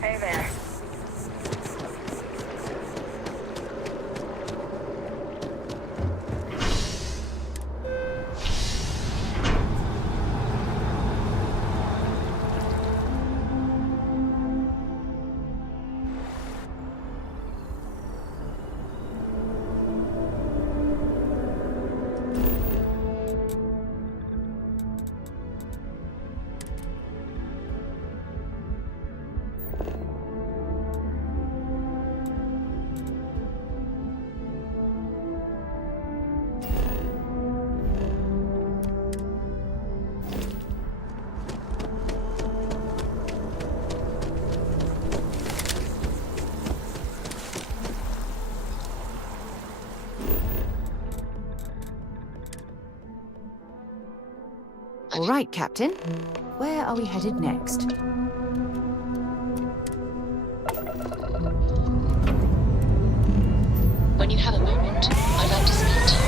Hey there. All right, Captain. Where are we headed next? When you have a moment, I'd like to speak to you.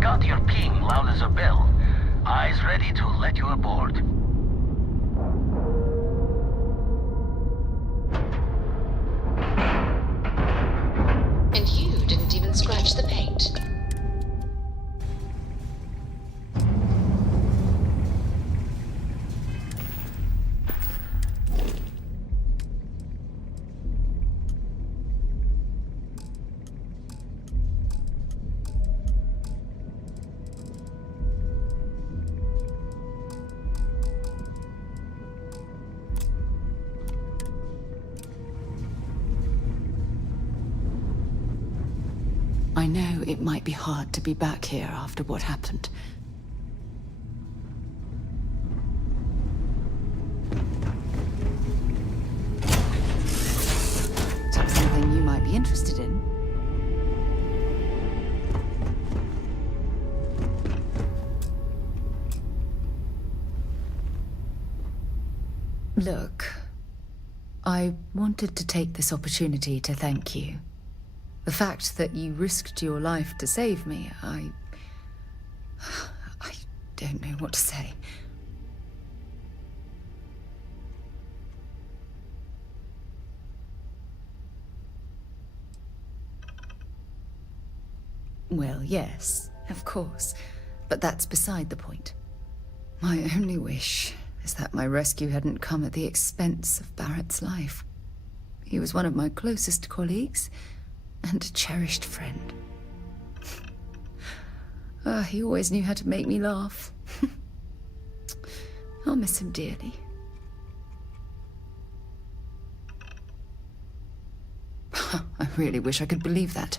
Got your ping loud as a bell. Eyes ready to let you aboard. And you didn't even scratch the paint. I know it might be hard to be back here after what happened. Is that something you might be interested in? Look, I wanted to take this opportunity to thank you. The fact that you risked your life to save me, I don't know what to say. yes, of course. But that's beside the point. My only wish is that my rescue hadn't come at the expense of Barrett's life. He was one of my closest colleagues and a cherished friend. He always knew how to make me laugh. I'll miss him dearly. I really wish I could believe that.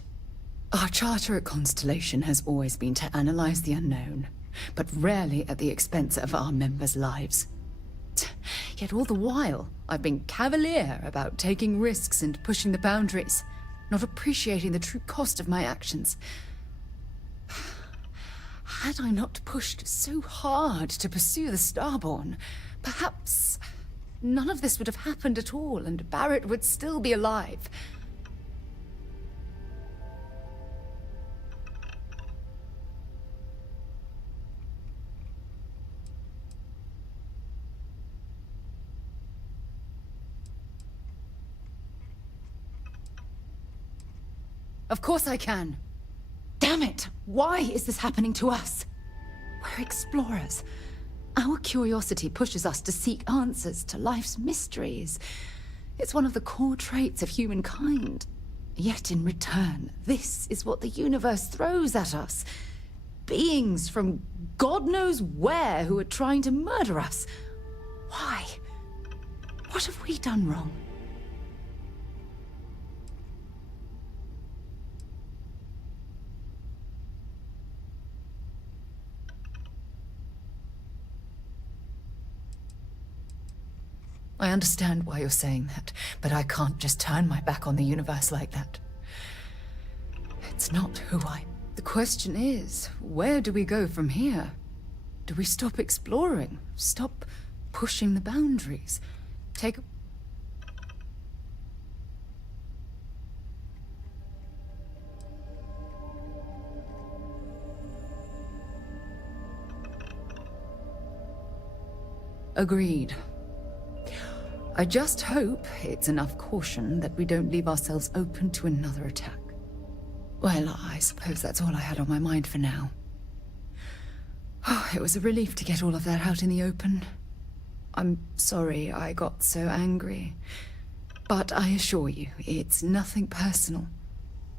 Our charter at Constellation has always been to analyze the unknown, but rarely at the expense of our members' lives. Yet all the while, I've been cavalier about taking risks and pushing the boundaries, not appreciating the true cost of my actions. Had I not pushed so hard to pursue the Starborn, perhaps none of this would have happened at all, and Barrett would still be alive. Of course I can. Damn it! Why is this happening to us? We're explorers. Our curiosity pushes us to seek answers to life's mysteries. It's one of the core traits of humankind. Yet in return, this is what the universe throws at us. Beings from God knows where who are trying to murder us. Why? What have we done wrong? I understand why you're saying that, but I can't just turn my back on the universe like that. It's not who I... The question is, where do we go from here? Do we stop exploring? Stop pushing the boundaries? Take... Agreed. I just hope it's enough caution that we don't leave ourselves open to another attack. Well, I suppose that's all I had on my mind for now. Oh, it was a relief to get all of that out in the open. I'm sorry I got so angry. But I assure you, it's nothing personal.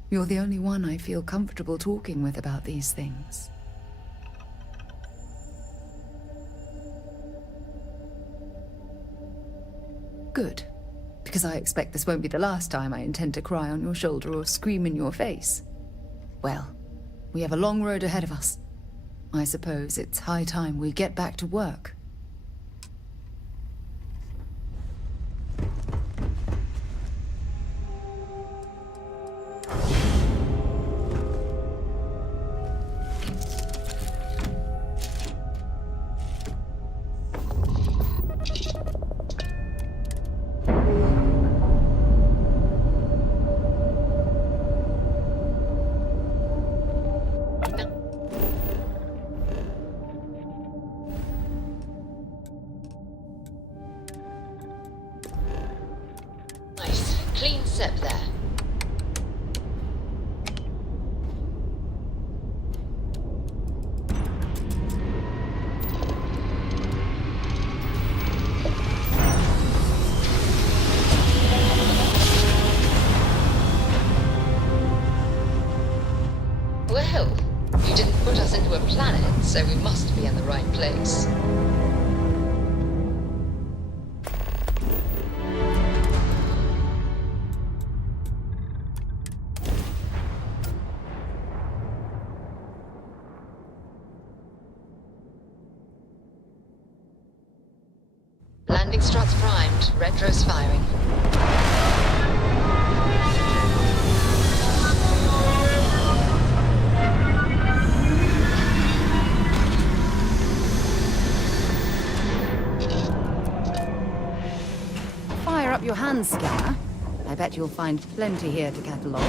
You're the only one I feel comfortable talking with about these things. Good. Because I expect this won't be the last time I intend to cry on your shoulder or scream in your face. Well, we have a long road ahead of us. I suppose it's high time we get back to work. Nice. Clean sep there. Well, you didn't put us into a planet, so we must be in the right place. Landing struts primed, retros firing. Fire up your hand scanner. I bet you'll find plenty here to catalogue.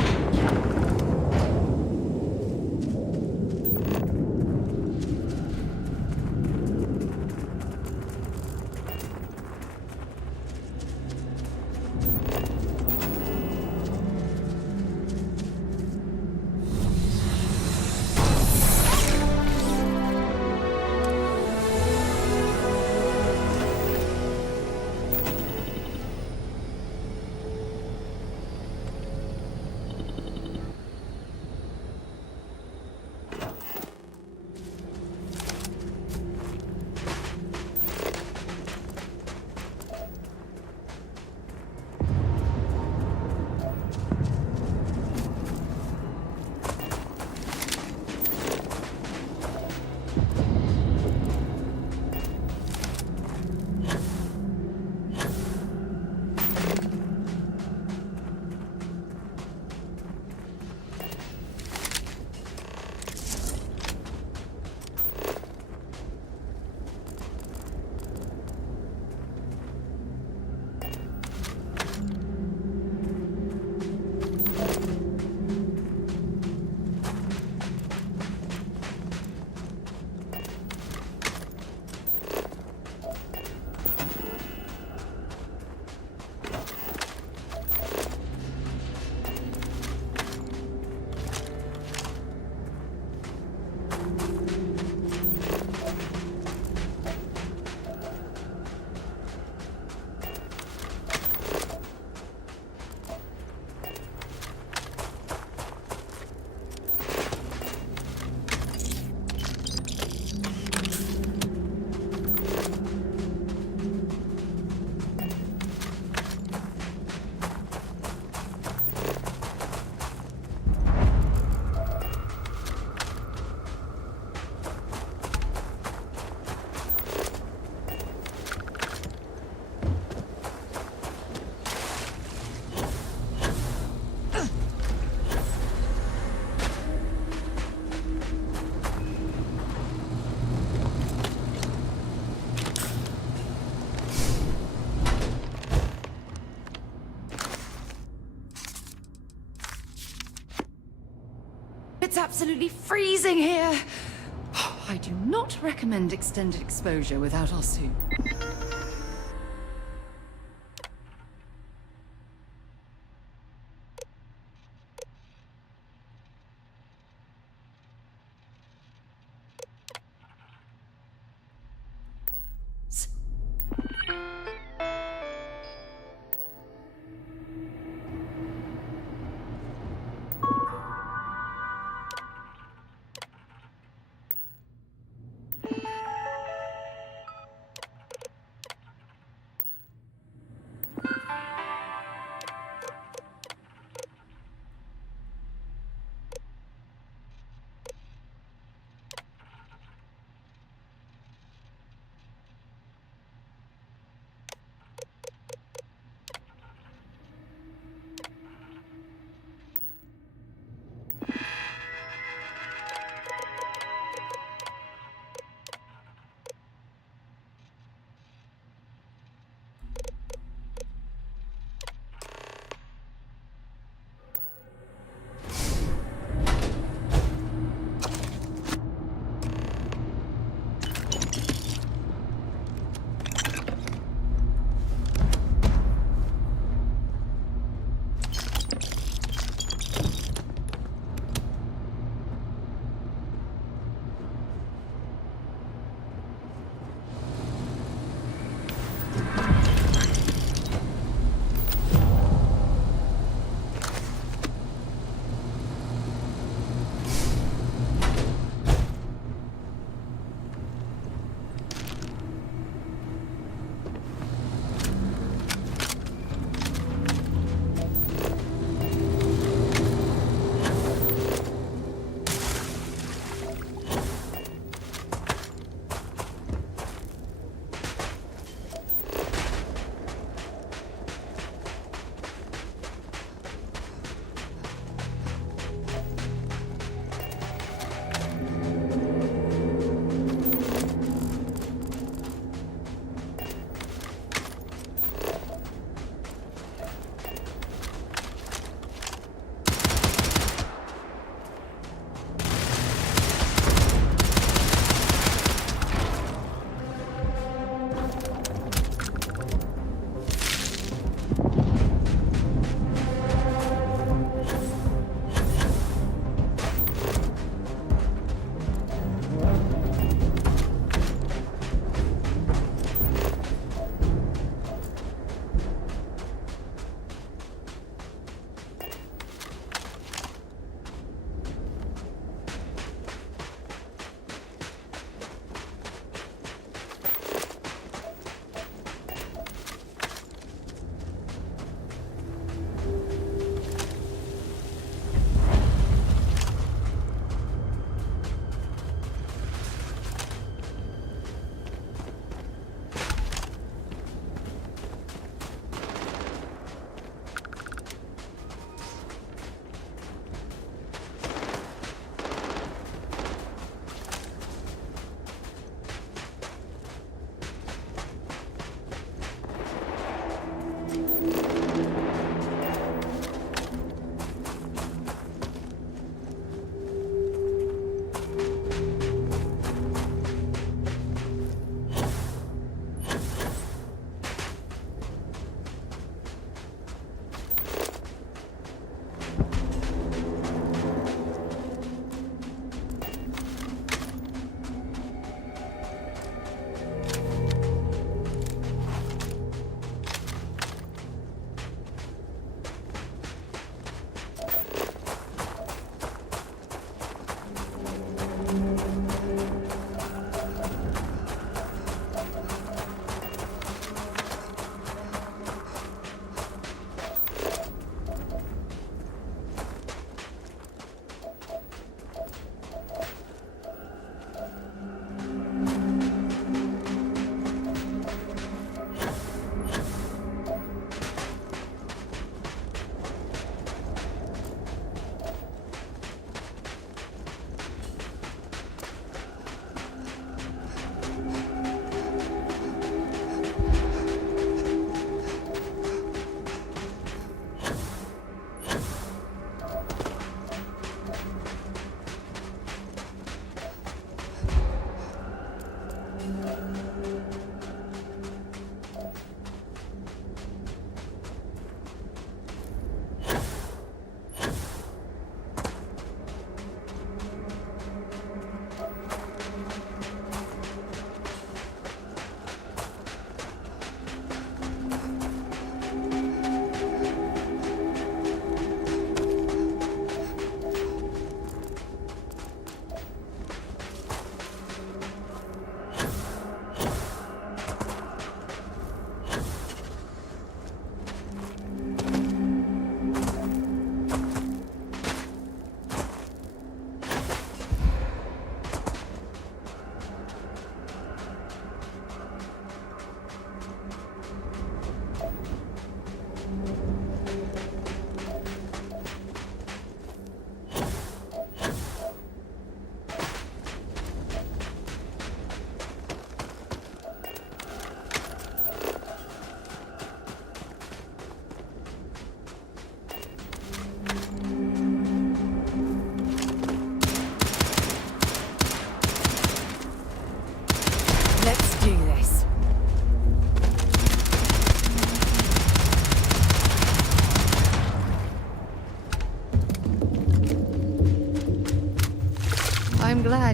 It's absolutely freezing here. I do not recommend extended exposure without our suit.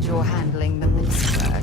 glad you're handling the minister work.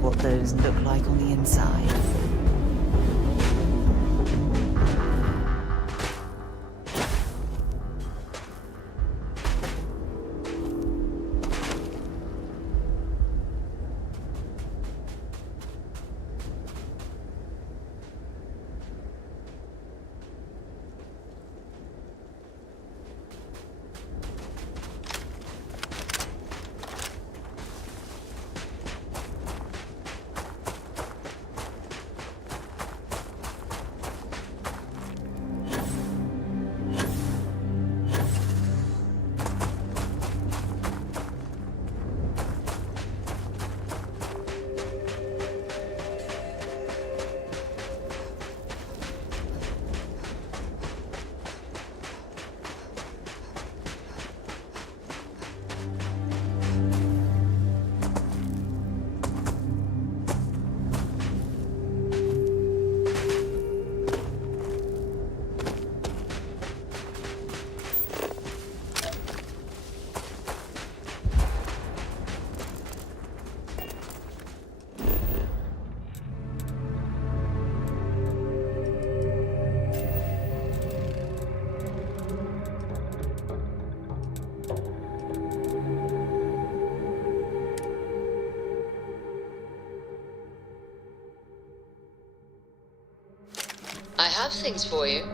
what those look like on the inside. I have things for you.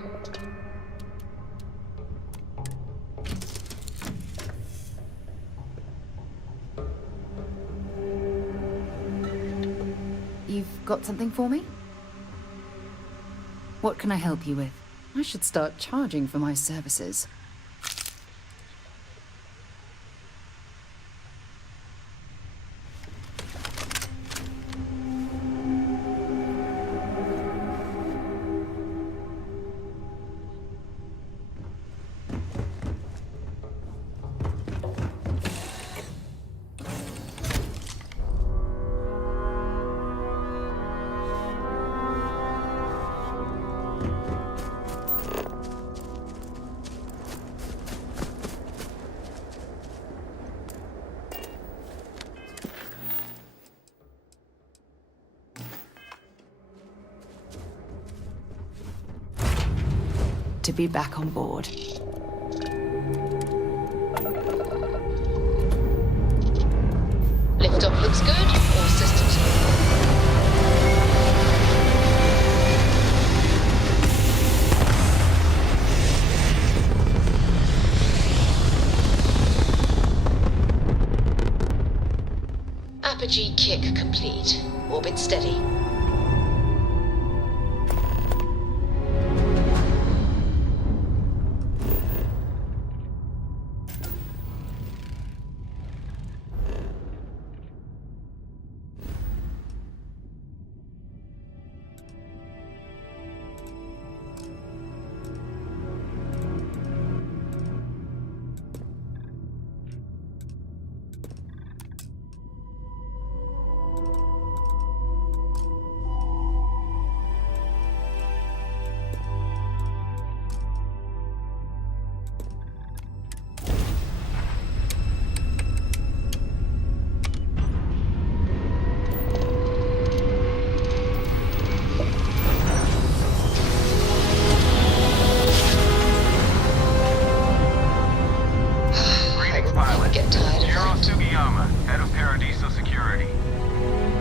You've got something for me? What can I help you with? I should start charging for my services. To be back on board. Liftoff looks good. All systems go. Apogee kick complete. Orbit steady.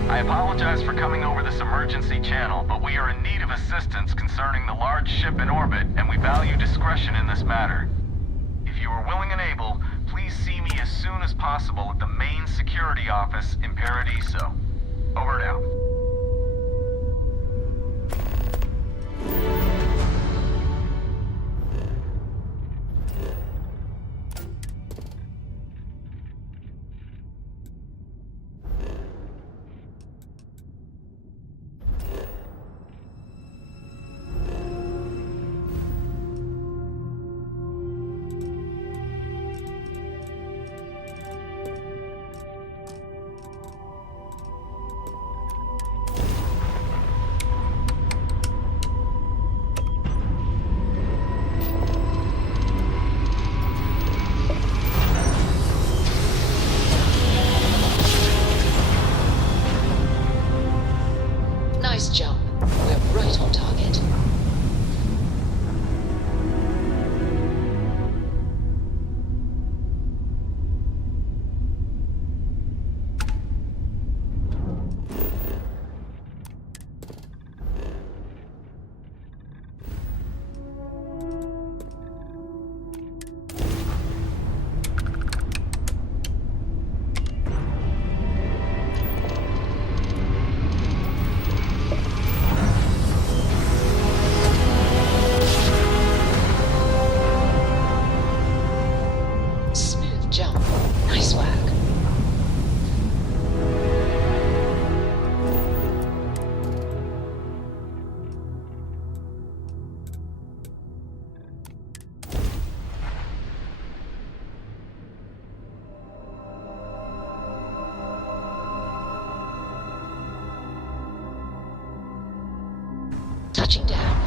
I apologize for coming over this emergency channel, but we are in need of assistance concerning the large ship in orbit, and we value discretion in this matter. If you are willing and able, please see me as soon as possible at the main security office in Paradiso. Over and out. touching down.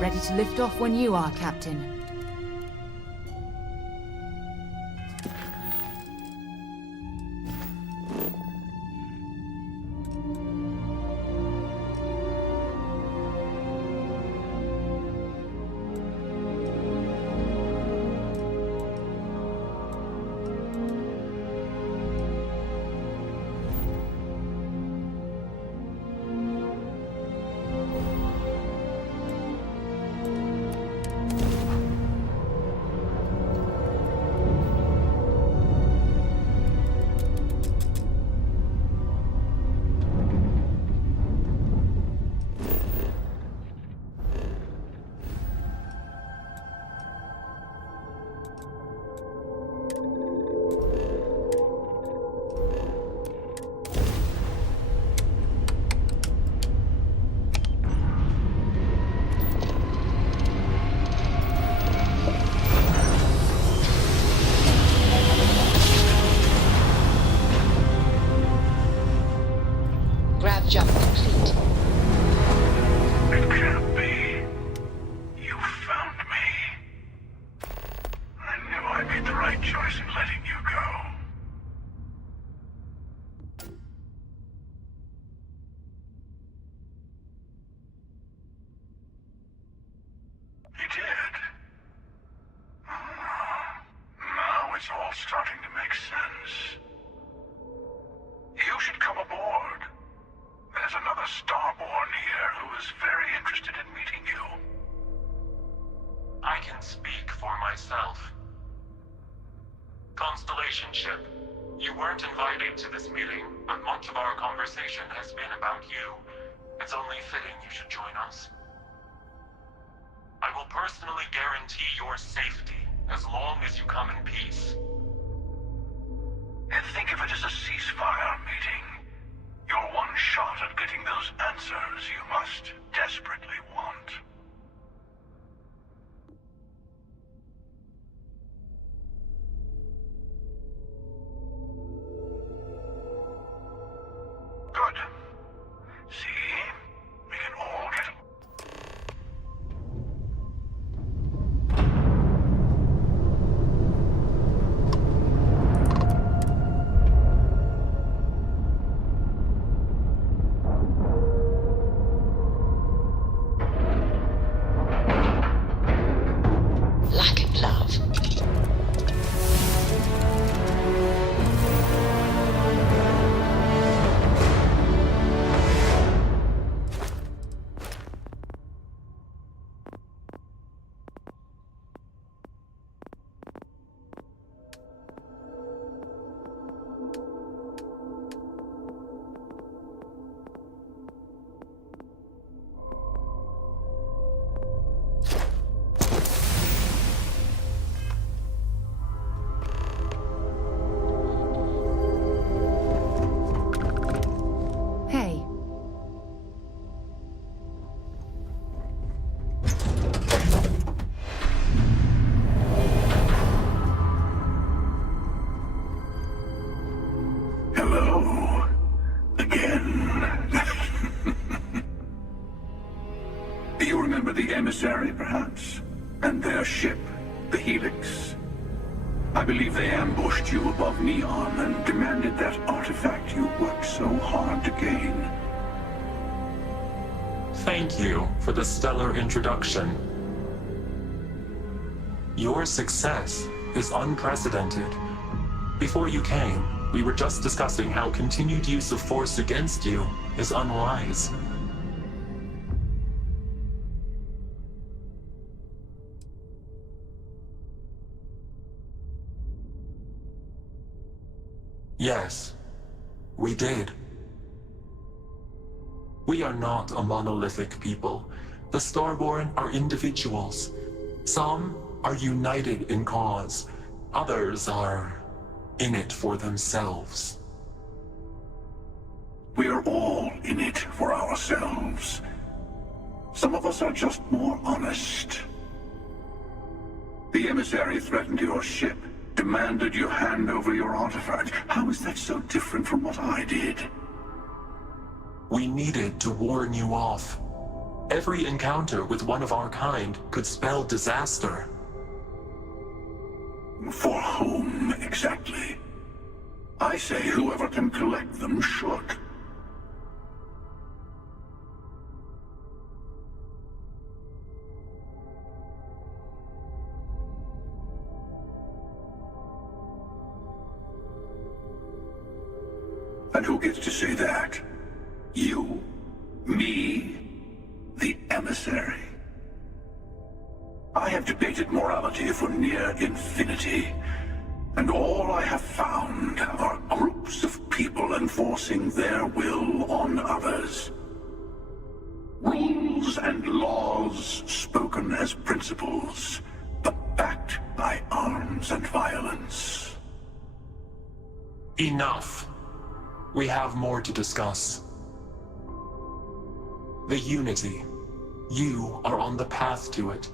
Ready to lift off when you are, Captain. Grav jump complete. It can't be. You found me. I knew I made the right choice in letting you go. You did. Now it's all starting to make sense. You should come aboard. There's another Starborn here who is very interested in meeting you. I can speak for myself. Constellation ship, you weren't invited to this meeting, but much of our conversation has been about you. It's only fitting you should join us. I will personally guarantee your safety as long as you come in peace. And think of it as a ceasefire meeting. Your one shot at getting those answers you must desperately want. Good. See? We can all get... emissary, perhaps? And their ship, the Helix? I believe they ambushed you above Neon and demanded that artifact you worked so hard to gain. Thank you for the stellar introduction. Your success is unprecedented. Before you came, we were just discussing how continued use of force against you is unwise. Yes, we did. We are not a monolithic people. The Starborn are individuals. Some are united in cause. Others are in it for themselves. We're all in it for ourselves. Some of us are just more honest. The emissary threatened your ship, demanded you hand over your artifact. How is that so different from what I did? We needed to warn you off. Every encounter with one of our kind could spell disaster. For whom, exactly? I say whoever can collect them should. And who gets to say that? You? Me? The emissary? I have debated morality for near infinity, and all I have found are groups of people enforcing their will on others. Rules and laws spoken as principles, but backed by arms and violence. Enough. We have more to discuss. The Unity. You are on the path to it.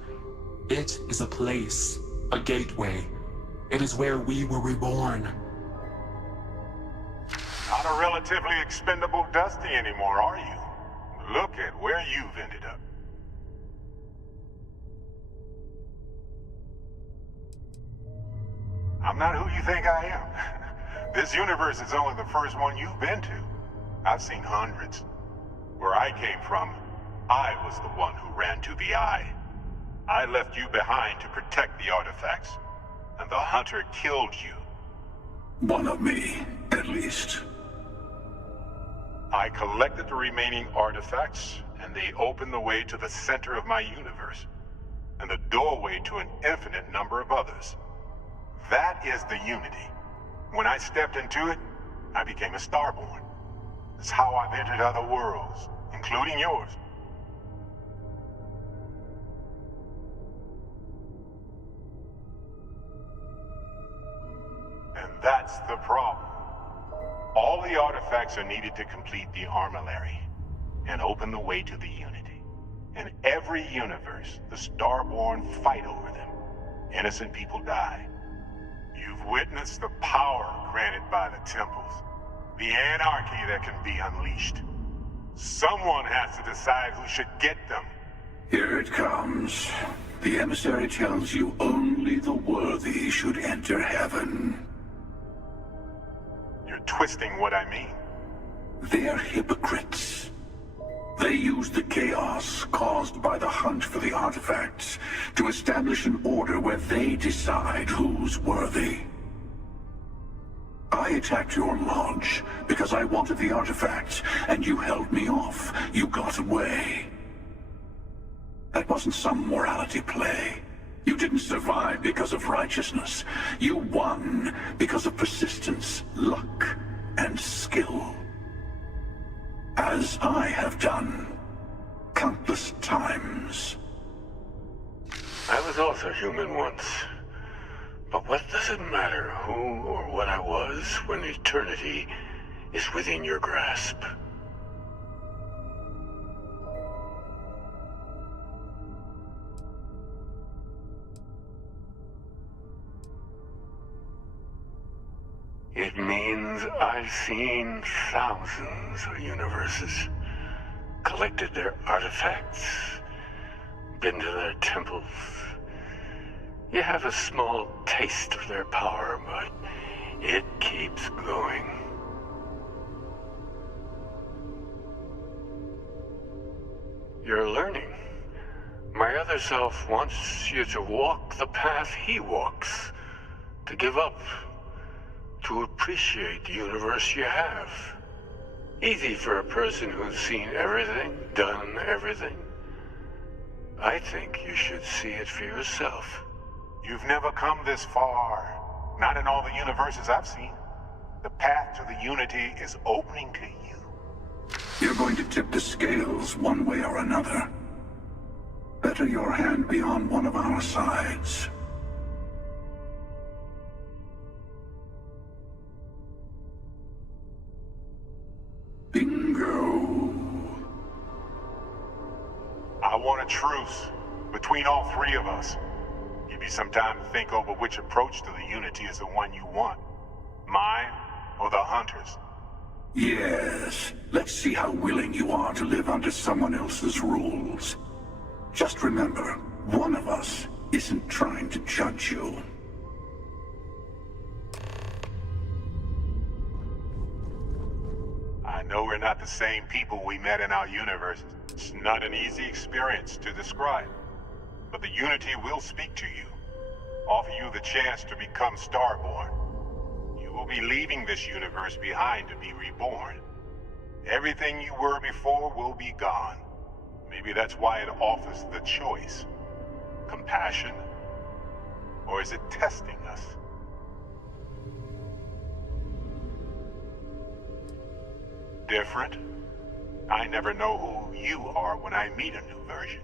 It is a place, a gateway. It is where we were reborn. Not a relatively expendable Dusty anymore, are you? Look at where you've ended up. I'm not who you think I am. This universe is only the first one you've been to. I've seen hundreds. Where I came from, I was the one who ran to the Eye. I left you behind to protect the artifacts, and the Hunter killed you. One of me, at least. I collected the remaining artifacts, and they opened the way to the center of my universe, and the doorway to an infinite number of others. That is the Unity. When I stepped into it, I became a Starborn. It's how I've entered other worlds, including yours. And that's the problem. All the artifacts are needed to complete the armillary and open the way to the Unity. In every universe, the Starborn fight over them. Innocent people die. You've witnessed the power granted by the temples, the anarchy that can be unleashed. Someone has to decide who should get them. Here it comes. The emissary tells you only the worthy should enter heaven. You're twisting what I mean. They're hypocrites. They use the chaos caused by the hunt for the artifacts to establish an order where they decide who's worthy. I attacked your lodge because I wanted the artifacts, and you held me off. You got away. That wasn't some morality play. You didn't survive because of righteousness. You won because of persistence, luck, and skill. As I have done countless times. I was also human once. But what does it matter who or what I was when eternity is within your grasp? It means I've seen thousands of universes, collected their artifacts, been to their temples. You have a small taste of their power, but it keeps going. You're learning. My other self wants you to walk the path he walks. To give up. To appreciate the universe you have. Easy for a person who's seen everything, done everything. I think you should see it for yourself. You've never come this far. Not in all the universes I've seen. The path to the Unity is opening to you. You're going to tip the scales one way or another. Better your hand be on one of our sides. Bingo. I want a truce between all three of us. Give you some time to think over which approach to the Unity is the one you want. Mine or the Hunters? Yes. Let's see how willing you are to live under someone else's rules. Just remember, one of us isn't trying to judge you. I know we're not the same people we met in our universe. It's not an easy experience to describe. But the Unity will speak to you. Offer you the chance to become Starborn. You will be leaving this universe behind to be reborn. Everything you were before will be gone. Maybe that's why it offers the choice. Compassion? Or is it testing us? Different? I never know who you are when I meet a new version.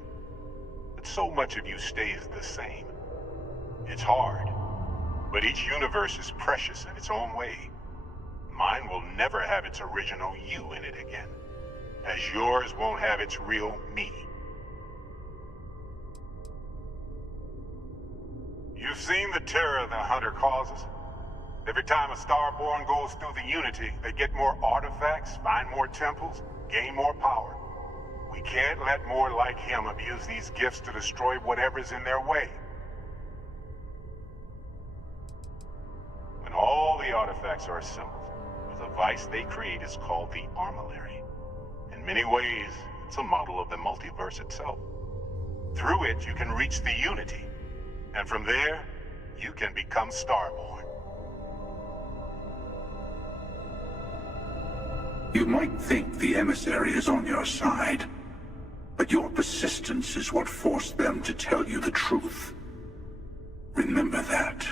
But so much of you stays the same. It's hard. But each universe is precious in its own way. Mine will never have its original you in it again. As yours won't have its real me. You've seen the terror the Hunter causes. Every time a Starborn goes through the Unity, they get more artifacts, find more temples, gain more power. We can't let more like him abuse these gifts to destroy whatever's in their way. When all the artifacts are assembled, the device they create is called the Armillary. In many ways, it's a model of the multiverse itself. Through it, you can reach the Unity. And from there, you can become Starborn. You might think the emissary is on your side, but your persistence is what forced them to tell you the truth. Remember that.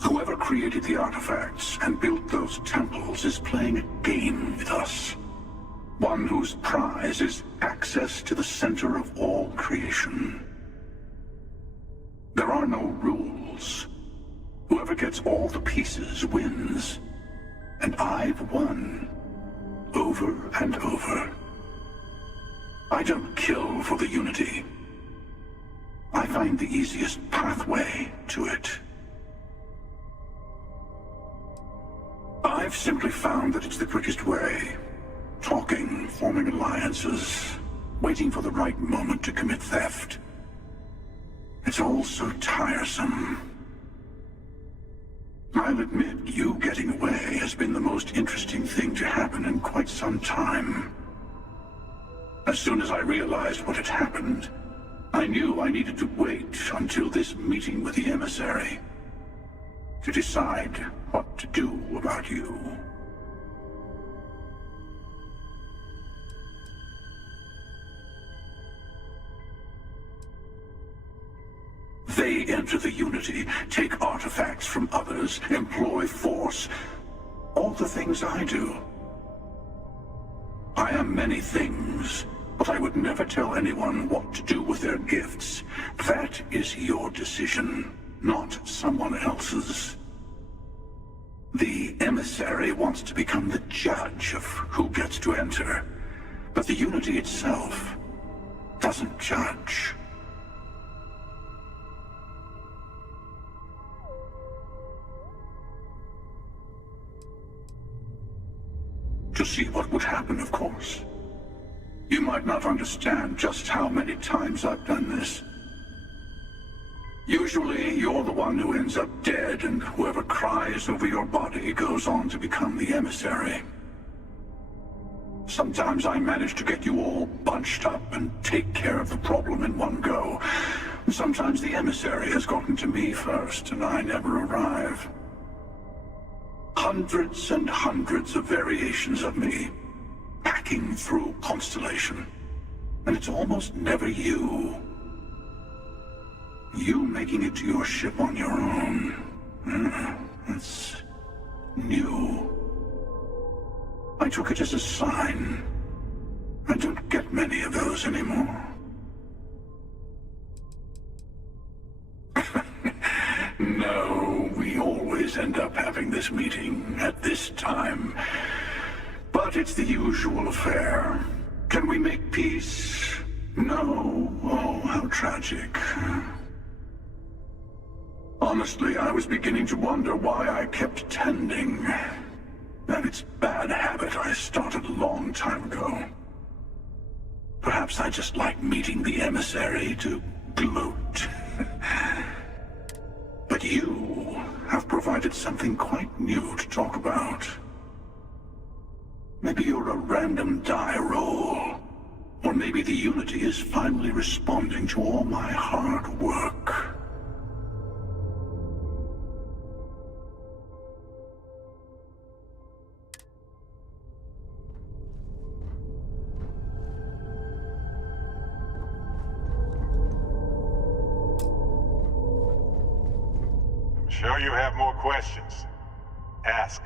Whoever created the artifacts and built those temples is playing a game with us. One whose prize is access to the center of all creation. There are no rules. Whoever gets all the pieces wins. And I've won. Over and over. I don't kill for the Unity. I find the easiest pathway to it. I've simply found that it's the quickest way. Talking, forming alliances, waiting for the right moment to commit theft. It's all so tiresome. I'll admit, you getting away has been the most interesting thing to happen in quite some time. As soon as I realized what had happened, I knew I needed to wait until this meeting with the emissary to decide what to do about you. They enter the Unity, take artifacts from others, employ force. All the things I do. I am many things, but I would never tell anyone what to do with their gifts. That is your decision, not someone else's. The emissary wants to become the judge of who gets to enter, but the Unity itself doesn't judge. To see what would happen, of course. You might not understand just how many times I've done this. Usually, you're the one who ends up dead, and whoever cries over your body goes on to become the emissary. Sometimes I manage to get you all bunched up and take care of the problem in one go. Sometimes the emissary has gotten to me first, and I never arrive. Hundreds and hundreds of variations of me, hacking through Constellation. And it's almost never you. You making it to your ship on your own. That's new. I took it as a sign. I don't get many of those anymore. No, we always end up having this meeting at this time. But it's the usual affair. Can we make peace? No. Oh, how tragic. Honestly, I was beginning to wonder why I kept tending. That it's bad habit I started a long time ago. Perhaps I just like meeting the emissary to gloat. But you have provided something quite new to talk about. Maybe you're a random die roll. Or maybe the Unity is finally responding to all my hard work. Sure you have more questions. Ask.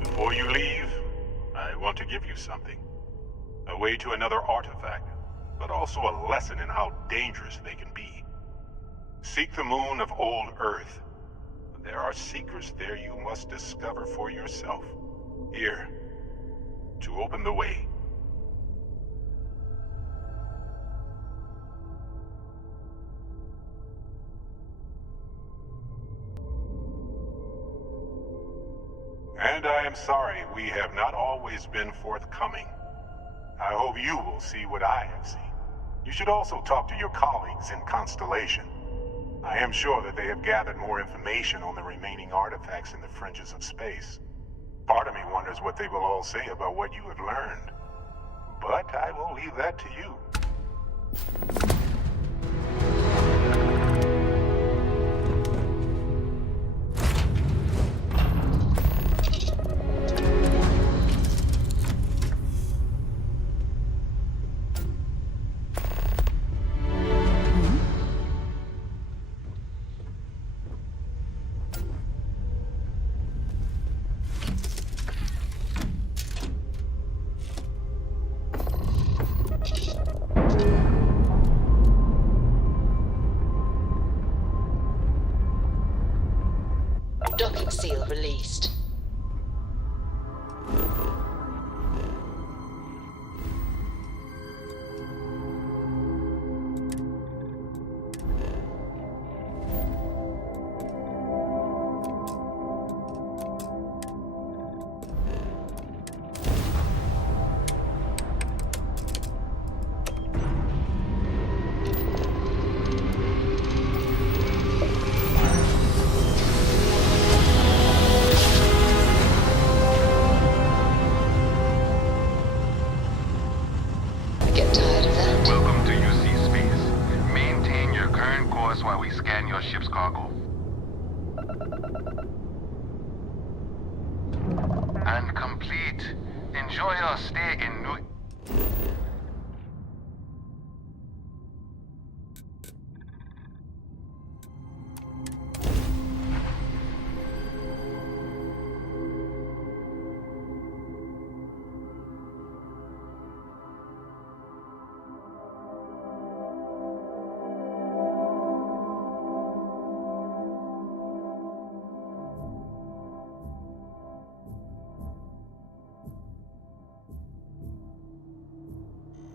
Before you leave, I want to give you something. A way to another artifact, but also a lesson in how dangerous they can be. Seek the moon of old Earth. There are secrets there you must discover for yourself. Here, to open the way. And I am sorry we have not always been forthcoming. I hope you will see what I have seen. You should also talk to your colleagues in Constellation. I am sure that they have gathered more information on the remaining artifacts in the fringes of space. Part of me wonders what they will all say about what you have learned. But I will leave that to you. Docking seal released. While we scan your ship's cargo. And complete. Enjoy your stay in New...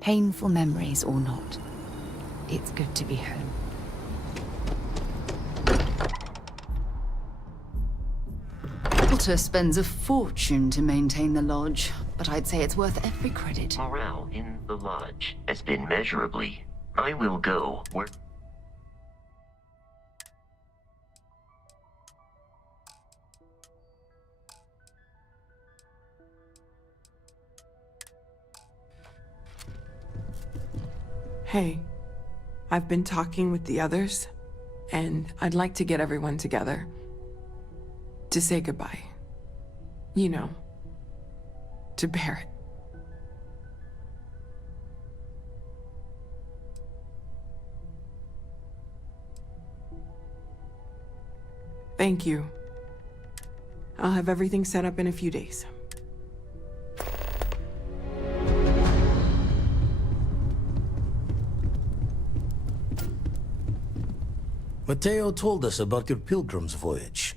Painful memories or not, it's good to be home. Potter spends a fortune to maintain the lodge, but I'd say it's worth every credit. Morale in the lodge has been measurably. I will go where... Hey, I've been talking with the others, and I'd like to get everyone together. To say goodbye. You know, to Barrett. Thank you. I'll have everything set up in a few days. Mateo told us about your pilgrim's voyage.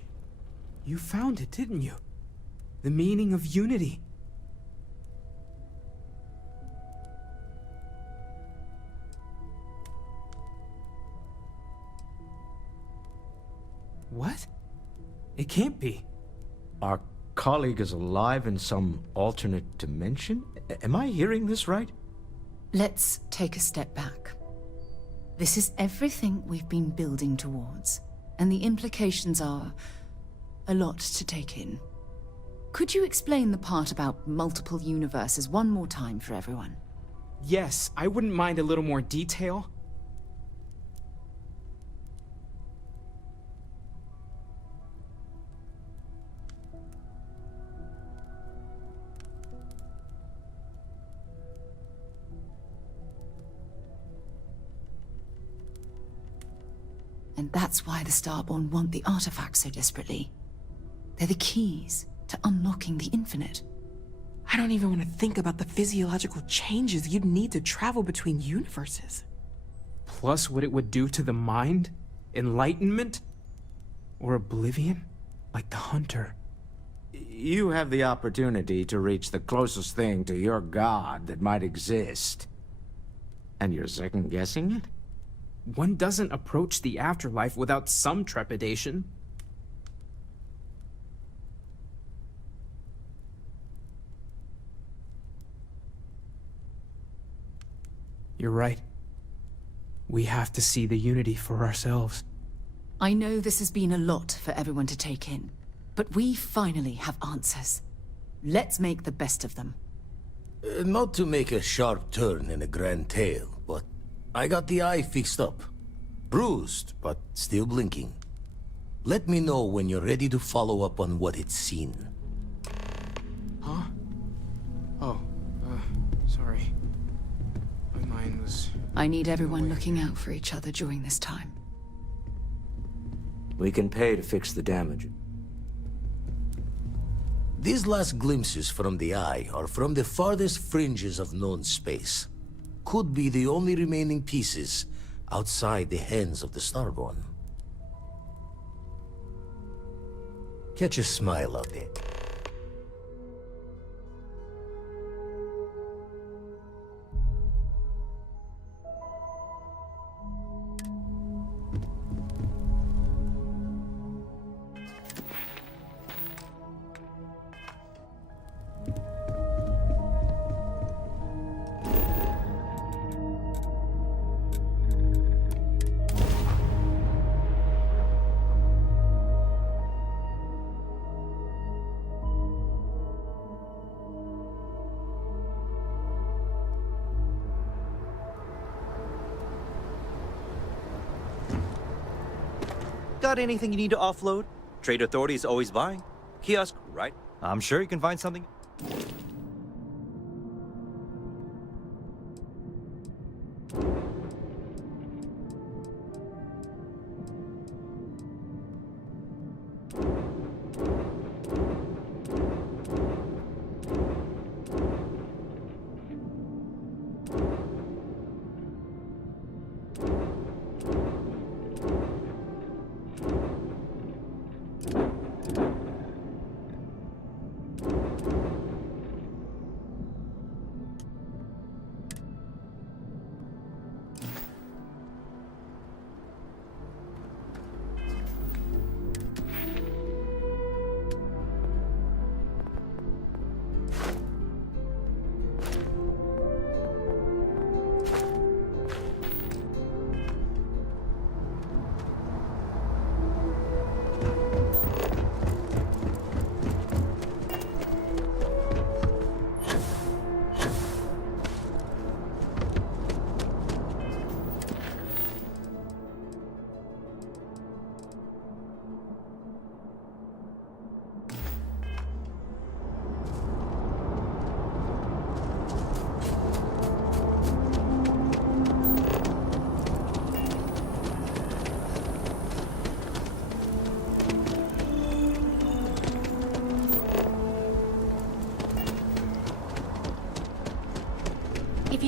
You found it, didn't you? The meaning of unity. What? It can't be. Our colleague is alive in some alternate dimension? Am I hearing this right? Let's take a step back. This is everything we've been building towards, and the implications are a lot to take in. Could you explain the part about multiple universes one more time for everyone? Yes, I wouldn't mind a little more detail. And that's why the Starborn want the artifacts so desperately. They're the keys to unlocking the infinite. I don't even want to think about the physiological changes you'd need to travel between universes. Plus what it would do to the mind? Enlightenment? Or oblivion? Like the Hunter. You have the opportunity to reach the closest thing to your god that might exist. And you're second-guessing it? One doesn't approach the afterlife without some trepidation. You're right. We have to see the unity for ourselves. I know this has been a lot for everyone to take in, but we finally have answers. Let's make the best of them. Not to make a sharp turn in a grand tale, but I got the eye fixed up. Bruised, but still blinking. Let me know when you're ready to follow up on what it's seen. Huh? Oh, sorry. My mind was... I need everyone looking out for each other during this time. We can pay to fix the damage. These last glimpses from the eye are from the farthest fringes of known space. Could be the only remaining pieces outside the hands of the Starborn. Catch a smile out there. Got anything you need to offload? Trade Authority is always buying. Kiosk, right? I'm sure you can find something.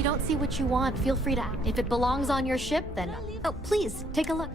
don't see what you want, feel free to... If it belongs on your ship, then... Oh, please, take a look.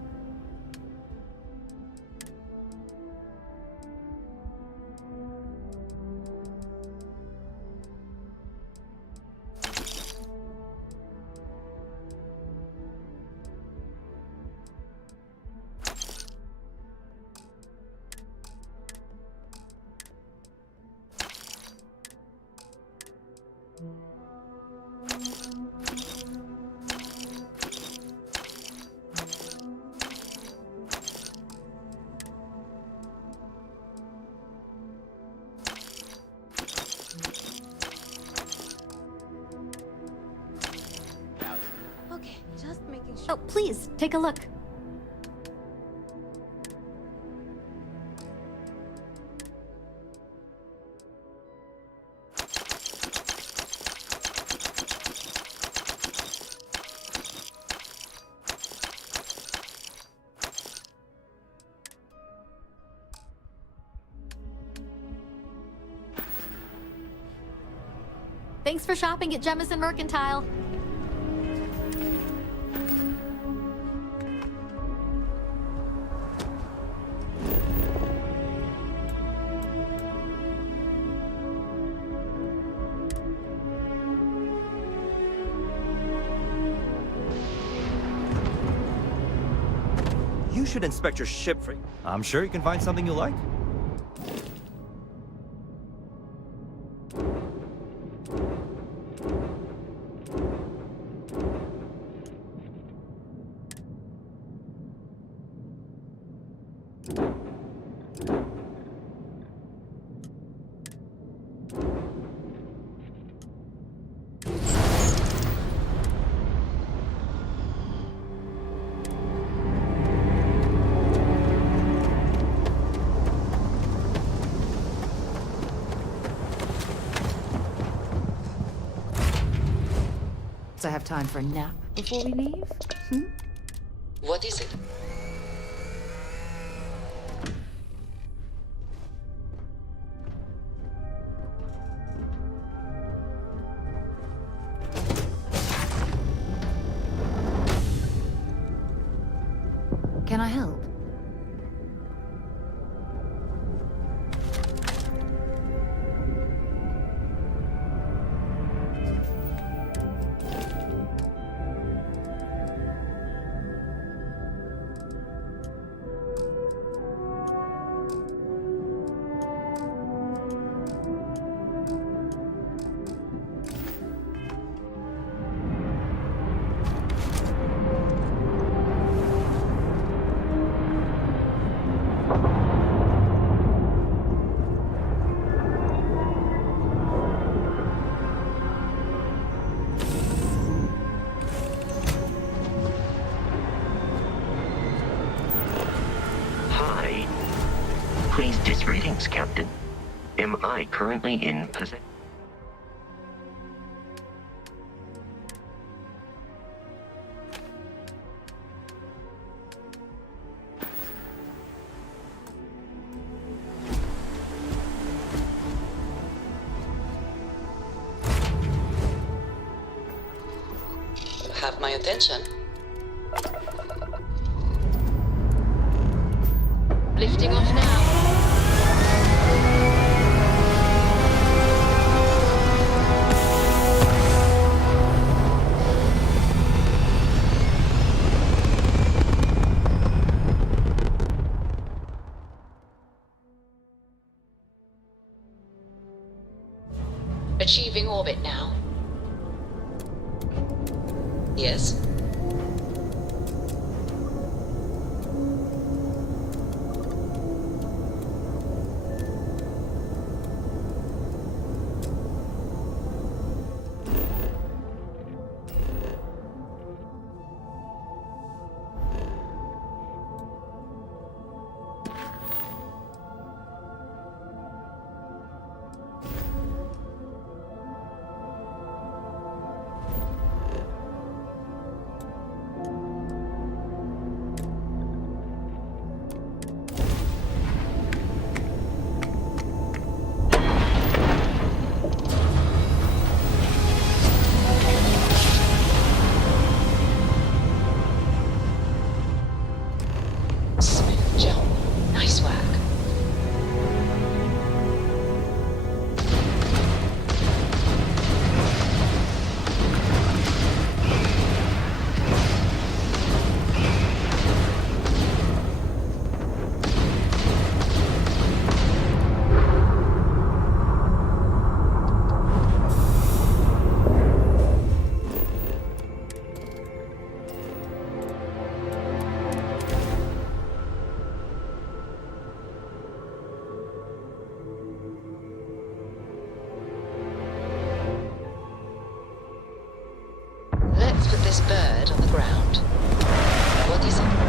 Okay, just making sure. Oh, please, take a look. Thanks for shopping at Jemison Mercantile. You should inspect your ship for... I'm sure you can find something you like. So I have time for a nap before we leave? What is it? Can I help? Hi. Please disreadings, Captain. Am I currently in possession? Have my attention. Lifting off now. Achieving orbit now. Yes. ground. What is it?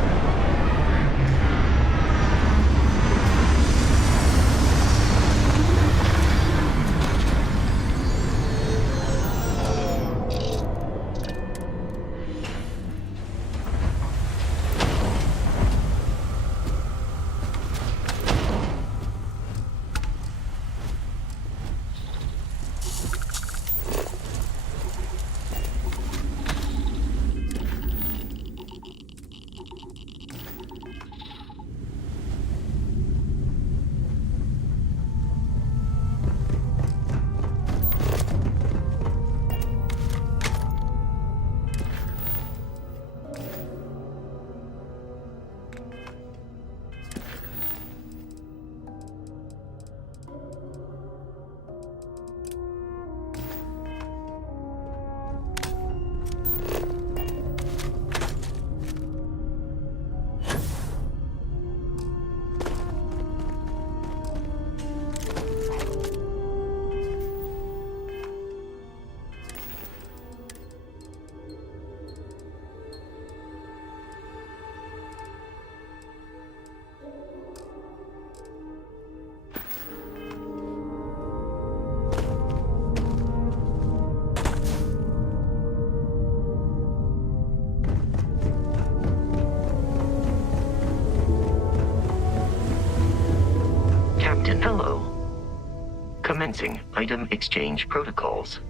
Captain, hello. Commencing item exchange protocols.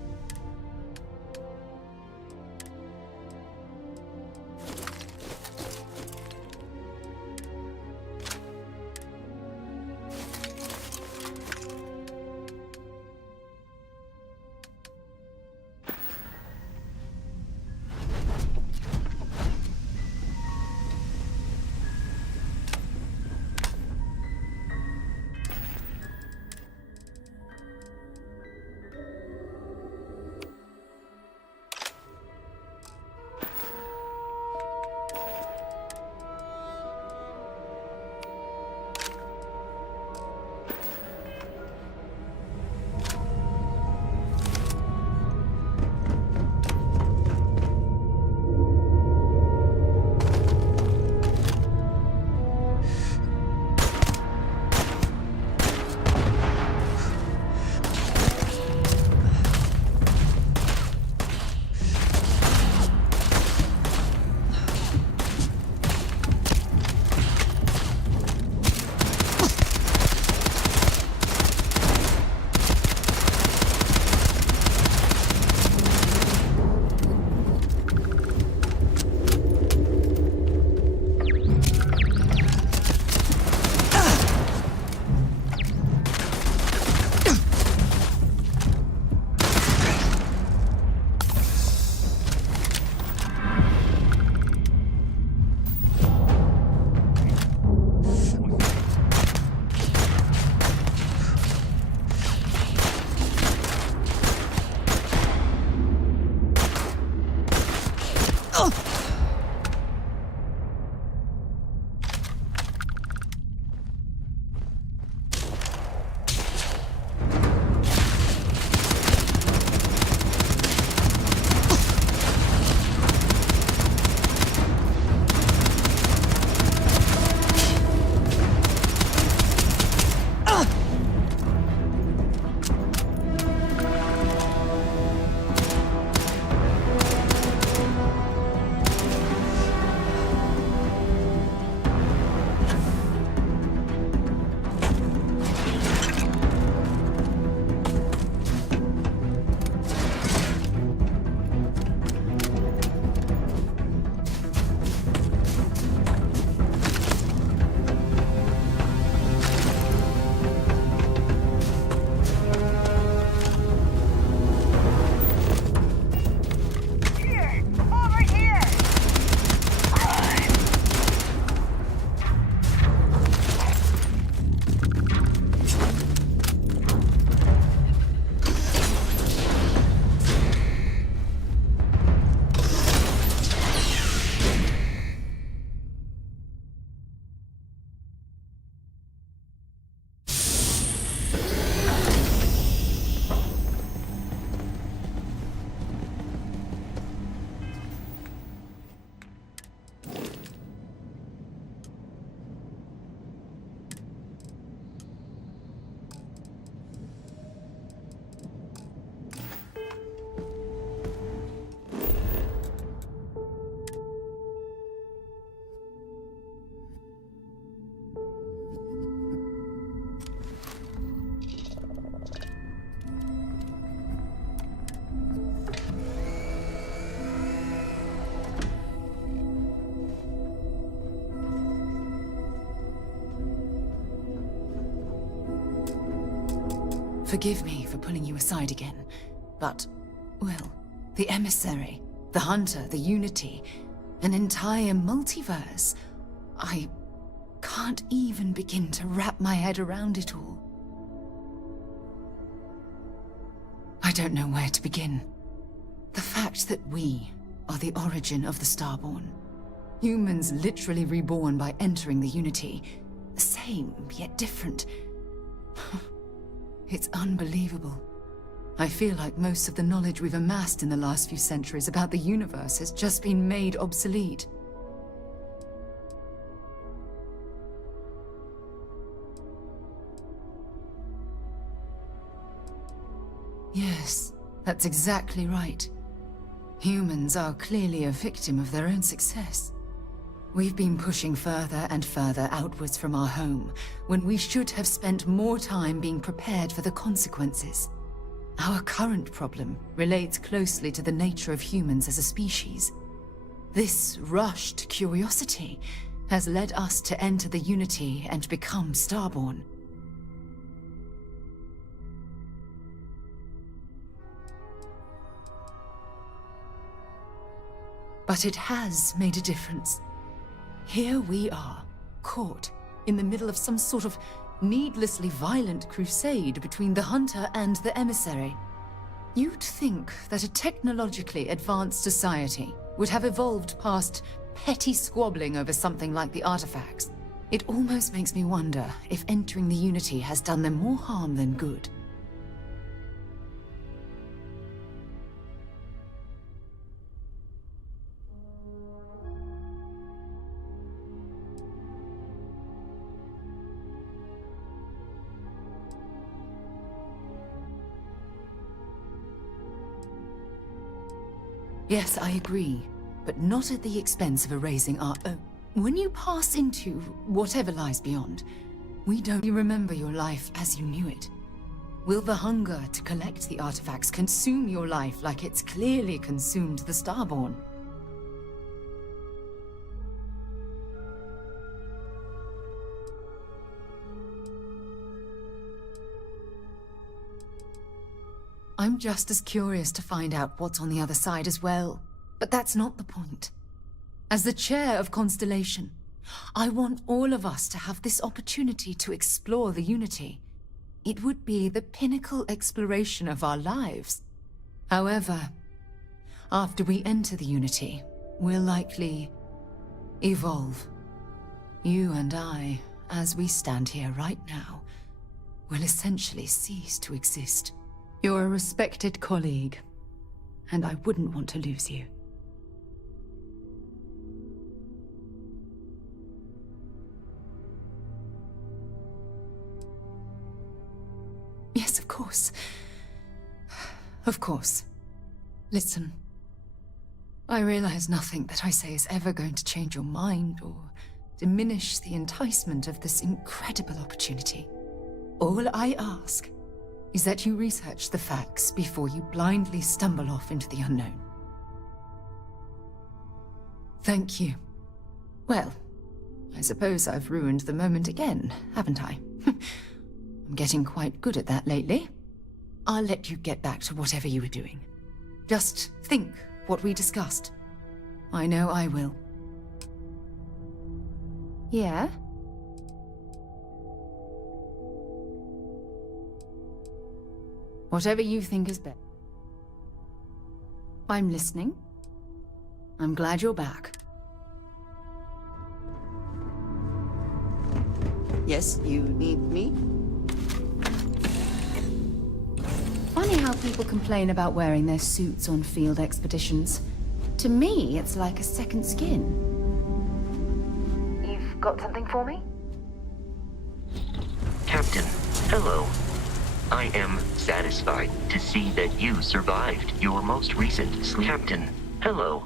Forgive me for pulling you aside again, but, well, the emissary, the hunter, the unity, an entire multiverse. I can't even begin to wrap my head around it all. I don't know where to begin. The fact that we are the origin of the Starborn. Humans literally reborn by entering the Unity. The same, yet different. It's unbelievable. I feel like most of the knowledge we've amassed in the last few centuries about the universe has just been made obsolete. Yes, that's exactly right. Humans are clearly a victim of their own success. We've been pushing further and further outwards from our home, when we should have spent more time being prepared for the consequences. Our current problem relates closely to the nature of humans as a species. This rushed curiosity has led us to enter the Unity and become Starborn. But it has made a difference. Here we are, caught in the middle of some sort of needlessly violent crusade between the hunter and the emissary. You'd think that a technologically advanced society would have evolved past petty squabbling over something like the artifacts. It almost makes me wonder if entering the Unity has done them more harm than good. Yes, I agree, but not at the expense of erasing our own. When you pass into whatever lies beyond, we don't remember your life as you knew it. Will the hunger to collect the artifacts consume your life like it's clearly consumed the Starborn? I'm just as curious to find out what's on the other side as well. But that's not the point. As the chair of Constellation, I want all of us to have this opportunity to explore the Unity. It would be the pinnacle exploration of our lives. However, after we enter the Unity, we'll likely evolve. You and I, as we stand here right now, will essentially cease to exist. You're a respected colleague, and I wouldn't want to lose you. Yes, of course. Of course. Listen, I realize nothing that I say is ever going to change your mind or diminish the enticement of this incredible opportunity. All I ask is that you research the facts before you blindly stumble off into the unknown. Thank you. Well, I suppose I've ruined the moment again, haven't I? I'm getting quite good at that lately. I'll let you get back to whatever you were doing. Just think what we discussed. I know I will. Yeah? Whatever you think is best. I'm listening. I'm glad you're back. Yes, you need me? Funny how people complain about wearing their suits on field expeditions. To me, it's like a second skin. You've got something for me? Captain, hello. I am satisfied to see that you survived your most recent sleep. Captain, hello.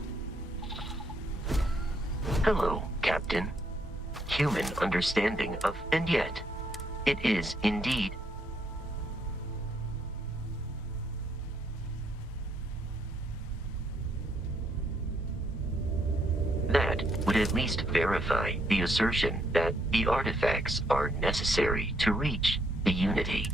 Hello, Captain. Human understanding of, and yet, it is indeed. That would at least verify the assertion that the artifacts are necessary to reach the Unity.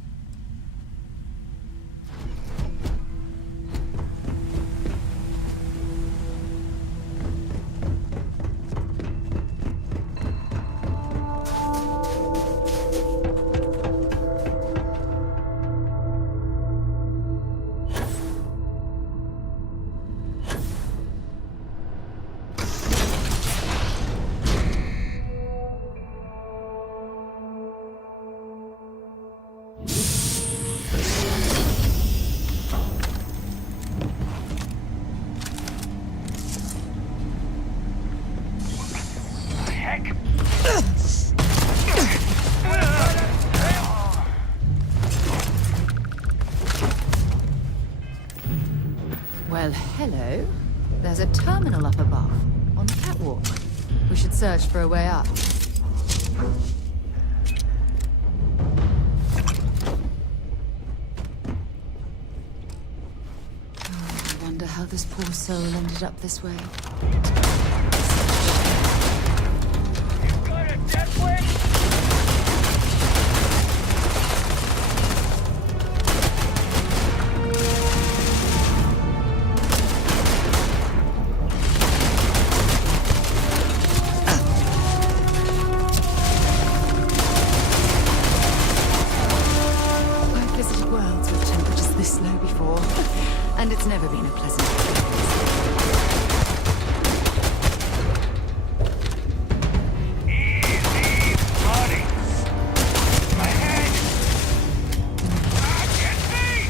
Well, hello. There's a terminal up above, on the catwalk. We should search for a way up. Oh, I wonder how this poor soul ended up this way. You got a death wish? I've visited worlds with temperatures this low before, and it's never been a pleasant experience. Easy, buddy. My head. Ah, get me!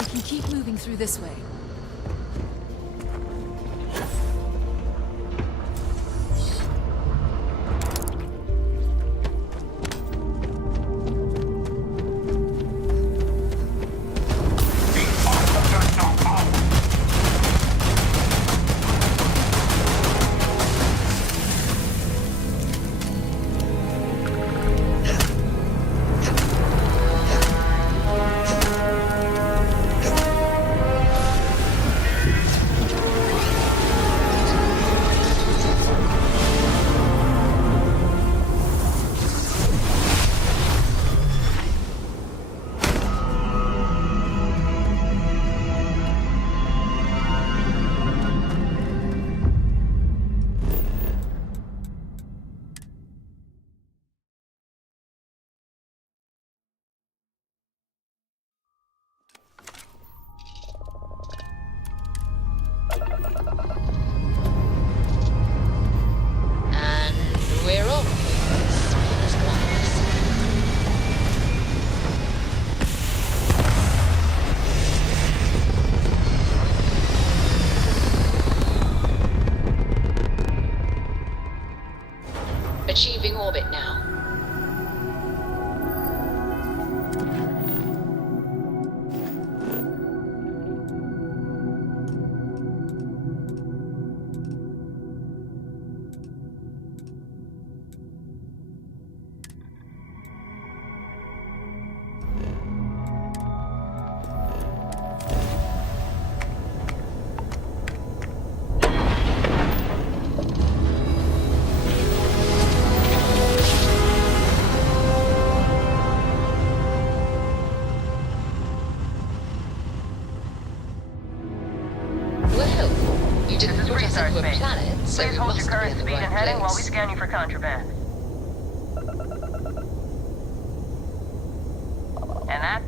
We can keep moving through this way. And we're off. Smooth as glass. Achieving orbit now. Well, you didn't put us into a planet, so Please we hold must your be current in the speed right and heading while we place. scan you for contraband. And that?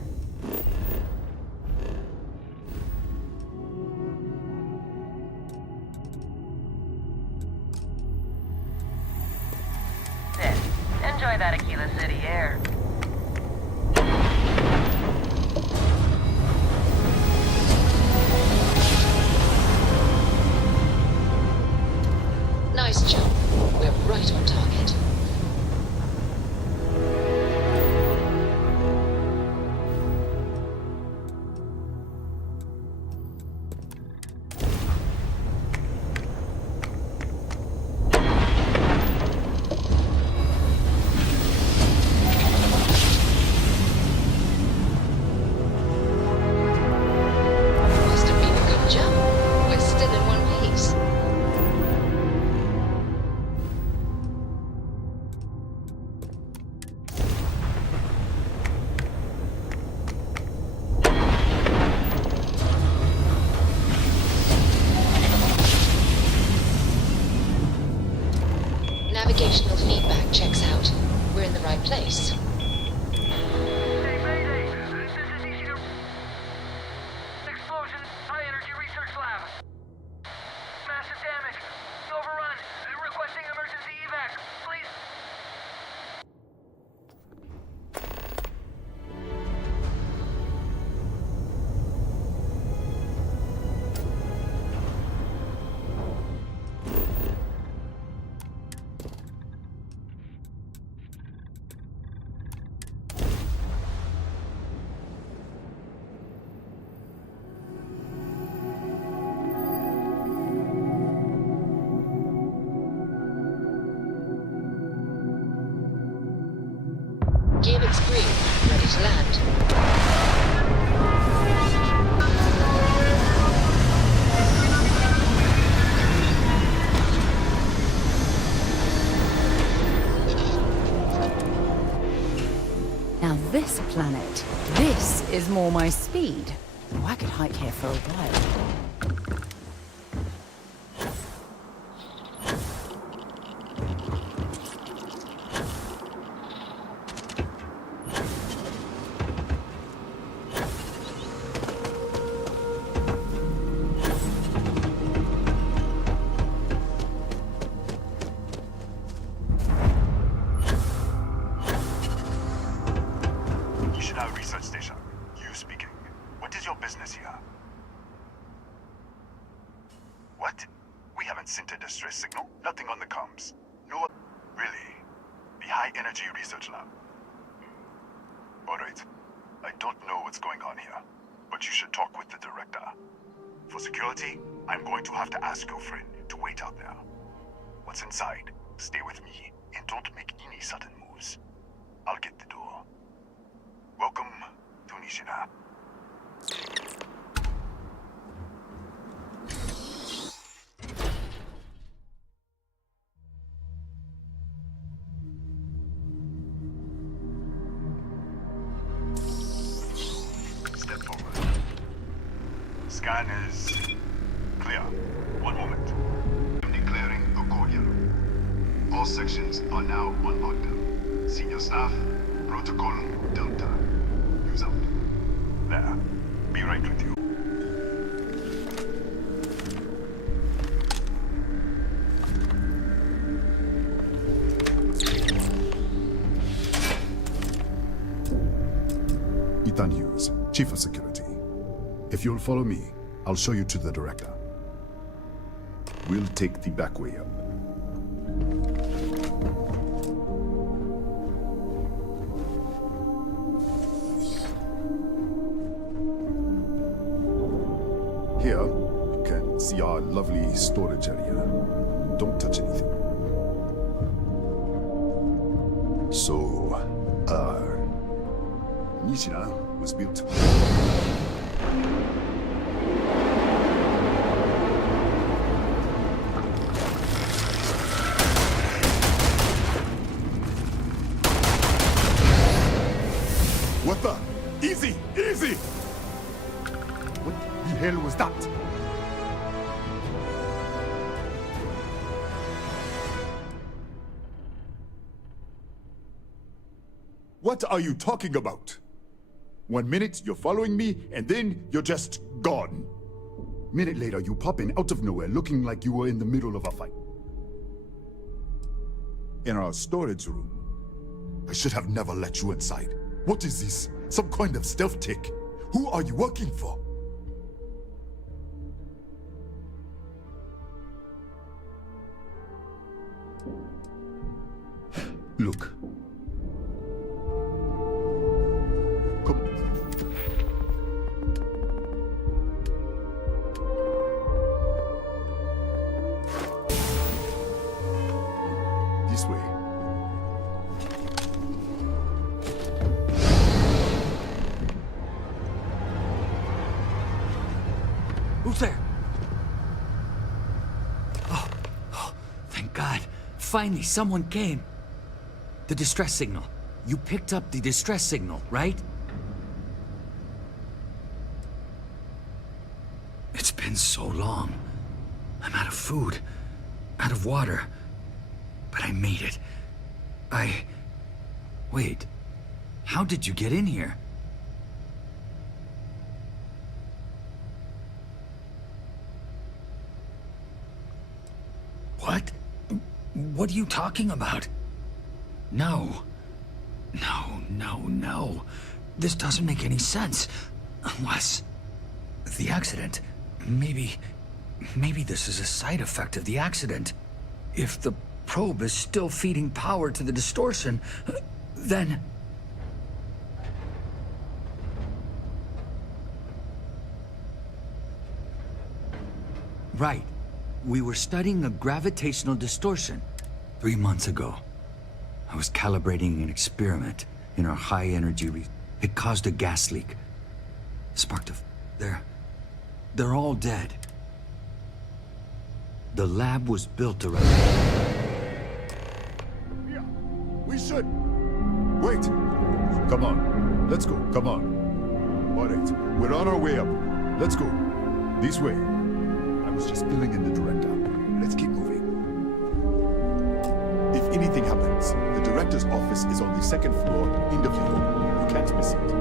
There. Enjoy that Aquila City air. Nice jump. We're right on target. Must have been a good jump. We're still in one piece. Navigational feedback checks out. We're in the right place. Avionics green. Ready to land. Now this planet, this is more my speed. Oh, I could hike here for a while. Research station. You speaking. What is your business here? What? We haven't sent a distress signal? Nothing on the comms. No. Really? The High Energy Research Lab. Alright. I don't know what's going on here, but you should talk with the director. For security, I'm going to have to ask your friend to wait out there. What's inside? Stay with me, and don't make any sudden moves. I'll get the door. Welcome to Nishina. Step forward. Scan is clear. One moment. I'm declaring a cordial. All sections are now on lockdown. Senior staff, Protocol Delta. Use out. There. Be right with you. Ethan Hughes, Chief of Security. If you'll follow me, I'll show you to the director. We'll take the back way up. Here, you can see our lovely storage area. Don't touch anything. So, Nishina was built. What the? Easy! Easy! What the hell was that? What are you talking about? 1 minute you're following me, and then you're just gone. Minute later, you pop in out of nowhere looking like you were in the middle of a fight. In our storage room. I should have never let you inside. What is this? Some kind of stealth tick? Who are you working for? Look. Come. This way. Who's there? Oh, thank God. Finally, someone came. The distress signal. You picked up the distress signal, right? It's been so long. I'm out of food, out of water. But I made it. Wait. How did you get in here? What? What are you talking about? No. No. This doesn't make any sense. Unless... the accident. Maybe this is a side effect of the accident. If the probe is still feeding power to the distortion, then... Right. We were studying a gravitational distortion 3 months ago. I was calibrating an experiment. in our high-energy it caused a gas leak. Sparked a... They're all dead. The lab was built around... Yeah, we should... Wait! Come on, let's go, come on. All right, we're on our way up. Let's go. This way. I was just filling in the director. Let's keep moving. If anything happens, the director's office is on the second floor in the field. You can't miss it.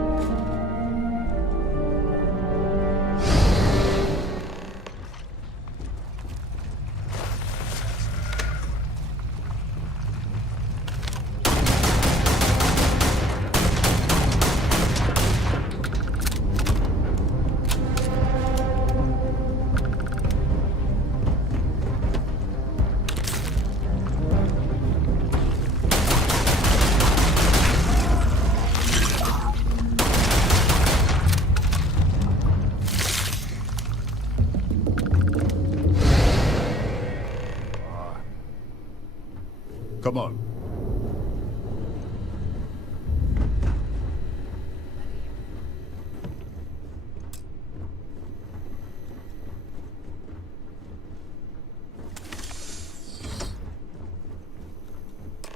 Come on.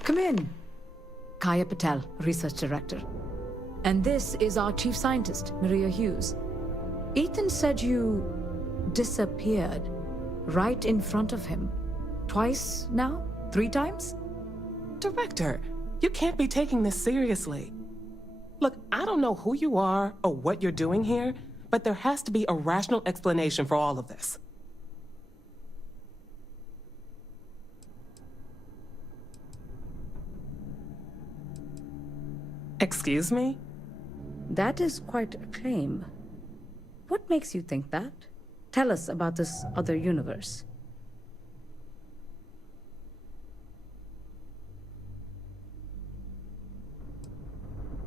Come in. Kaya Patel, Research Director. And this is our Chief Scientist, Maria Hughes. Ethan said you disappeared right in front of him. Twice now? 3 times? Director, you can't be taking this seriously. Look, I don't know who you are or what you're doing here, but there has to be a rational explanation for all of this. Excuse me? That is quite a claim. What makes you think that? Tell us about this other universe.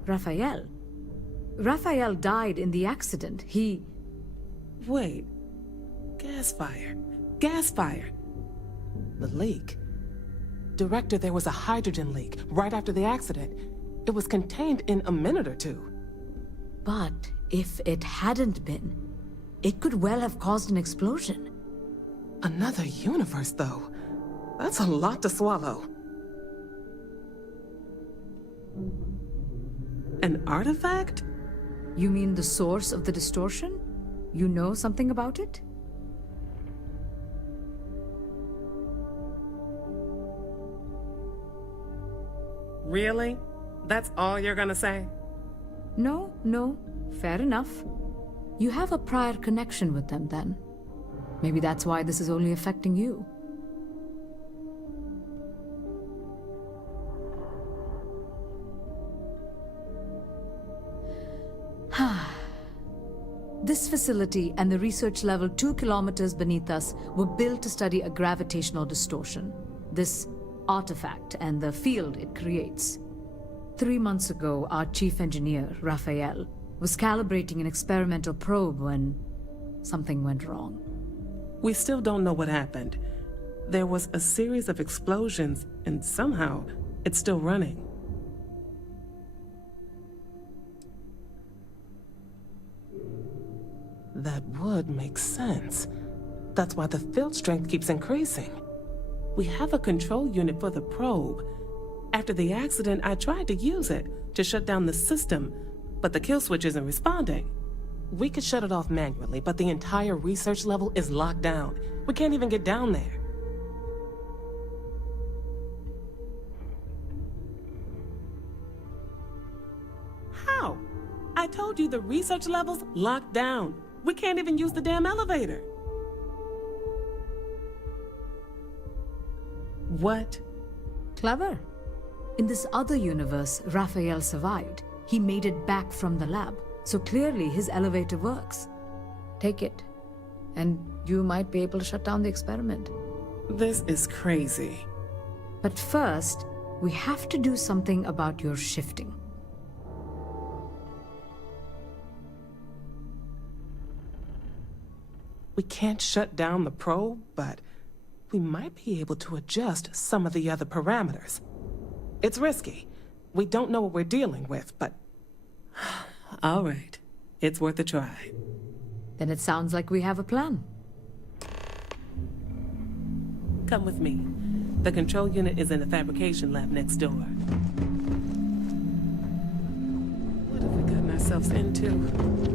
Raphael. Raphael died in the accident. He... Wait. Gas fire. Gas fire. The leak. Director, there was a hydrogen leak right after the accident. It was contained in a minute or 2. But if it hadn't been, it could well have caused an explosion. Another universe, though. That's a lot to swallow. An artifact? You mean the source of the distortion? You know something about it? Really? That's all you're gonna say? No. Fair enough. You have a prior connection with them, then. Maybe that's why this is only affecting you. This facility and the research level 2 kilometers beneath us were built to study a gravitational distortion, this artifact and the field it creates. 3 months ago, our chief engineer, Raphael, was calibrating an experimental probe when something went wrong. We still don't know what happened. There was a series of explosions, and somehow it's still running. That would make sense. That's why the field strength keeps increasing. We have a control unit for the probe. After the accident, I tried to use it to shut down the system, but the kill switch isn't responding. We could shut it off manually, but the entire research level is locked down. We can't even get down there. How? I told you the research level's locked down. We can't even use the damn elevator. What? Clever. In this other universe, Raphael survived. He made it back from the lab, so clearly his elevator works. Take it, and you might be able to shut down the experiment. This is crazy. But first, we have to do something about your shifting. We can't shut down the probe, but we might be able to adjust some of the other parameters. It's risky. We don't know what we're dealing with, but... All right. It's worth a try. Then it sounds like we have a plan. Come with me. The control unit is in the fabrication lab next door. What have we gotten ourselves into?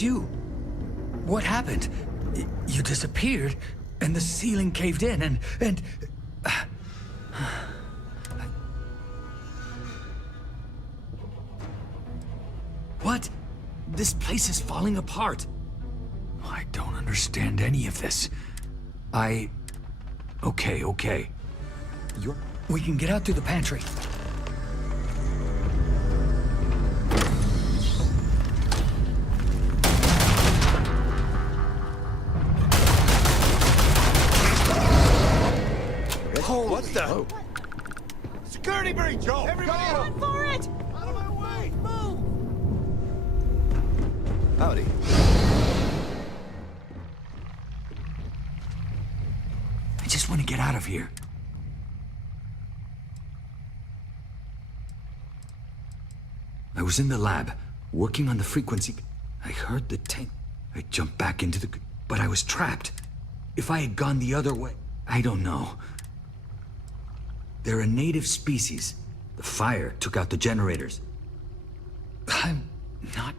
You. What happened? You disappeared, and the ceiling caved in, and... What? This place is falling apart. I don't understand any of this. Okay. We can get out through the pantry. What the? Security breach, Joe! Everybody run for it! Out of my way! Move! Howdy. I just want to get out of here. I was in the lab, working on the frequency. I heard the tape. I jumped back into the... But I was trapped. If I had gone the other way, I don't know. They're a native species. The fire took out the generators. I'm not...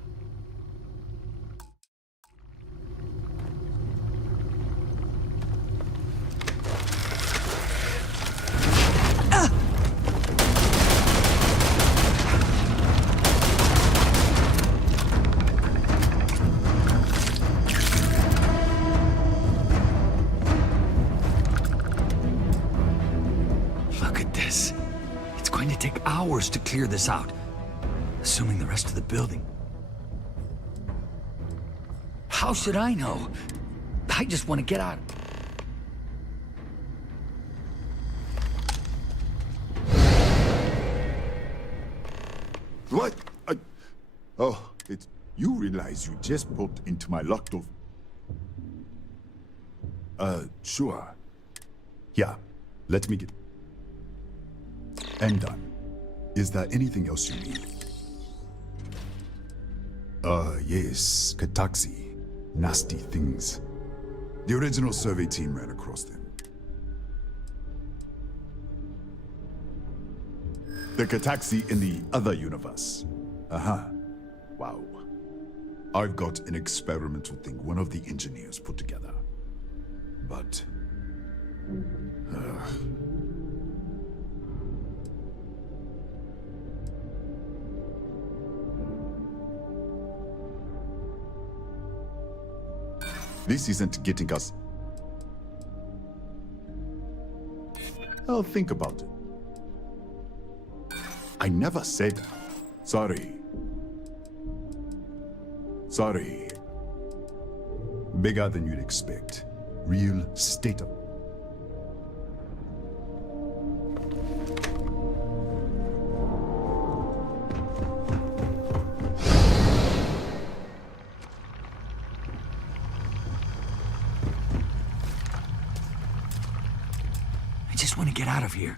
hours to clear this out, assuming the rest of the building. How should I know? I just want to get out. What? Oh, it's... You realize you just bumped into my locked off... Sure. Yeah, let me get... And done. Is there anything else you need? Yes, Kataxi. Nasty things. The original survey team ran across them. The Kataxi in the other universe. Wow. I've got an experimental thing one of the engineers put together. But... This isn't getting us... I'll think about it. I never said that. Sorry. Bigger than you'd expect. Real state of... I just want to get out of here.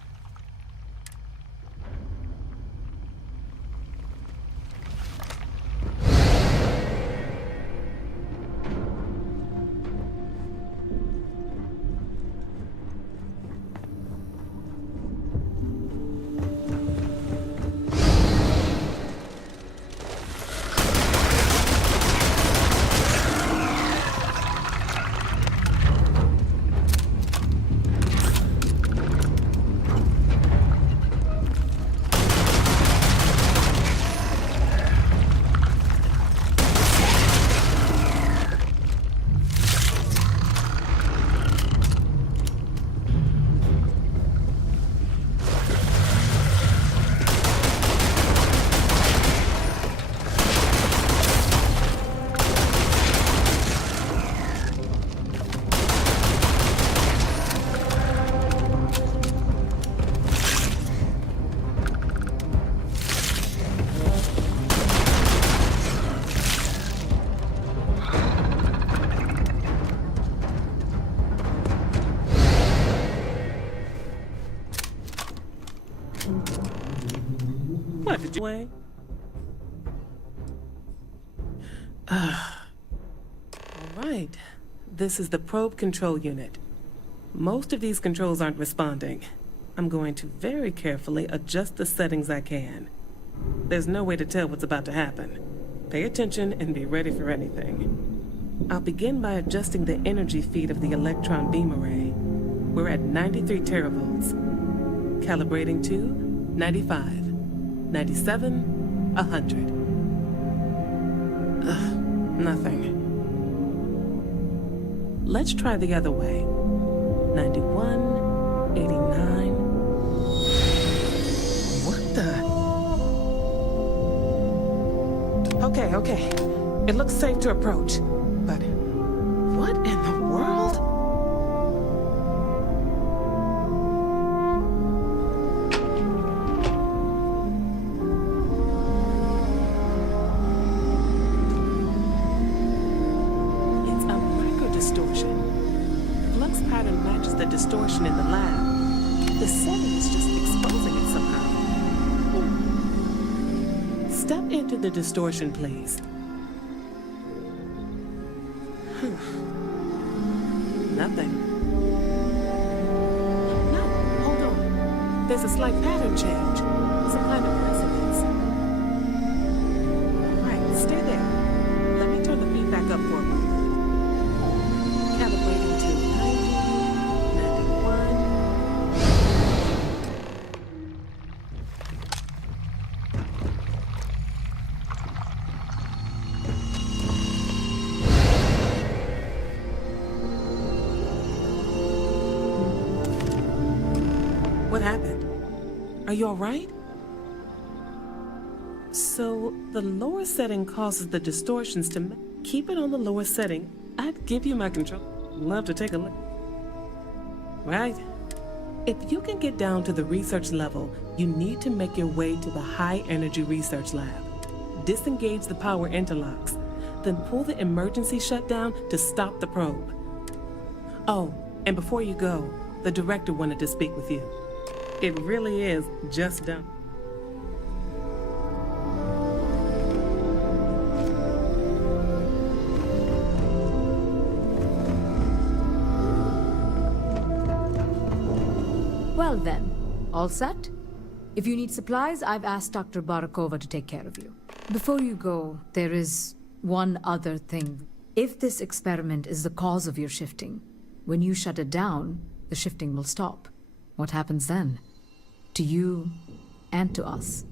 What did you say? All right. This is the probe control unit. Most of these controls aren't responding. I'm going to very carefully adjust the settings I can. There's no way to tell what's about to happen. Pay attention and be ready for anything. I'll begin by adjusting the energy feed of the electron beam array. We're at 93 teravolts. Calibrating to 95, 97, 100. Nothing. Let's try the other way. 91, 89. What the? Okay. It looks safe to approach. But what in the world? It's a micro-distortion. Flux pattern matches the distortion in the lab. The setting is just exposing it somehow. Step into the distortion, please. Nothing. No, hold on. There's a slight pattern change. Some kind of resonance. Right, stay there. Let me turn the feedback up for a moment. Calibrating to 90, 91. What happened? Are you all right? So, the lower setting causes the distortions to keep it on the lower setting. I'd give you my control. Love to take a look. Right. If you can get down to the research level, you need to make your way to the high energy research lab. Disengage the power interlocks, then pull the emergency shutdown to stop the probe. Oh, and before you go, the director wanted to speak with you. It really is just done. Well then, all set? If you need supplies, I've asked Dr. Barakova to take care of you. Before you go, there is one other thing. If this experiment is the cause of your shifting, when you shut it down, the shifting will stop. What happens then? To you and to us.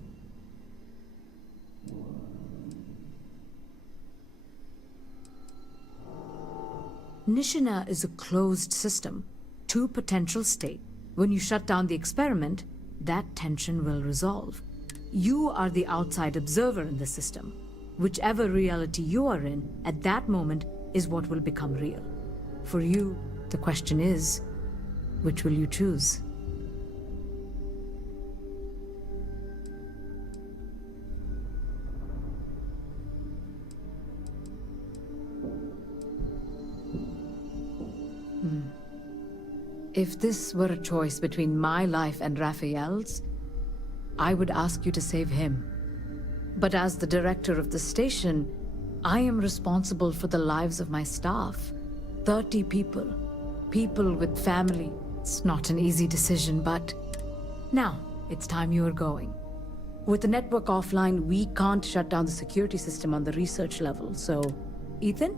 Nishina is a closed system, two potential states. When you shut down the experiment, that tension will resolve. You are the outside observer in the system. Whichever reality you are in, at that moment, is what will become real. For you, the question is, which will you choose? If this were a choice between my life and Raphael's, I would ask you to save him. But as the director of the station, I am responsible for the lives of my staff. 30 people. People with family. It's not an easy decision, but... Now, it's time you are going. With the network offline, we can't shut down the security system on the research level, so... Ethan,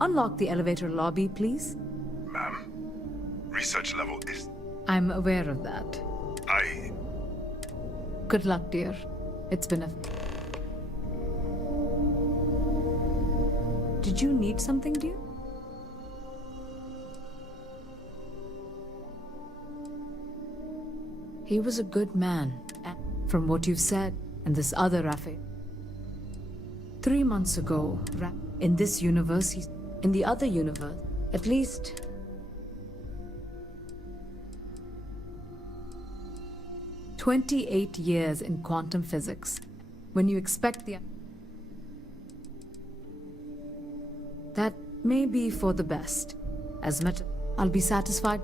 unlock the elevator lobby, please. Ma'am, research level is... I'm aware of that. Good luck, dear. It's been a... Did you need something, dear? He was a good man, from what you've said, and this other Raphael. 3 months ago, in this universe, in the other universe, at least... 28 years in quantum physics. When you expect the... That may be for the best. As much I'll be satisfied.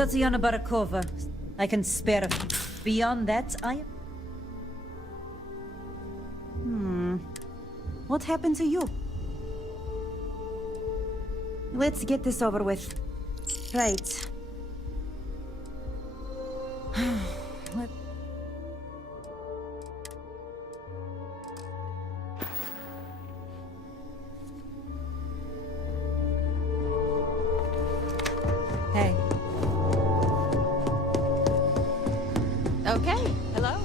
Tatiana Barakova. I can spare a... Beyond that, I... What happened to you? Let's get this over with. Right. What? Hey. Okay, hello.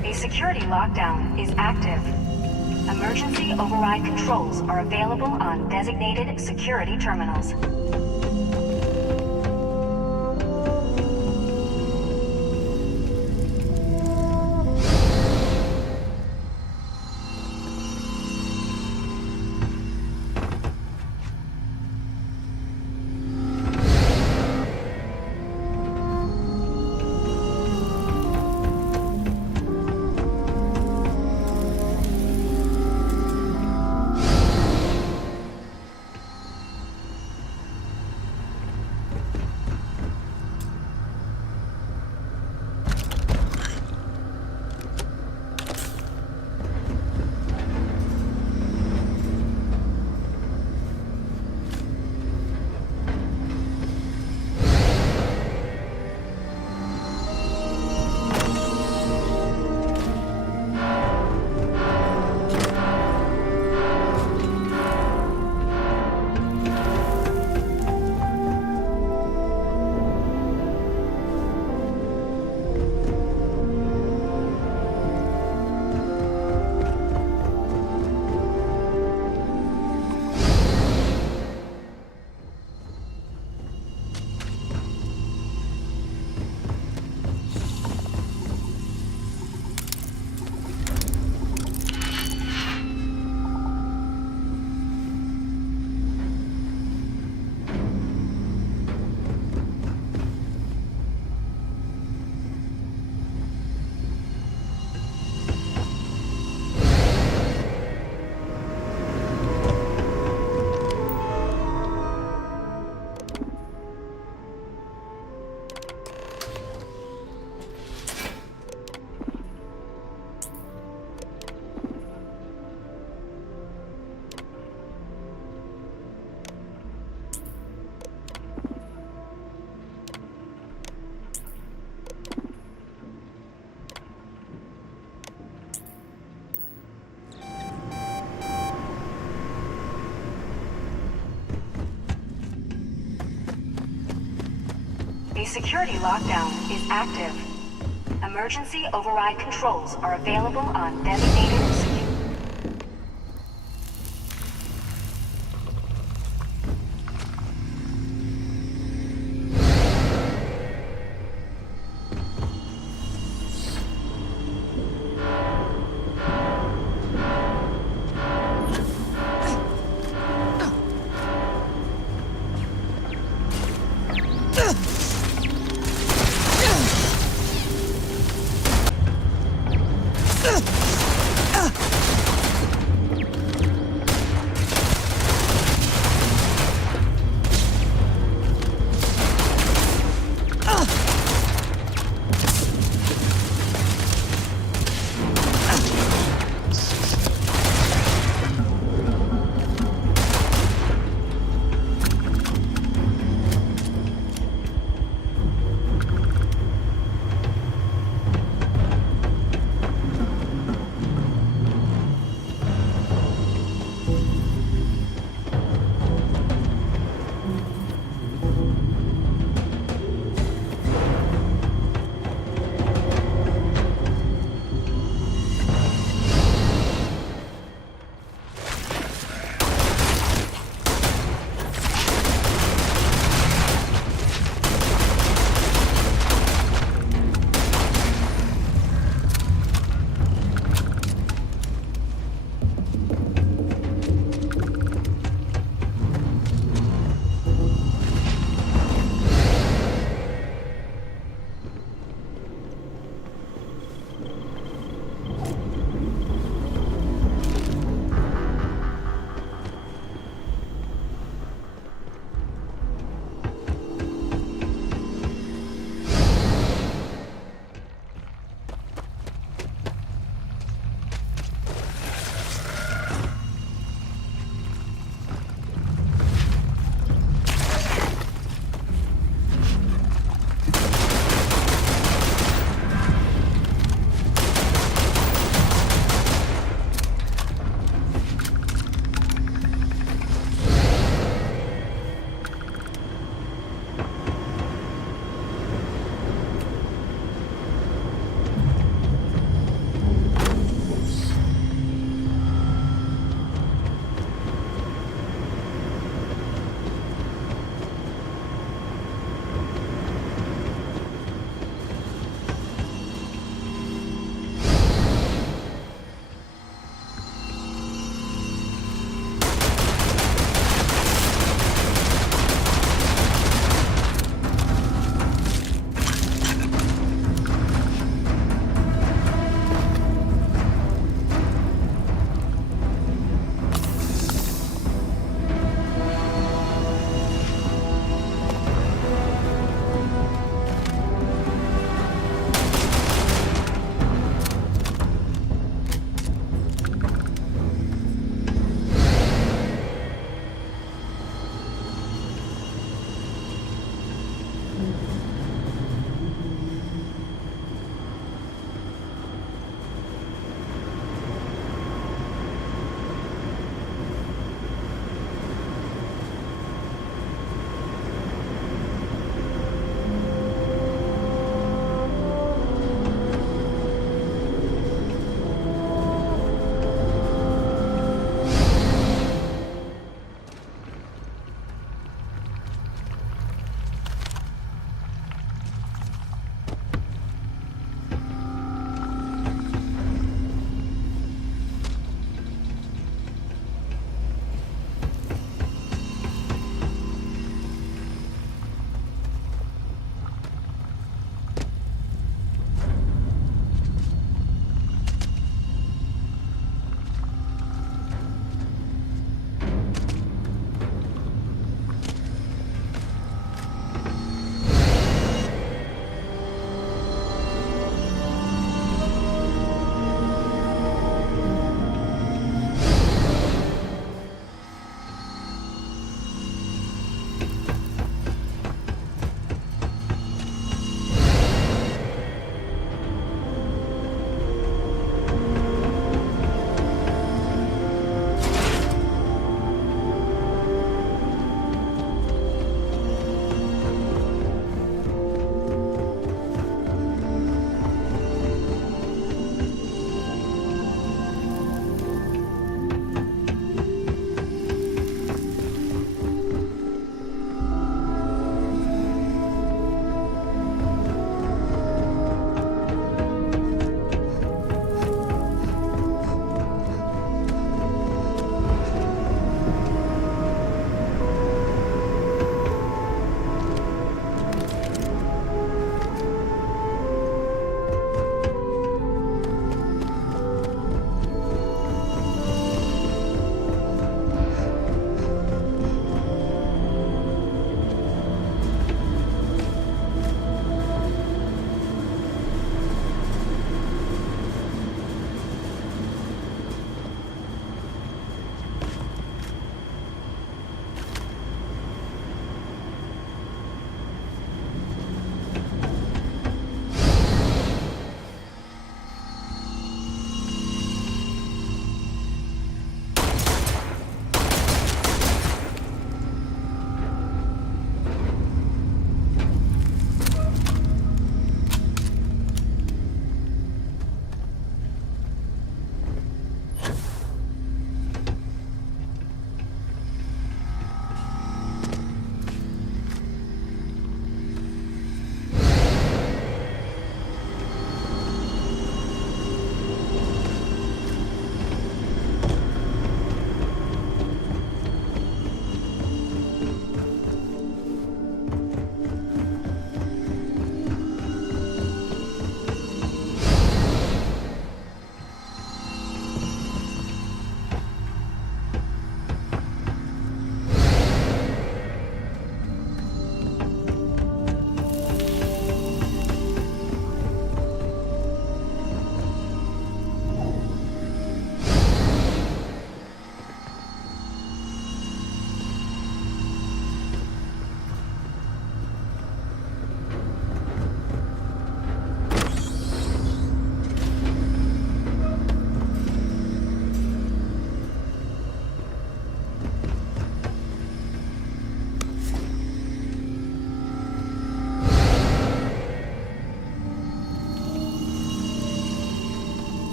The security lockdown is active. Emergency override controls are available on designated security terminals. The security lockdown is active. Emergency override controls are available on designated security.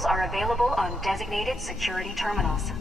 controls are available on designated security terminals.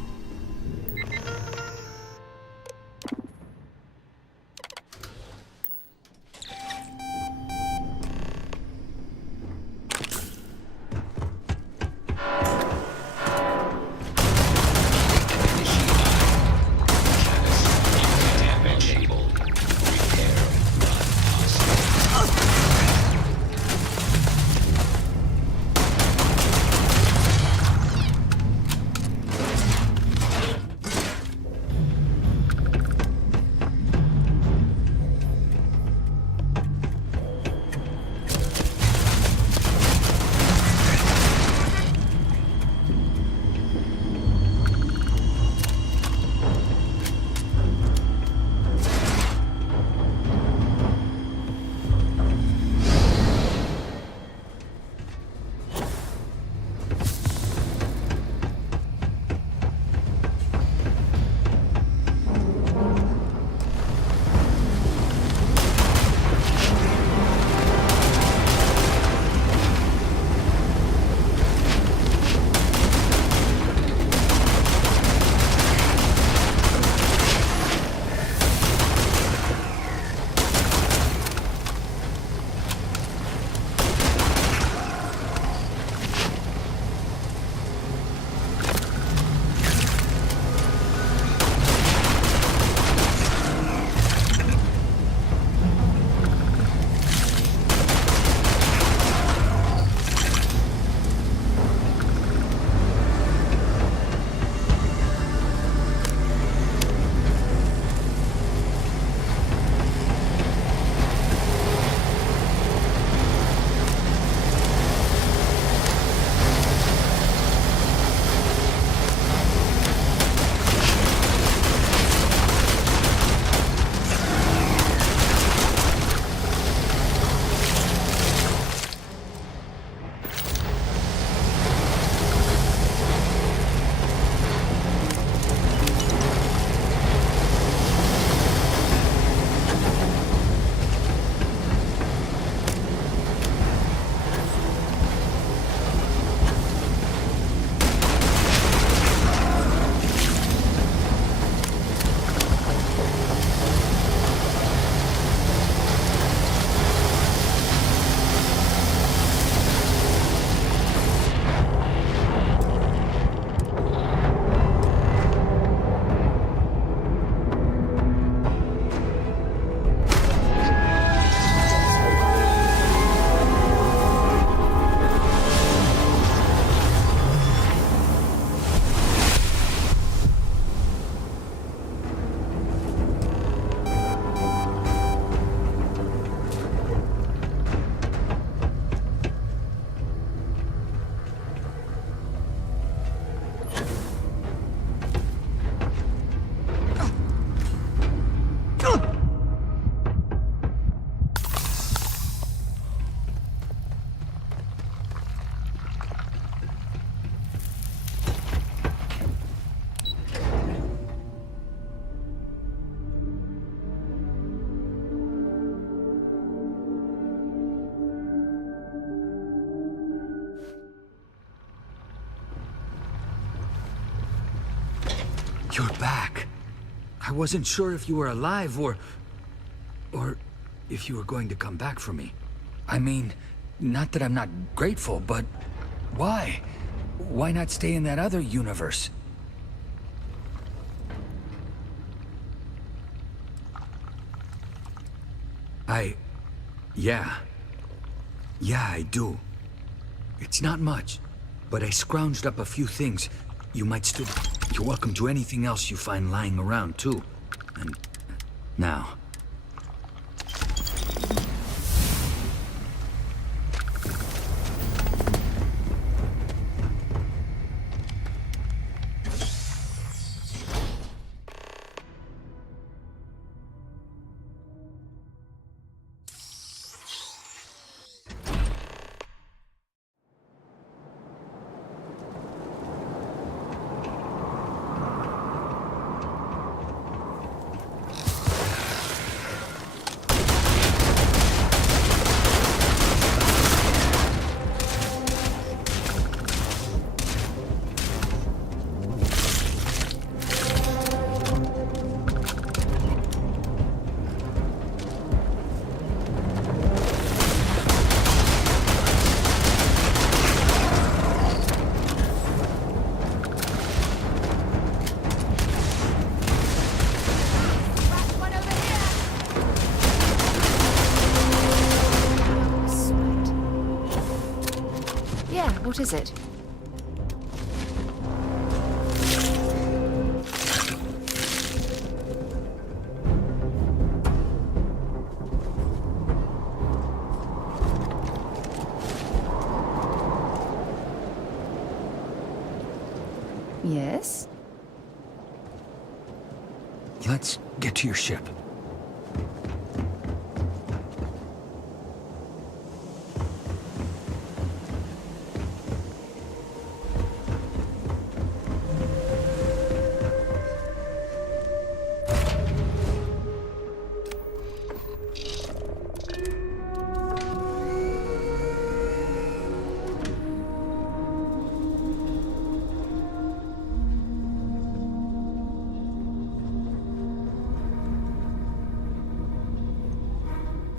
You're back. I wasn't sure if you were alive or if you were going to come back for me. I mean, not that I'm not grateful, but why? Why not stay in that other universe? Yeah, I do. It's not much, but I scrounged up a few things. You might still... You're welcome to anything else you find lying around, too. And now... What is it? Yes? Let's get to your ship.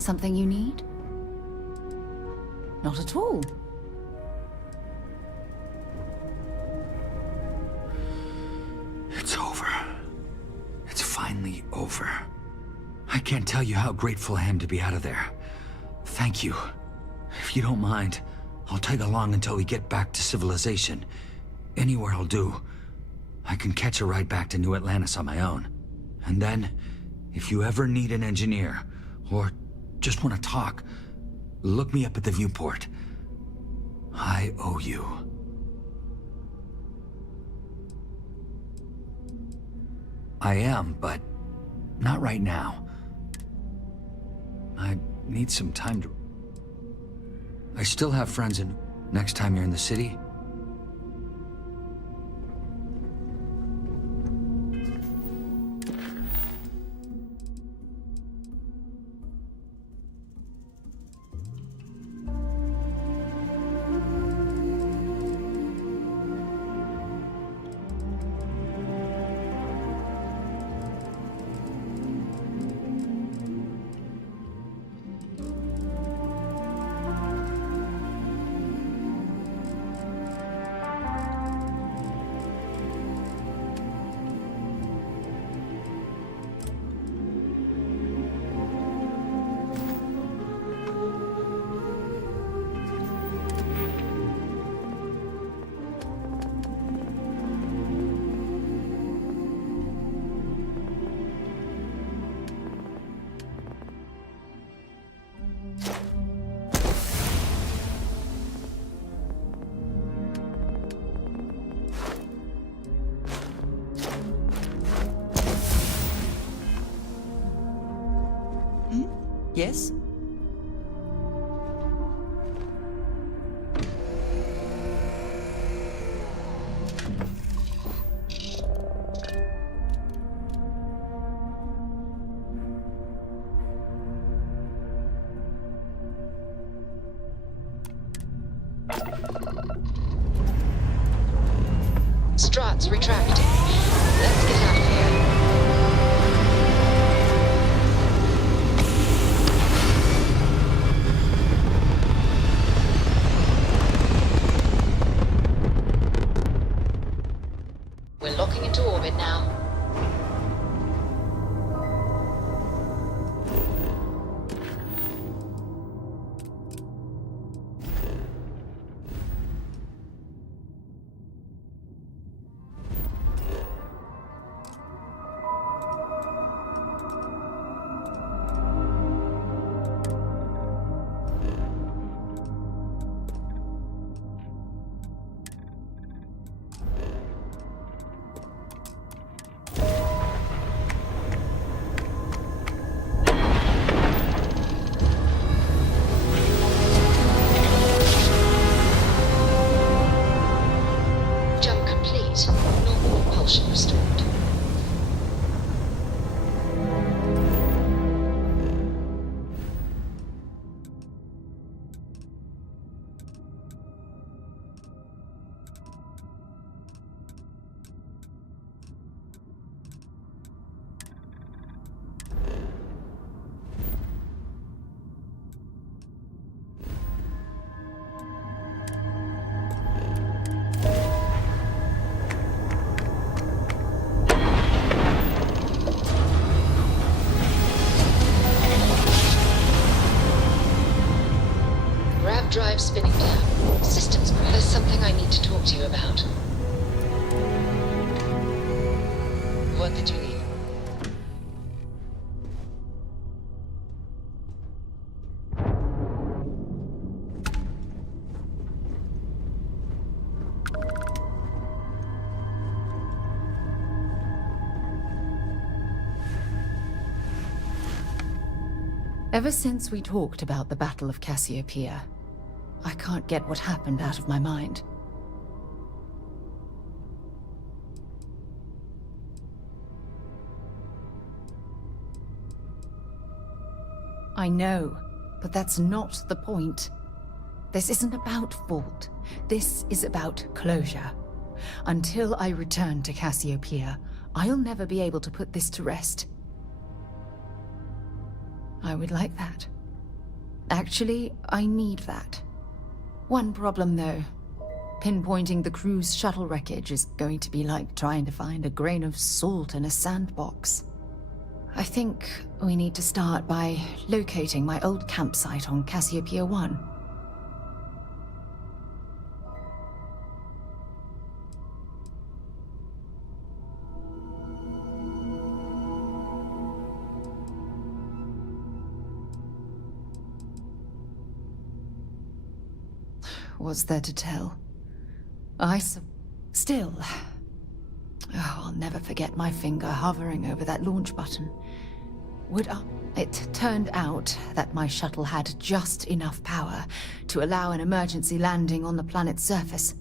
Something you need? Not at all. It's over. It's finally over. I can't tell you how grateful I am to be out of there. Thank you. If you don't mind, I'll tag along until we get back to civilization. Anywhere I'll do. I can catch a ride back to New Atlantis on my own. And then, if you ever need an engineer, or just want to talk, look me up at the viewport. I owe you. I am, but not right now. I need some time to... I still have friends in... Next time you're in the city, Yes? Struts retracting. Let's get out of here. We're locking into orbit now. Drive spinning down. Systems crash. There's something I need to talk to you about. What did you need? Ever since we talked about the Battle of Cassiopeia, I can't get what happened out of my mind. I know, but that's not the point. This isn't about fault. This is about closure. Until I return to Cassiopeia, I'll never be able to put this to rest. I would like that. Actually, I need that. One problem, though. Pinpointing the crew's shuttle wreckage is going to be like trying to find a grain of salt in a sandbox. I think we need to start by locating my old campsite on Cassiopeia 1. What's there to tell? Still... Oh, I'll never forget my finger hovering over that launch button. It turned out that my shuttle had just enough power to allow an emergency landing on the planet's surface.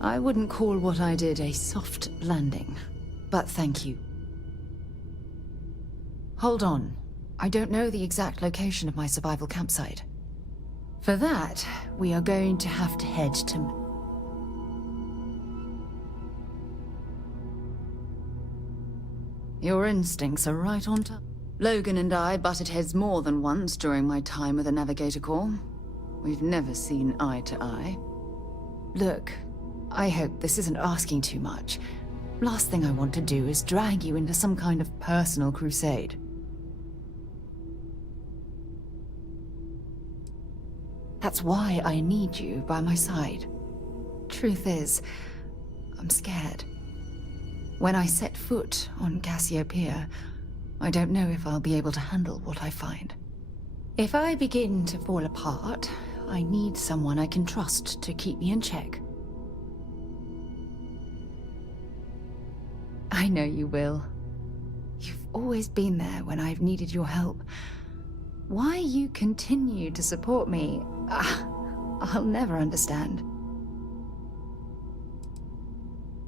I wouldn't call what I did a soft landing, but thank you. Hold on. I don't know the exact location of my survival campsite. For that, we are going to have to head to... Your instincts are right on top. Logan and I butted heads more than once during my time with the Navigator Corps. We've never seen eye to eye. Look, I hope this isn't asking too much. Last thing I want to do is drag you into some kind of personal crusade. That's why I need you by my side. Truth is, I'm scared. When I set foot on Cassiopeia, I don't know if I'll be able to handle what I find. If I begin to fall apart, I need someone I can trust to keep me in check. I know you will. You've always been there when I've needed your help. Why you continue to support me, I'll never understand.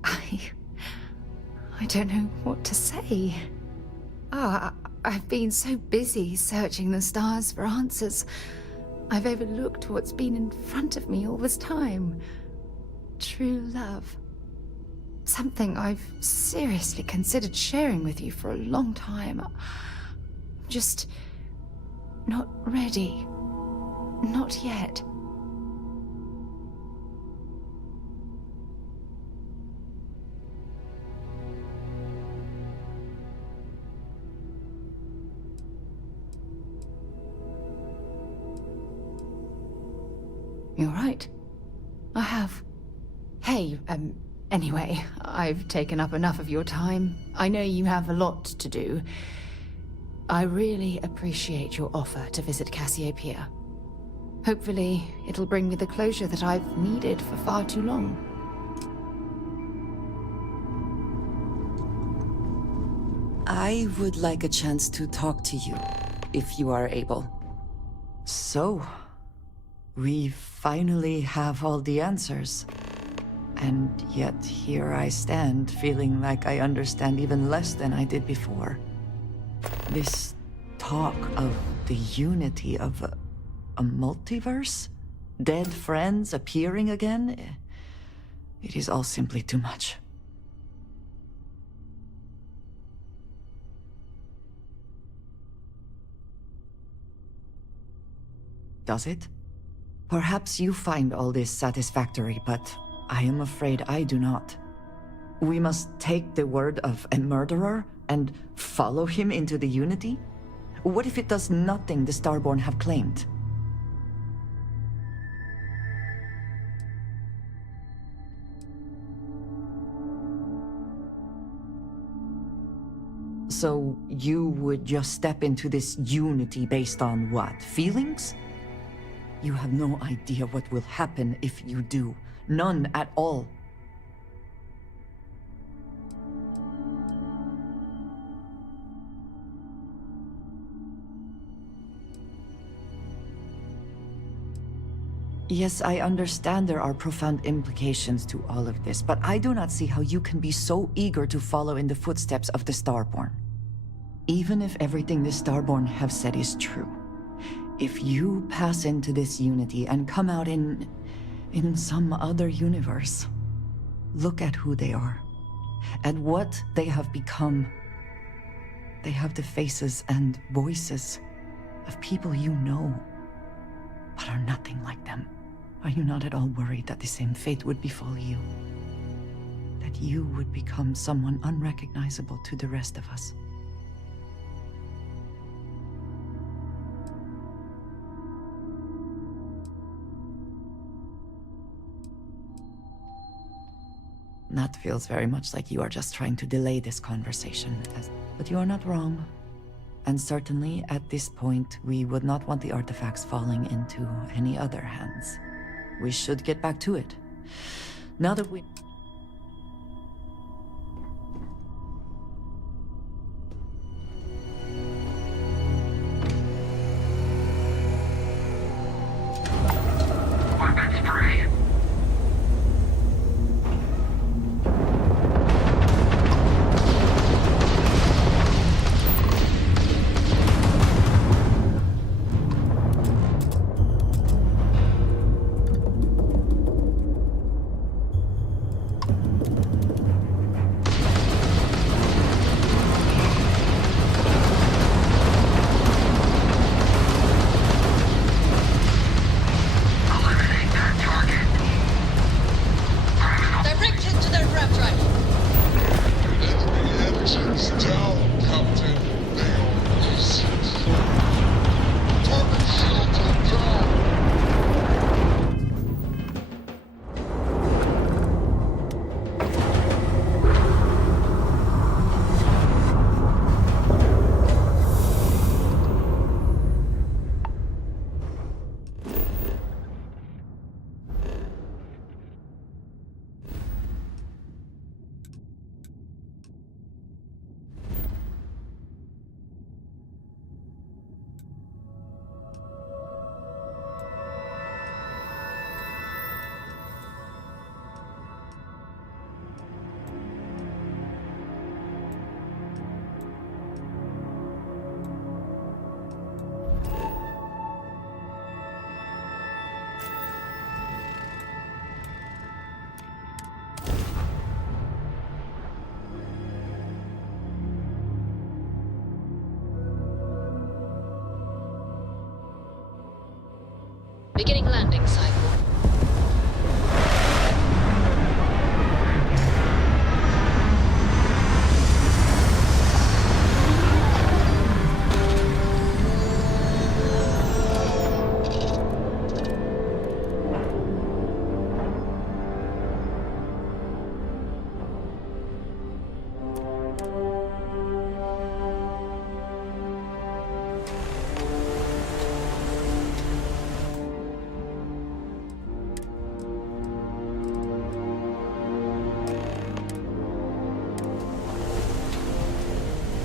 I don't know what to say. I've been so busy searching the stars for answers. I've overlooked what's been in front of me all this time. True love. Something I've seriously considered sharing with you for a long time. Just not ready. Not yet. You're right. I have. Hey, anyway, I've taken up enough of your time. I know you have a lot to do. I really appreciate your offer to visit Cassiopeia. Hopefully, it'll bring me the closure that I've needed for far too long. I would like a chance to talk to you, if you are able. So, we finally have all the answers. And yet here I stand, feeling like I understand even less than I did before. This talk of the unity of a multiverse? Dead friends appearing again? It is all simply too much. Does it? Perhaps you find all this satisfactory, but I am afraid I do not. We must take the word of a murderer and follow him into the Unity? What if it does nothing the Starborn have claimed? So you would just step into this Unity based on what? Feelings? You have no idea what will happen if you do. None at all. Yes, I understand there are profound implications to all of this, but I do not see how you can be so eager to follow in the footsteps of the Starborn. Even if everything the Starborn have said is true, if you pass into this Unity and come out in some other universe, look at who they are, and what they have become. They have the faces and voices of people you know, but are nothing like them. Are you not at all worried that the same fate would befall you? That you would become someone unrecognizable to the rest of us? That feels very much like you are just trying to delay this conversation. But you are not wrong. And certainly, at this point, we would not want the artifacts falling into any other hands. We should get back to it. Now that we... Weapons free. Beginning landing cycle.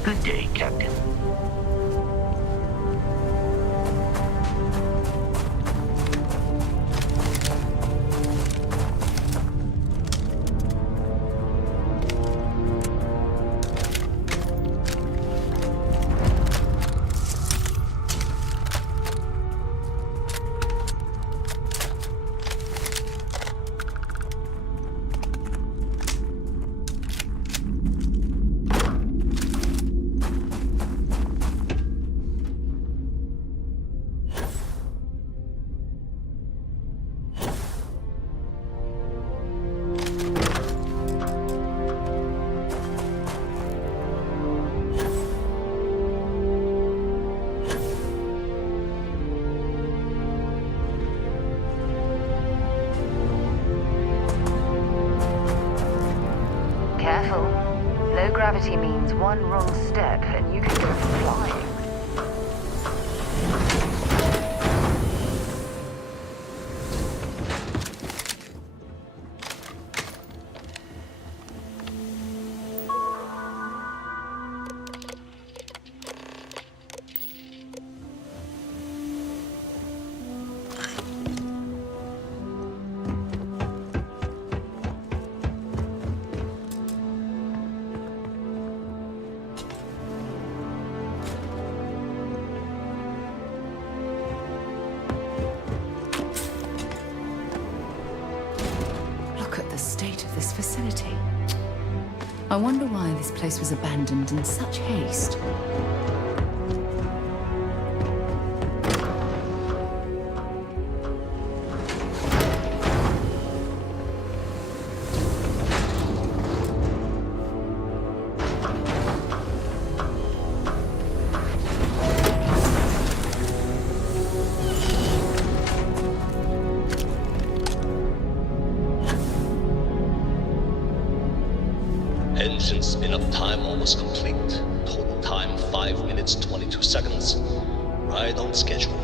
Good day, Captain. Gravity means one wrong step and you can go flying. Look at the state of this facility. I wonder why this place was abandoned in such haste. Engine spin-up time almost complete. Total time 5 minutes 22 seconds. Right on schedule.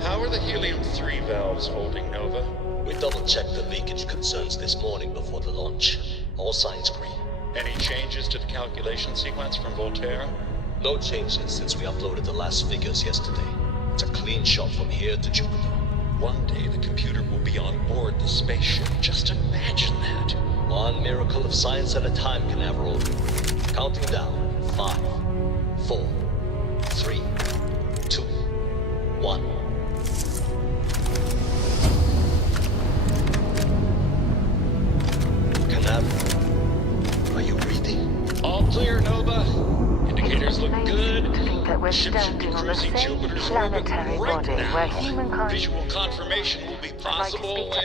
How are the helium-3 valves holding, Nova? We double-checked the leakage concerns this morning before the launch. All signs green. Any changes to the calculation sequence from Voltaire? No changes since we uploaded the last figures yesterday. It's a clean shot from here to Jupiter. One day the computer will be on board the spaceship. Just imagine that. One miracle of science at a time, Canaveral. Counting down. 5, 4, 3, 2, 1. Canaveral, are you reading? All clear, Nova. Indicators look good. To think that we're Ship should be standing on the cruising same Jupiter's planetary orbit right body now. where humankind... Visual confirmation will be possible when...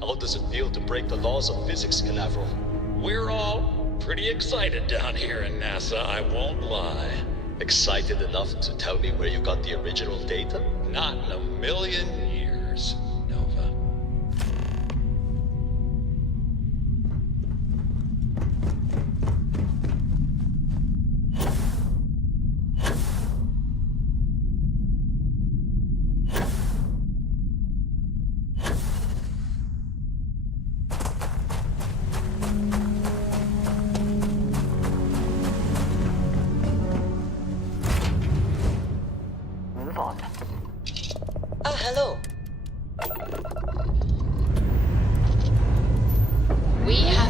How does it feel to break the laws of physics, Canaveral? We're all pretty excited down here in NASA, I won't lie. Excited enough to tell me where you got the original data? Not in a million years, Nova. Move on. Ah, hello. We have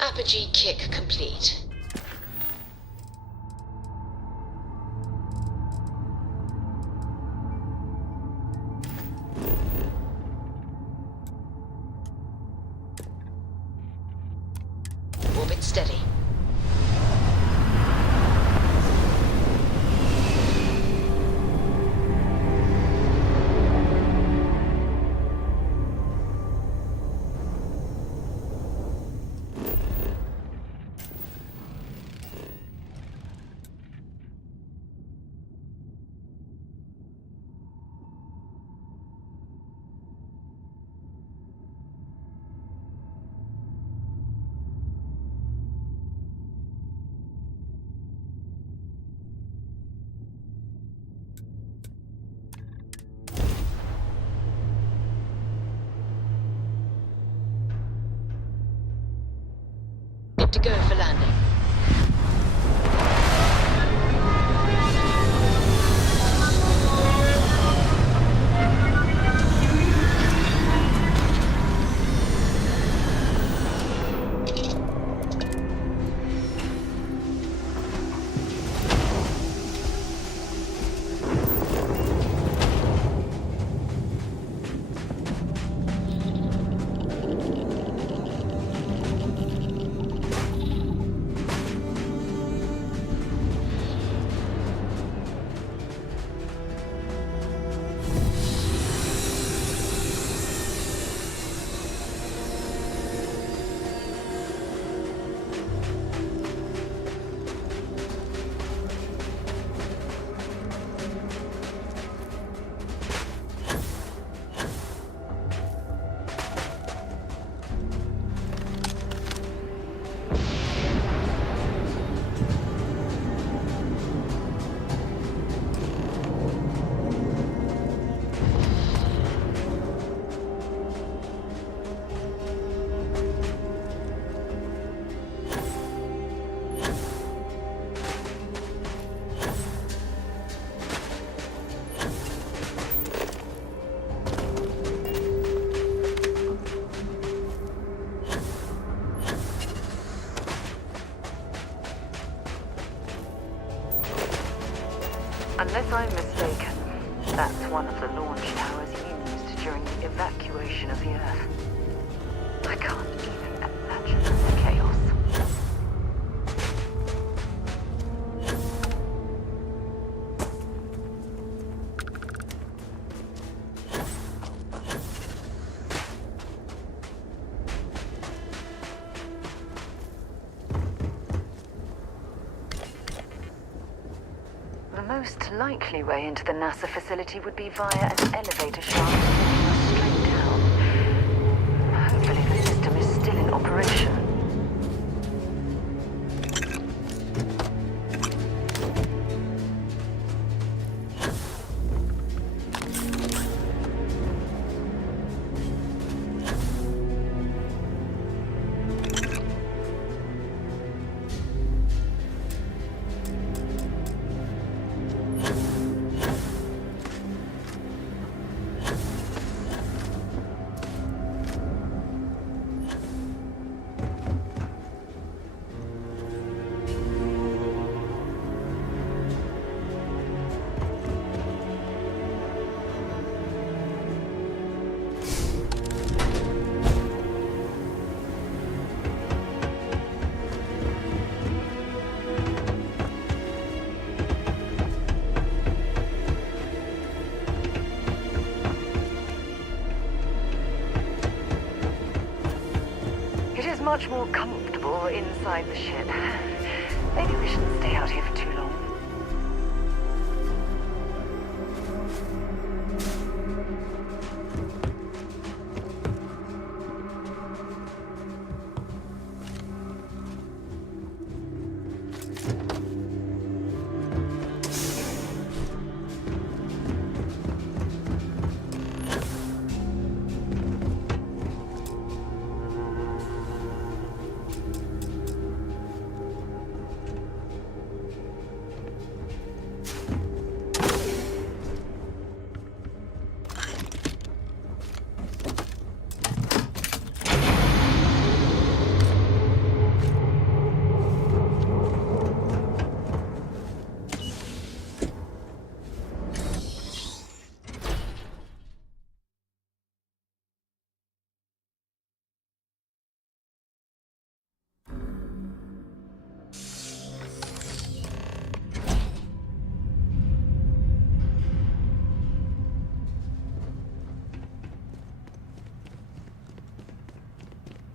Apogee kick complete. Orbit steady. Good to go for landing. Unless I'm mistaken, that's one of the launch towers used during the evacuation of the Earth. I can't even imagine the chaos. The most likely way into the NASA facility would be via an elevator shaft taking us straight down. Hopefully the system is still in operation. It is much more comfortable inside the ship. Maybe we shouldn't stay out here for too long.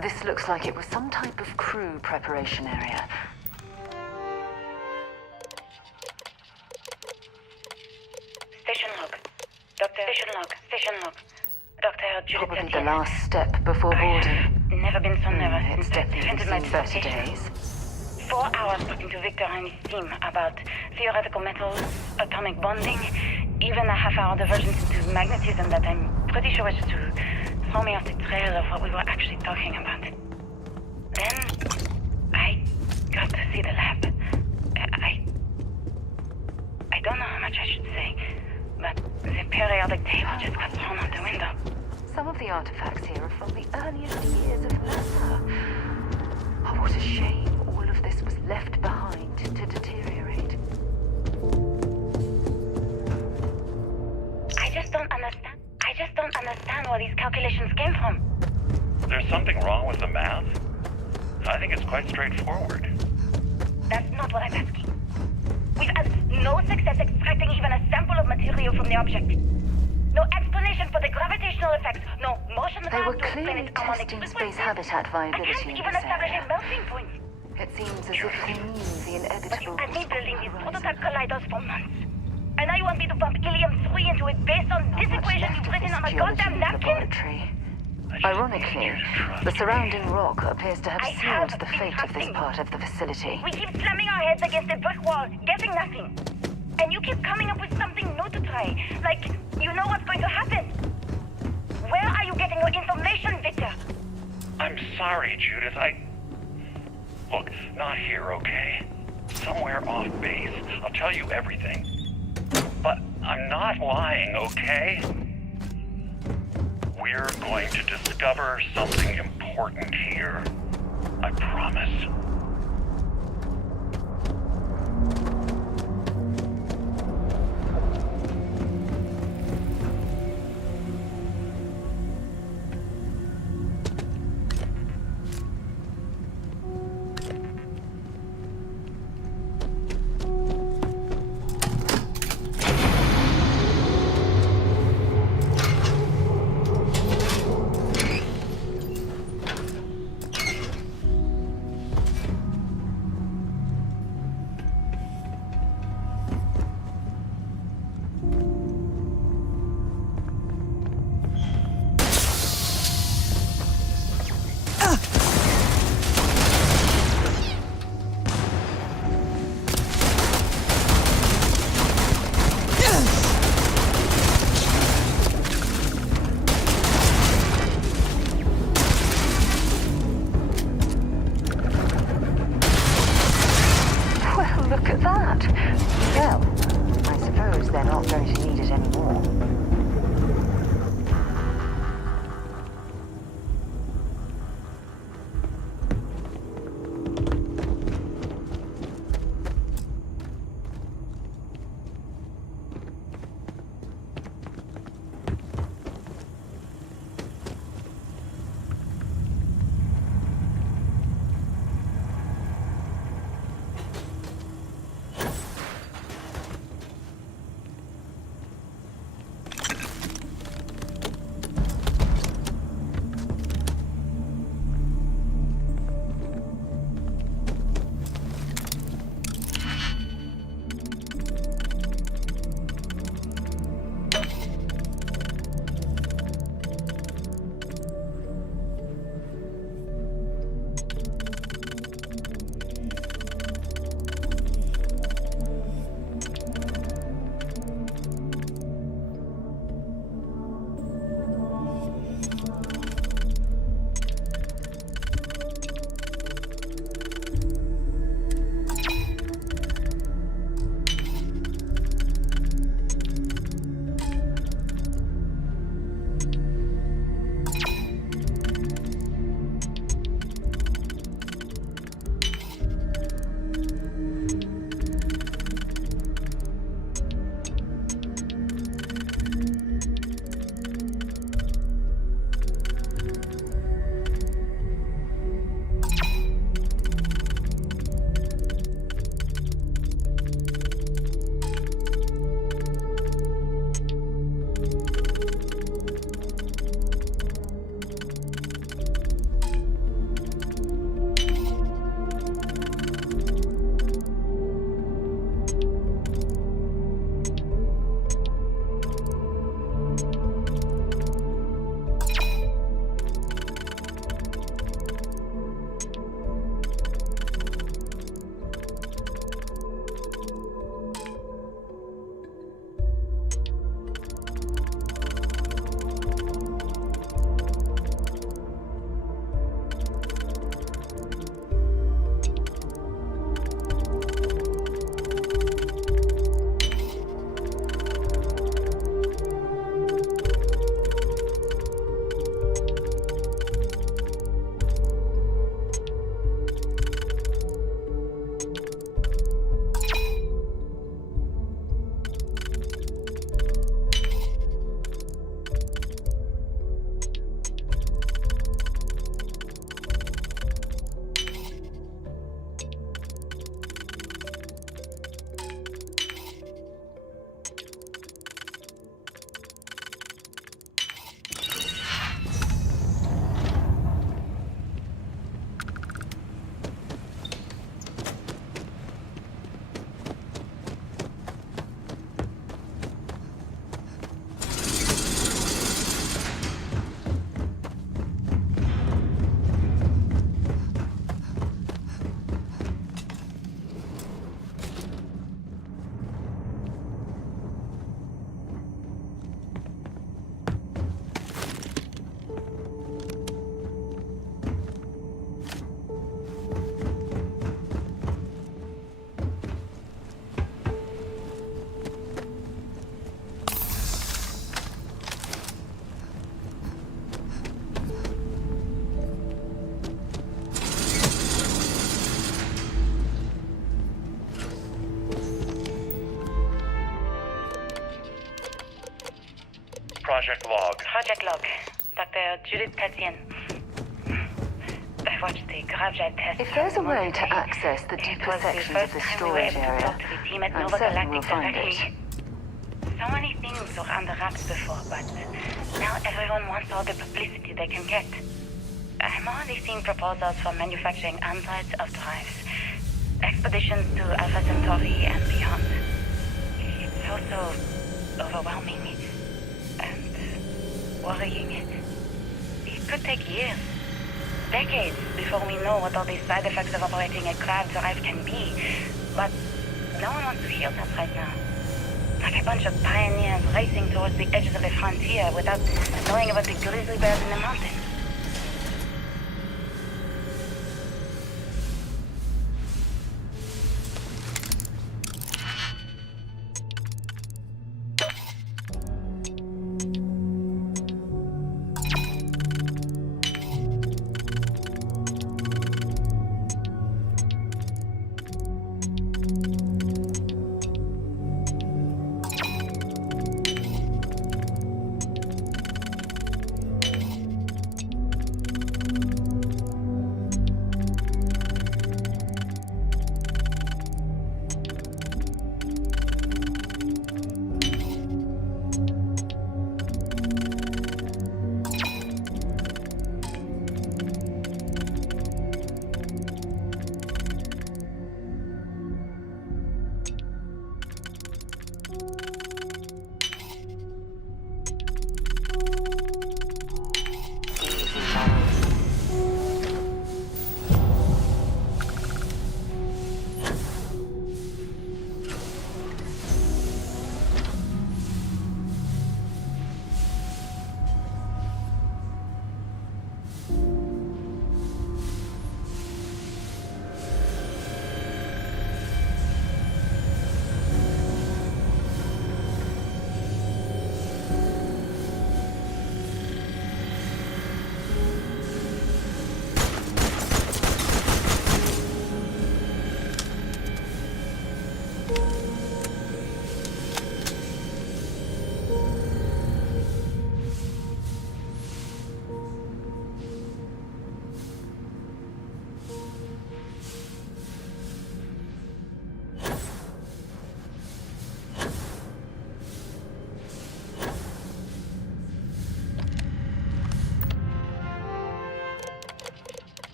This looks like it was some type of crew preparation area. Station log. Doctor. Station log. Station log. Dr. Judith. Probably the last step before boarding. Never been so nervous It's definitely been 30 days. 4 hours talking to Victor and his team about theoretical metals, atomic bonding, even a half-hour divergence into magnetism that I'm pretty sure was just to throw me off the trail of what we were actually talking about. Then, I got to see the lab. I don't know how much I should say, but the periodic table just got thrown out the window. Some of the artifacts here are from the earliest years of NASA. Oh, what a shame all of this was left behind to deteriorate. I just don't understand where these calculations came from. There's something wrong with the math? I think it's quite straightforward. That's not what I'm asking. We've had no success extracting even a sample of material from the object. No explanation for the gravitational effects. No motion They were to explain clearly its harmonic testing frequency. space habitat viability I can't in even this establish area. a melting point. It seems as if they knew the inevitable. But you had me building these prototype colliders for months. And now you want me to pump helium-3 into it based on this equation you've written on a goddamn napkin? Ironically, the surrounding rock appears to have sealed the fate of this part of the facility. We keep slamming our heads against a brick wall, getting nothing. And you keep coming up with something new to try. Like, you know what's going to happen. Where are you getting your information, Victor? I'm sorry, Judith. Look, not here, okay? Somewhere off base. I'll tell you everything. But I'm not lying, okay? We're going to discover something important here. I promise. at that. Well, I suppose they're not going to need it anymore. Project log. Project log. Dr. Judith Tatien. I watched the gravity test. If there's a way to access the deeper sections of the storage area, I'm certain we'll find it. So many things were under wraps before, but now everyone wants all the publicity they can get. I'm already seeing proposals for manufacturing androids of drives, expeditions to Alpha Centauri and beyond. It's also overwhelming and worrying. It could take years, decades, before we know what all these side effects of operating a craft drive can be. But no one wants to hear that right now. Like a bunch of pioneers racing towards the edges of the frontier without knowing about the grizzly bears in the mountains.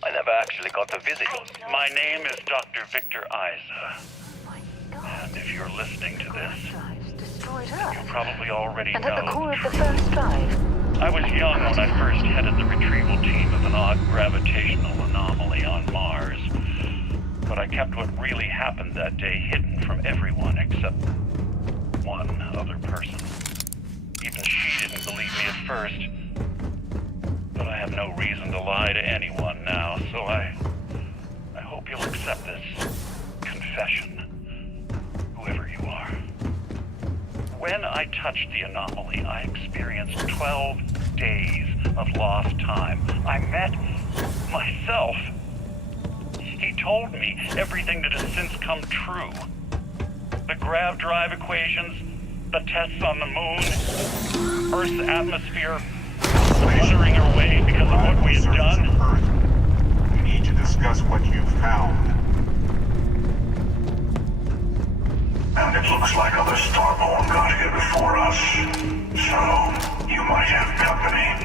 I never actually got to visit you. My name is Dr. Victor Isa. And if you're listening to this, you probably already And know at the core of the truth. first drive. I was young when I first headed the retrieval team of an odd gravitational anomaly on Mars. But I kept what really happened that day hidden from everyone except one other person. Even she didn't believe me at first. But I have no reason to lie to anyone now, so I hope you'll accept this confession, whoever you are. When I touched the anomaly, I experienced 12 days of lost time. I met myself. He told me everything that has since come true. The grav drive equations, the tests on the moon, Earth's atmosphere, fluttering away because of what we had done. We need to discuss what you found. And it looks like other Starborn got here before us. So, you might have company.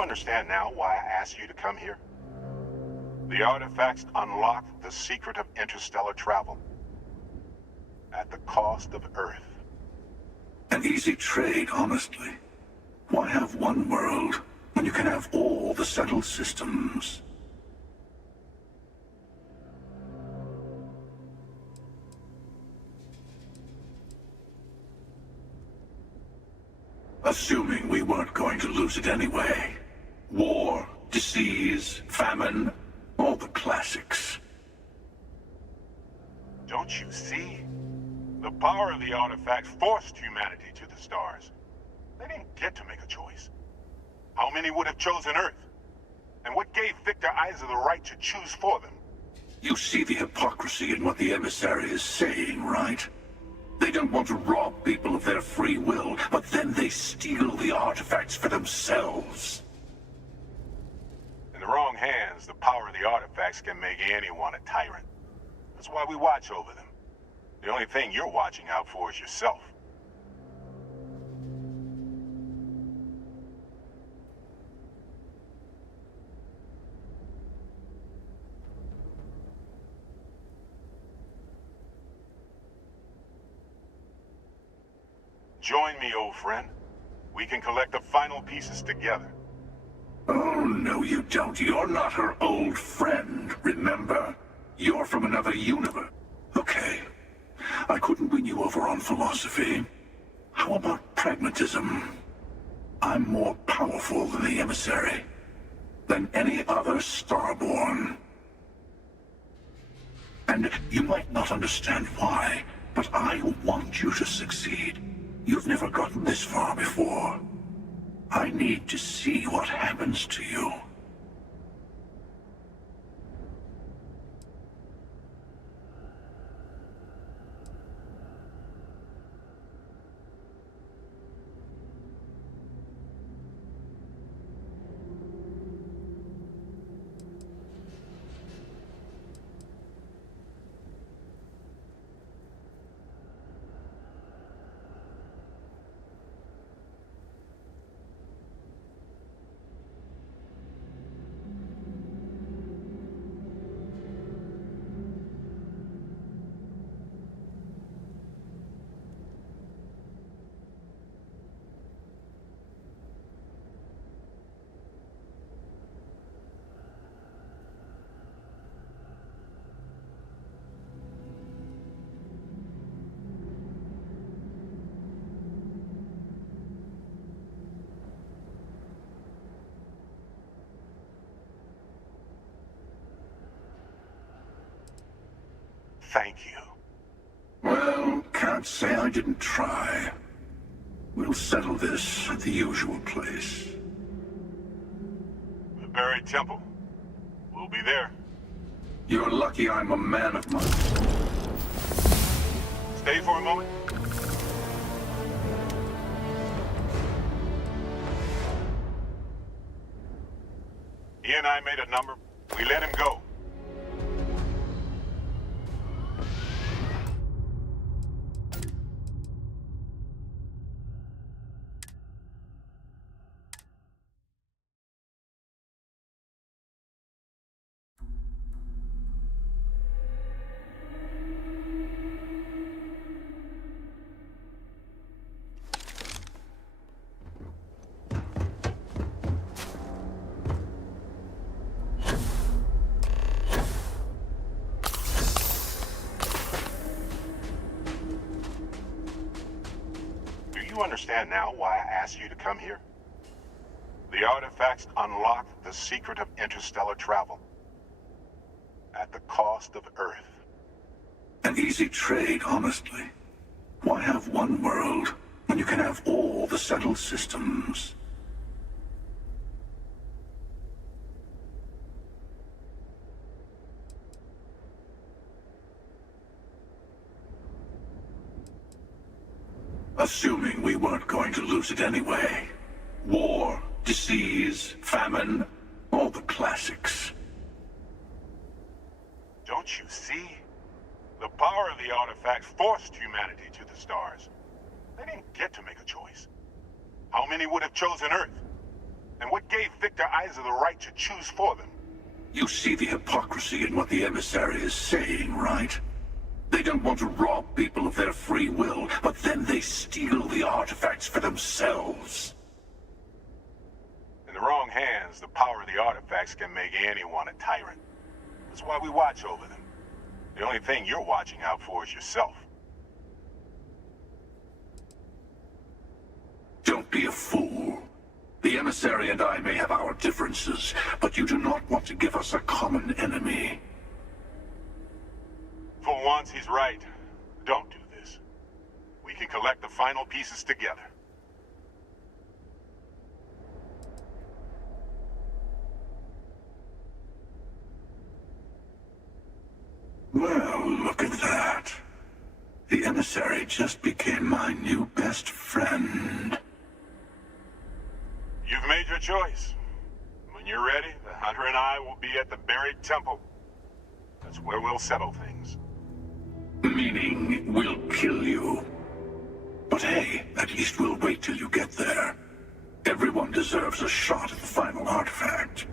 you understand now why I asked you to come here? The artifacts unlock the secret of interstellar travel. At the cost of Earth. An easy trade, honestly. Why have one world when you can have all the settled systems? Assuming we weren't going to lose it anyway. War, disease, famine, all the classics. Don't you see? The power of the artifacts forced humanity to the stars. They didn't get to make a choice. How many would have chosen Earth? And what gave Victor Isa the right to choose for them? You see the hypocrisy in what the emissary is saying, right? They don't want to rob people of their free will, but then they steal the artifacts for themselves. In the wrong hands, the power of the artifacts can make anyone a tyrant. That's why we watch over them. The only thing you're watching out for is yourself. Join me, old friend. We can collect the final pieces together. Oh, no you don't. You're not her old friend, remember? You're from another universe. Okay. I couldn't win you over on philosophy. How about pragmatism? I'm more powerful than the emissary. Than any other Starborn. And you might not understand why, but I want you to succeed. You've never gotten this far before. I need to see what happens to you. Thank you. Well, can't say I didn't try. We'll settle this at the usual place. The buried temple. We'll be there. You're lucky I'm a man of my... Stay for a moment. He and I made a number. We let him go. You understand now why I asked you to come here? The artifacts unlock the secret of interstellar travel. At the cost of Earth. An easy trade, honestly. Why have one world when you can have all the settled systems? Assuming we weren't going to lose it anyway. War, disease, famine, all the classics. Don't you see? The power of the artifacts forced humanity to the stars. They didn't get to make a choice. How many would have chosen Earth? And what gave Victor Isa the right to choose for them? You see the hypocrisy in what the emissary is saying, right? They don't want to rob people of their free will, but then they steal the artifacts for themselves. In the wrong hands, the power of the artifacts can make anyone a tyrant. That's why we watch over them. The only thing you're watching out for is yourself. Don't be a fool. The emissary and I may have our differences, but you do not want to give us a common enemy. For once, he's right. Don't do this. We can collect the final pieces together. Well, look at that. The emissary just became my new best friend. You've made your choice. When you're ready, the Hunter and I will be at the buried temple. That's where we'll settle things. Meaning, we'll kill you. But hey, at least we'll wait till you get there. Everyone deserves a shot at the final artifact.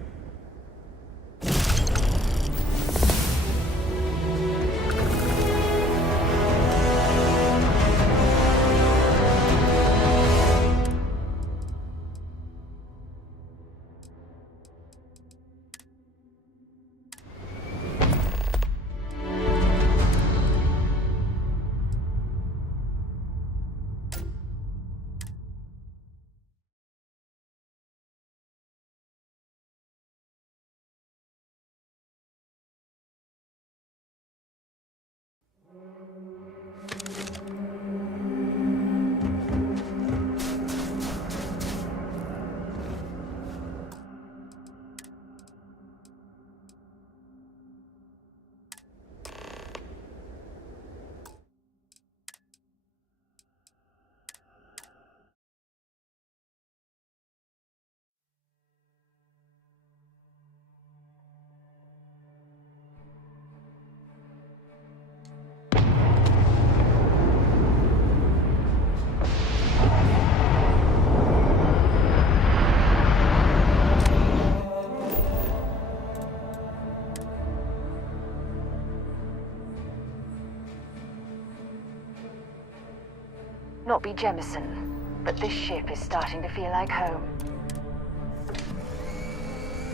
Not be Jemison, but this ship is starting to feel like home.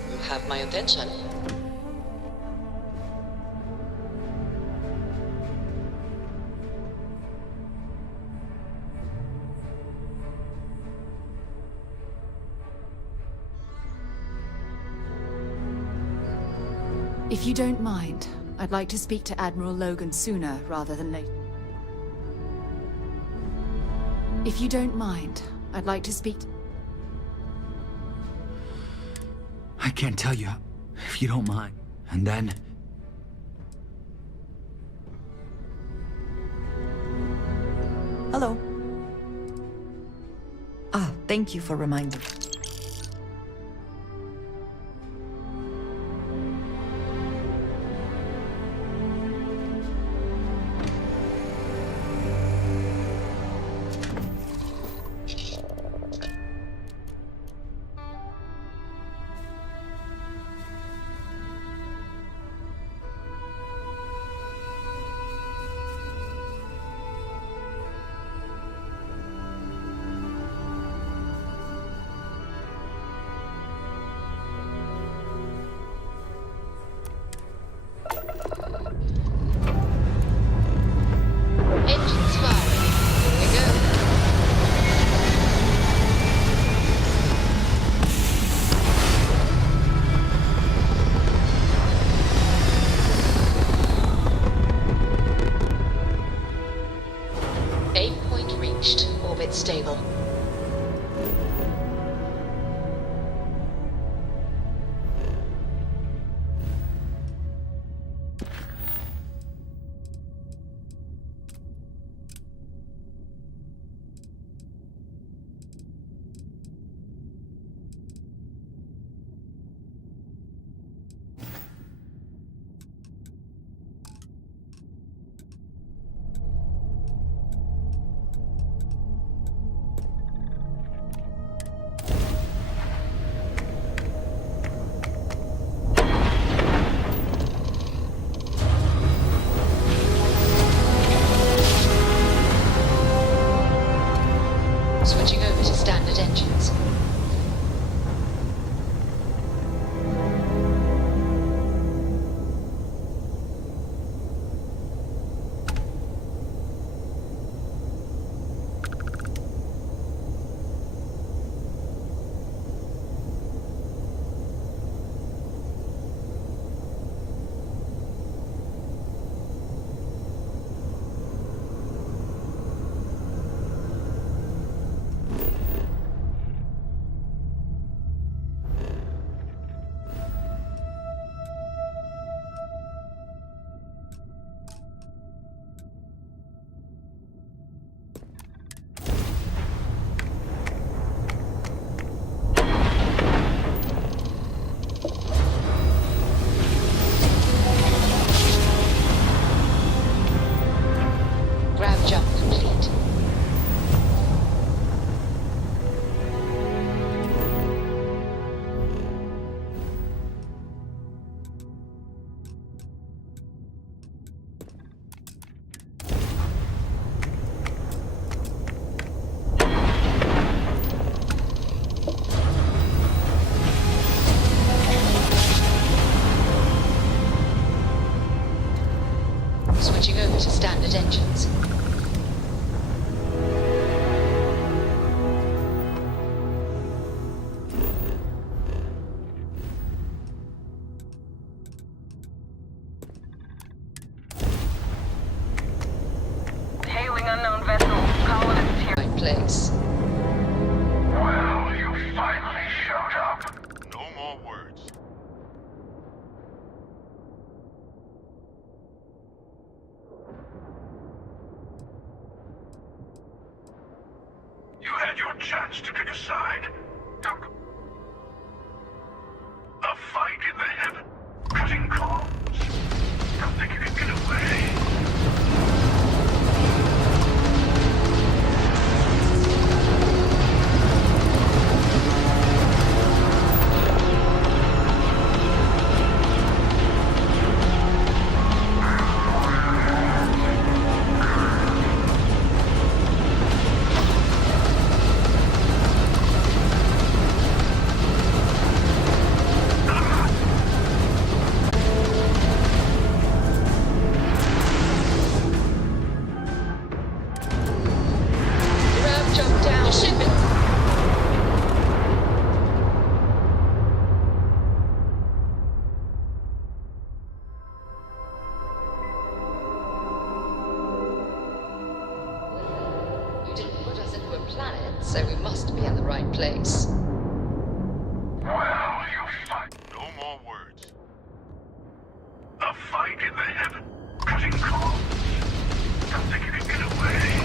You have my attention. If you don't mind, I'd like to speak to Admiral Logan sooner rather than later. If you don't mind, I'd like to speak to... I can't tell you, if you don't mind. And then... Hello. Thank you for reminding. Engines firing. Here we go. Aim point reached. Orbit stable. Switching over to standard engines. Jump complete. Switching over to standard engines. Hailing unknown vessel. Colonists here. Right place. Well, you finally showed up. No more words. You had your chance to pick a side. Took a fight in the heaven, cutting cords. Don't think you can get away. planet, so we must be in the right place. Well, you fight. No more words. A fight in the heaven, cutting cords. Don't think you can get away.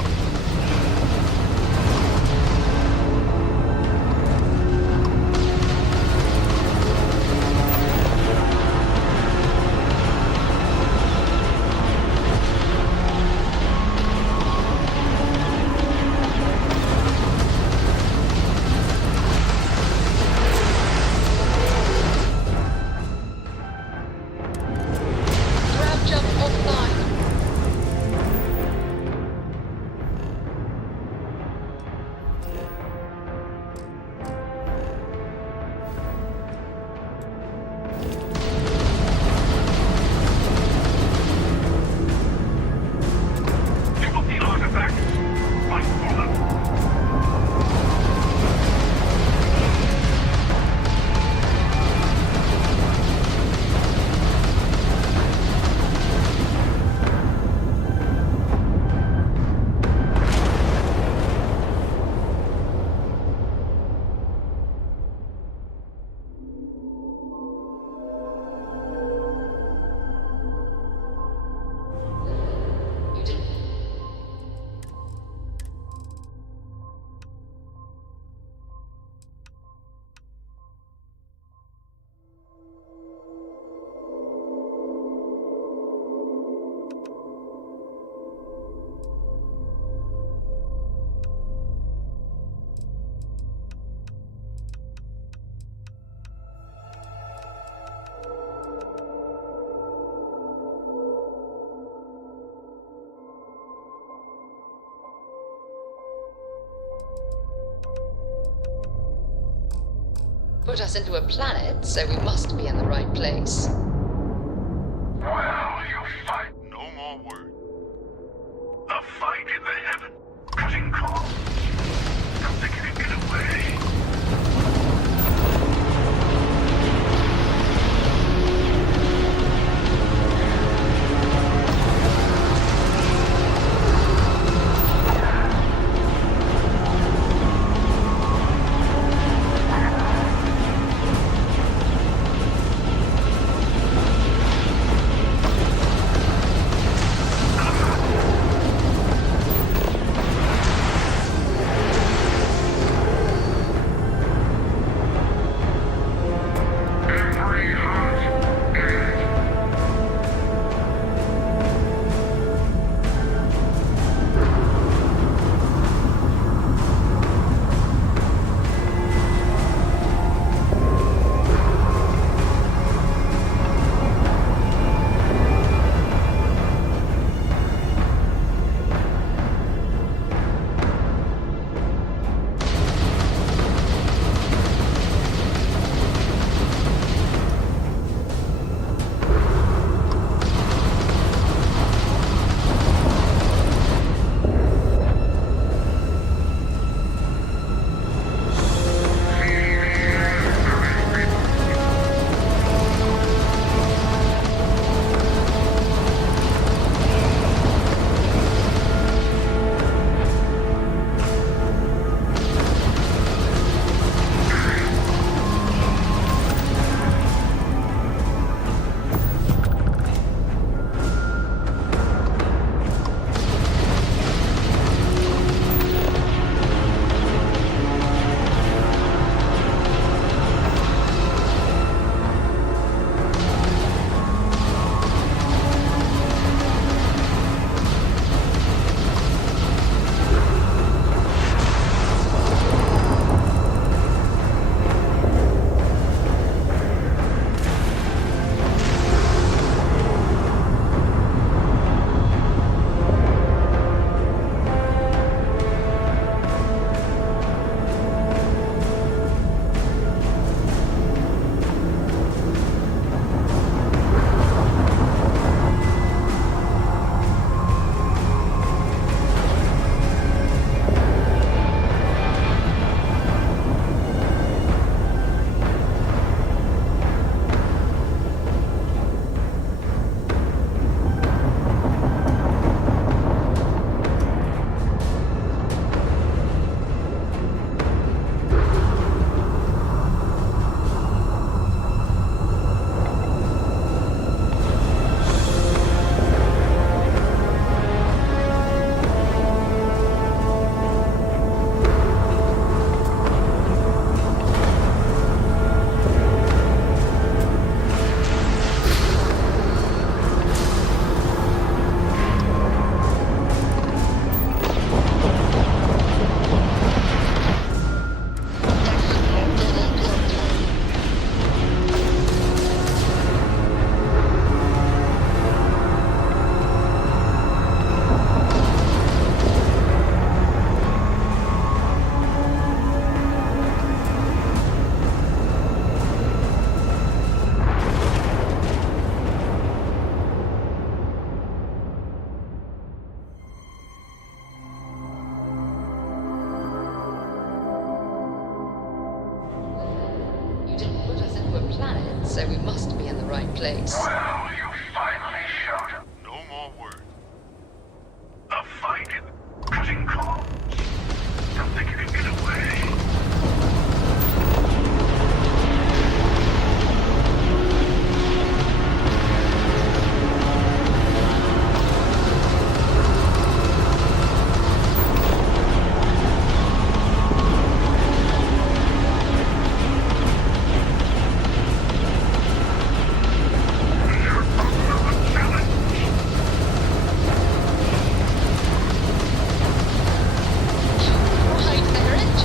put us into a planet, so we must be in the right place. Well, you fight. No more word. A fight in the heaven. Cutting calls. Don't think you can get away. so we must be in the right place. Well, you finally showed up. No more words. A fight in cutting calls. Don't think you can get away. Right there,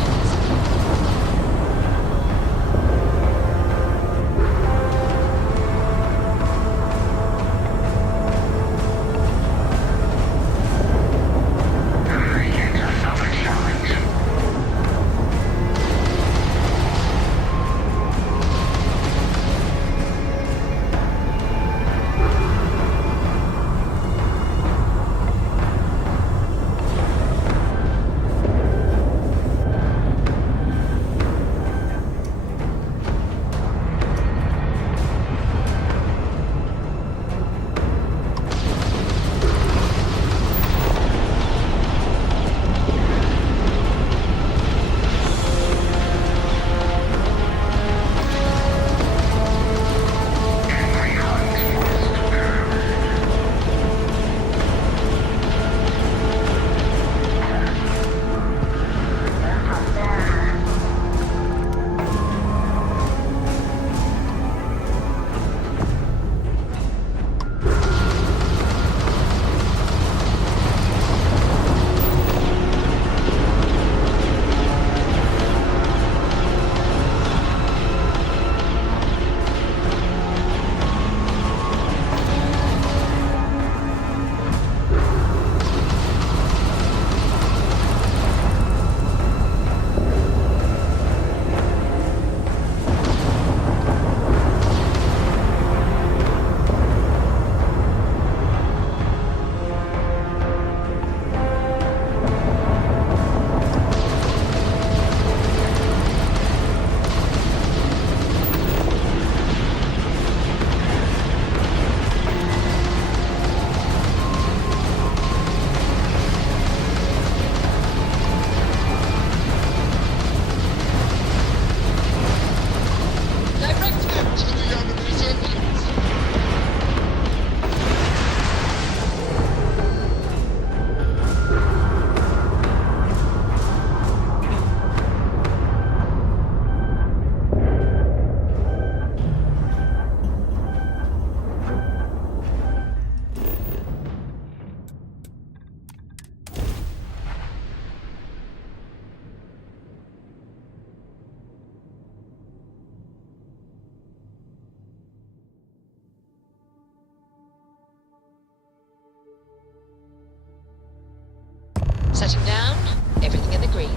Setting down. Everything in the green.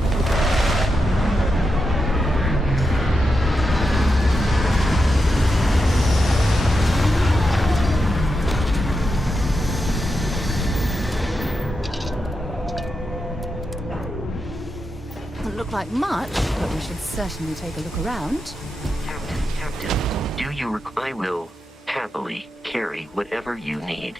Doesn't look like much, but we should certainly take a look around. Captain, do you I will happily carry whatever you need.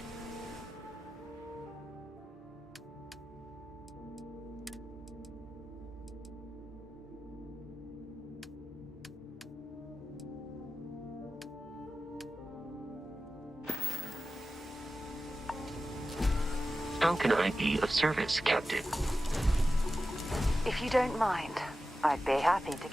How can I be of service, Captain? If you don't mind, I'd be happy to...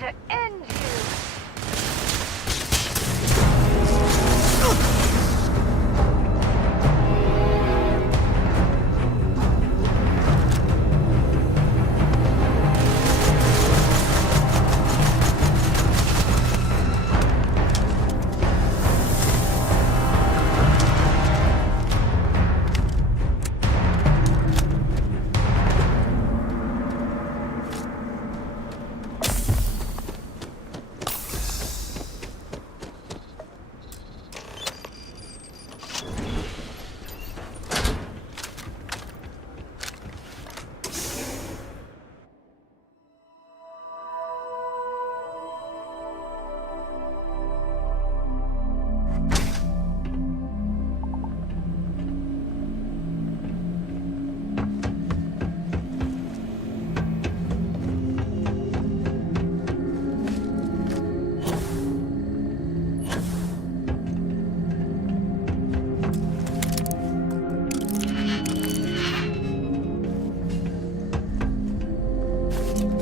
to end you!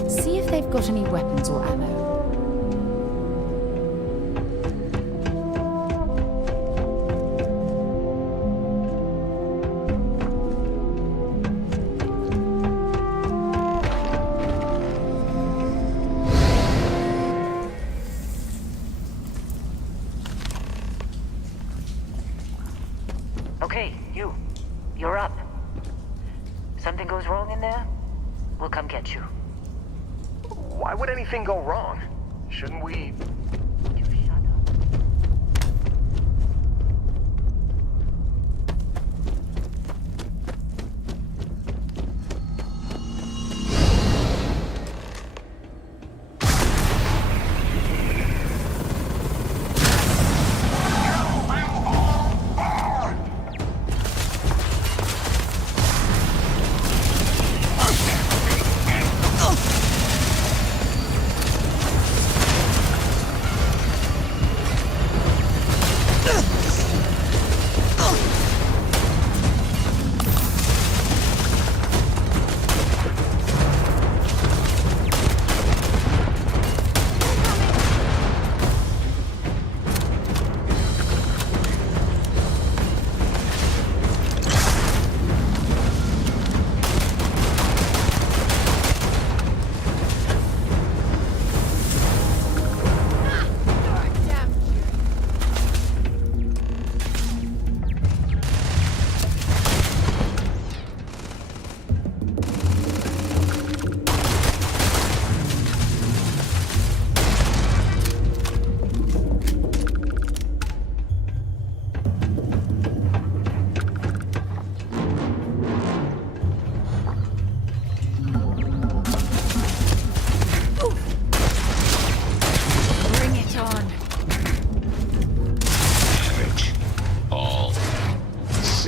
See if they've got any weapons or ammo. Okay, you're up. Something goes wrong in there, we'll come get you. Why would anything go wrong? Shouldn't we...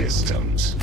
systems.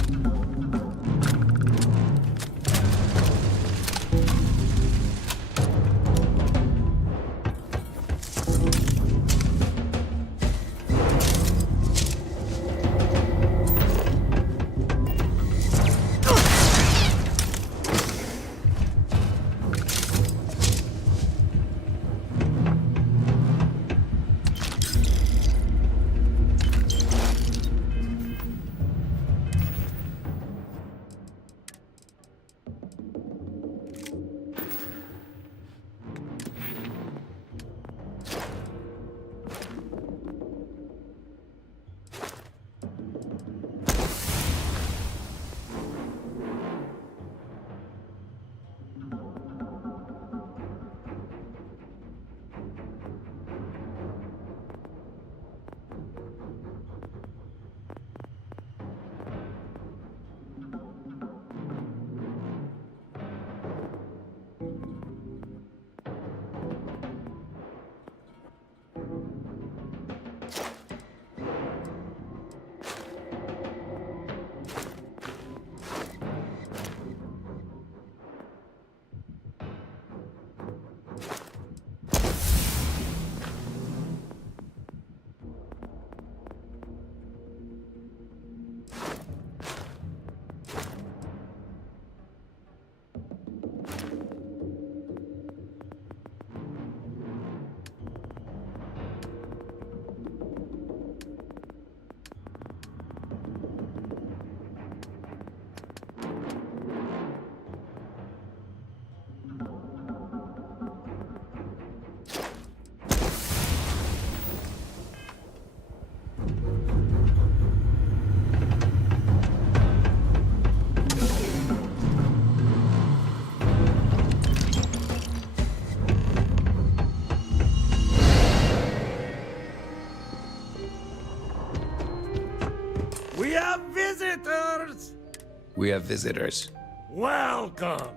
We have visitors. Welcome!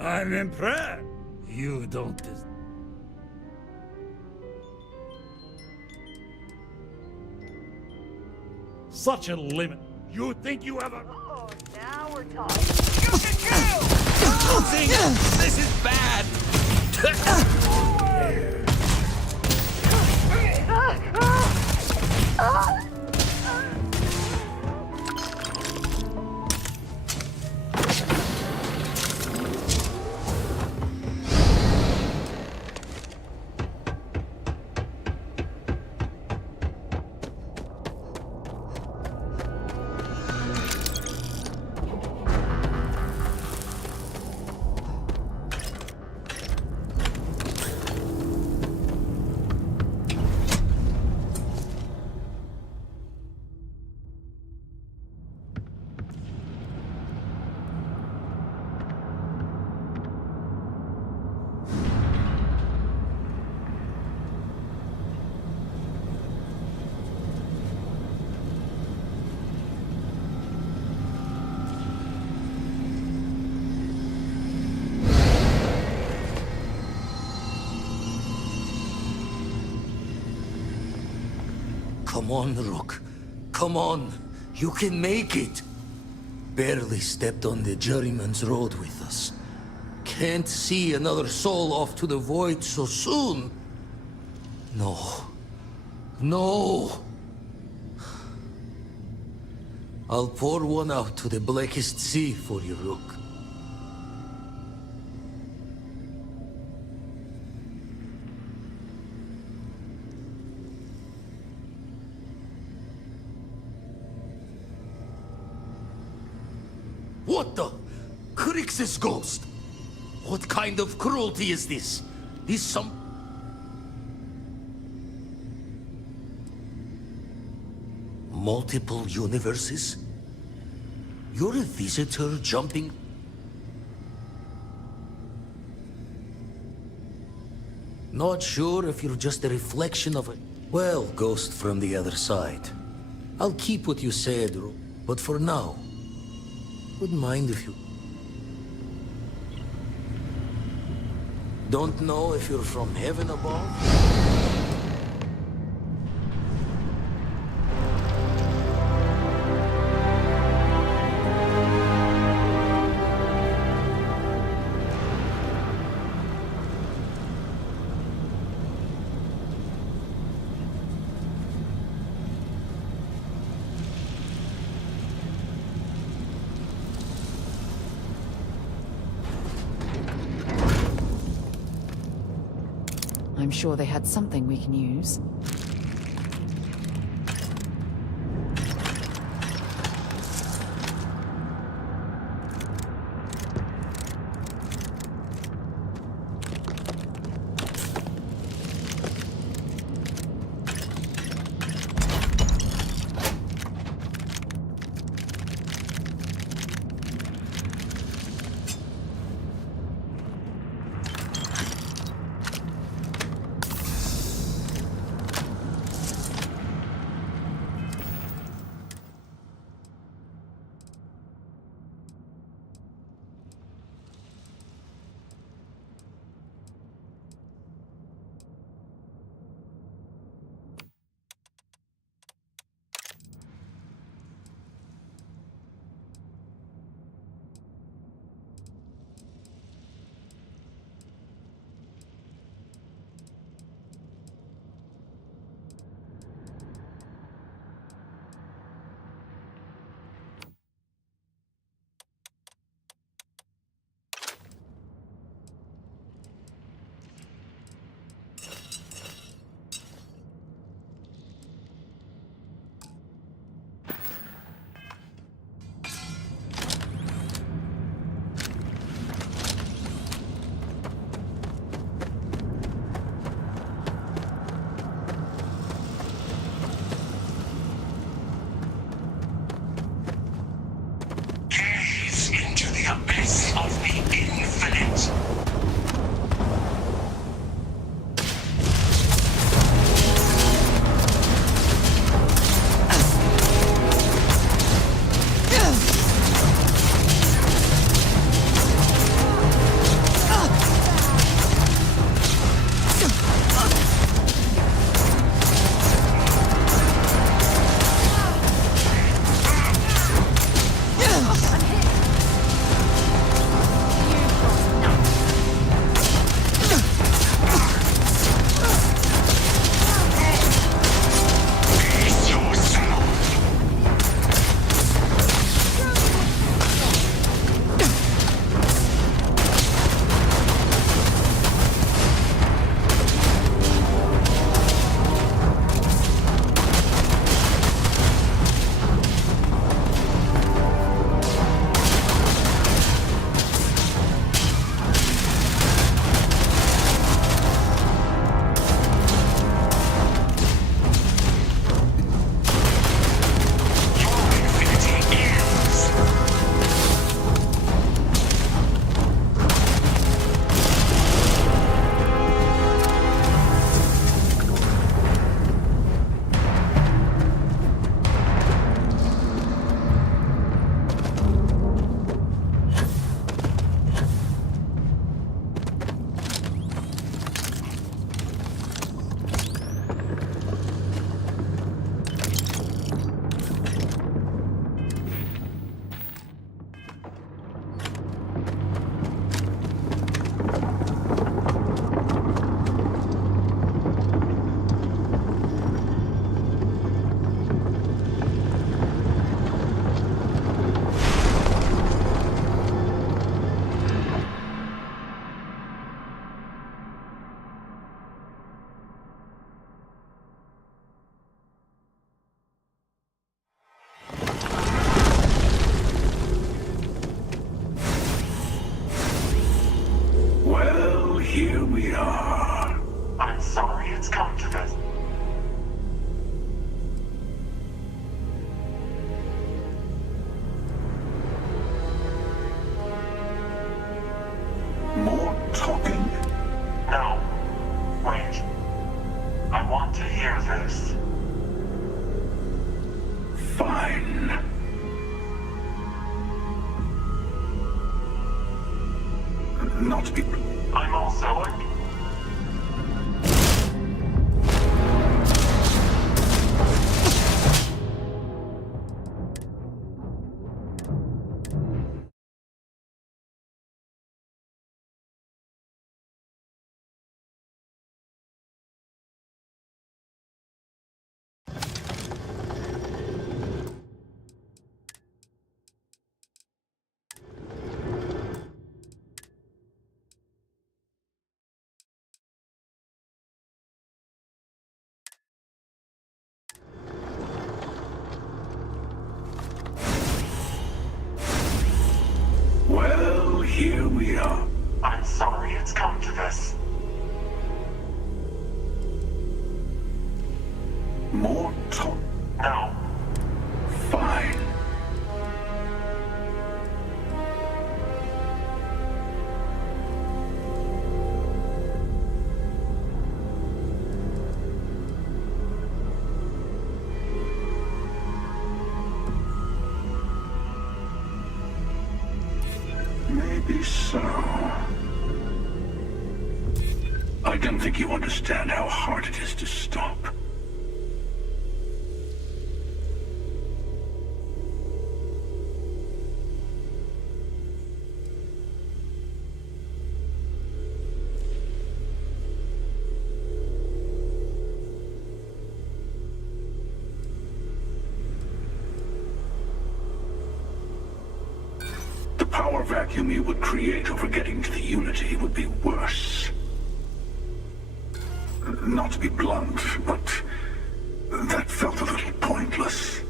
I'm impressed. You don't Such a limit. You think you have a... Oh, now we're talking. This is bad! Come on, Rook. Come on. You can make it. Barely stepped on the juryman's road with us. Can't see another soul off to the void so soon. No. No. I'll pour one out to the blackest sea for you, Rook. What the? Crix's ghost? What kind of cruelty is this? This some... Multiple universes? You're a visitor jumping... Not sure if you're just a reflection of a... Well, ghost from the other side. I'll keep what you said, but for now... Wouldn't mind if you... Don't know if you're from heaven above? I'm sure they had something we can use. we are. I'm sorry it's come to this. More talking? No. Wait. I want to hear this. Fine. Not people. I'm also a... Well, here we are. I'm sorry it's come to this. More talk. No. Fine. Maybe so. I don't think you understand how hard it is to stop. The power vacuum you would create over getting to the Unity would be worse. Not to be blunt, but that felt a little pointless.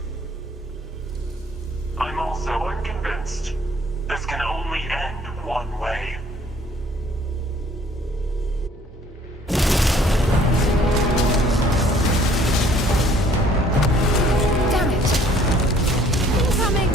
I'm also unconvinced. This can only end one way. Damn it! Incoming!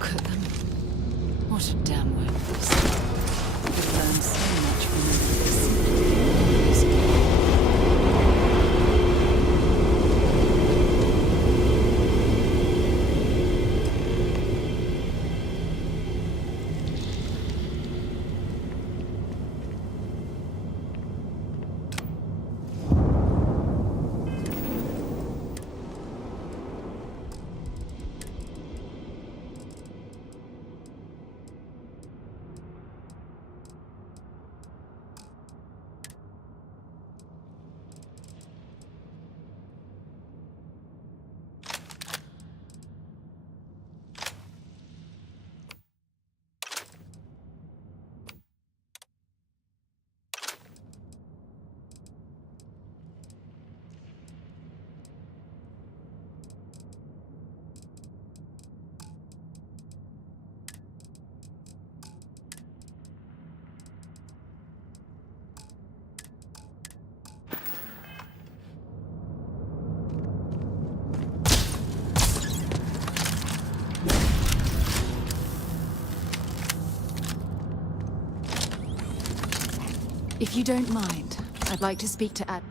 Look at them. What a damn worthless. We could learn so much from them. If you don't mind, I'd like to speak to Ad.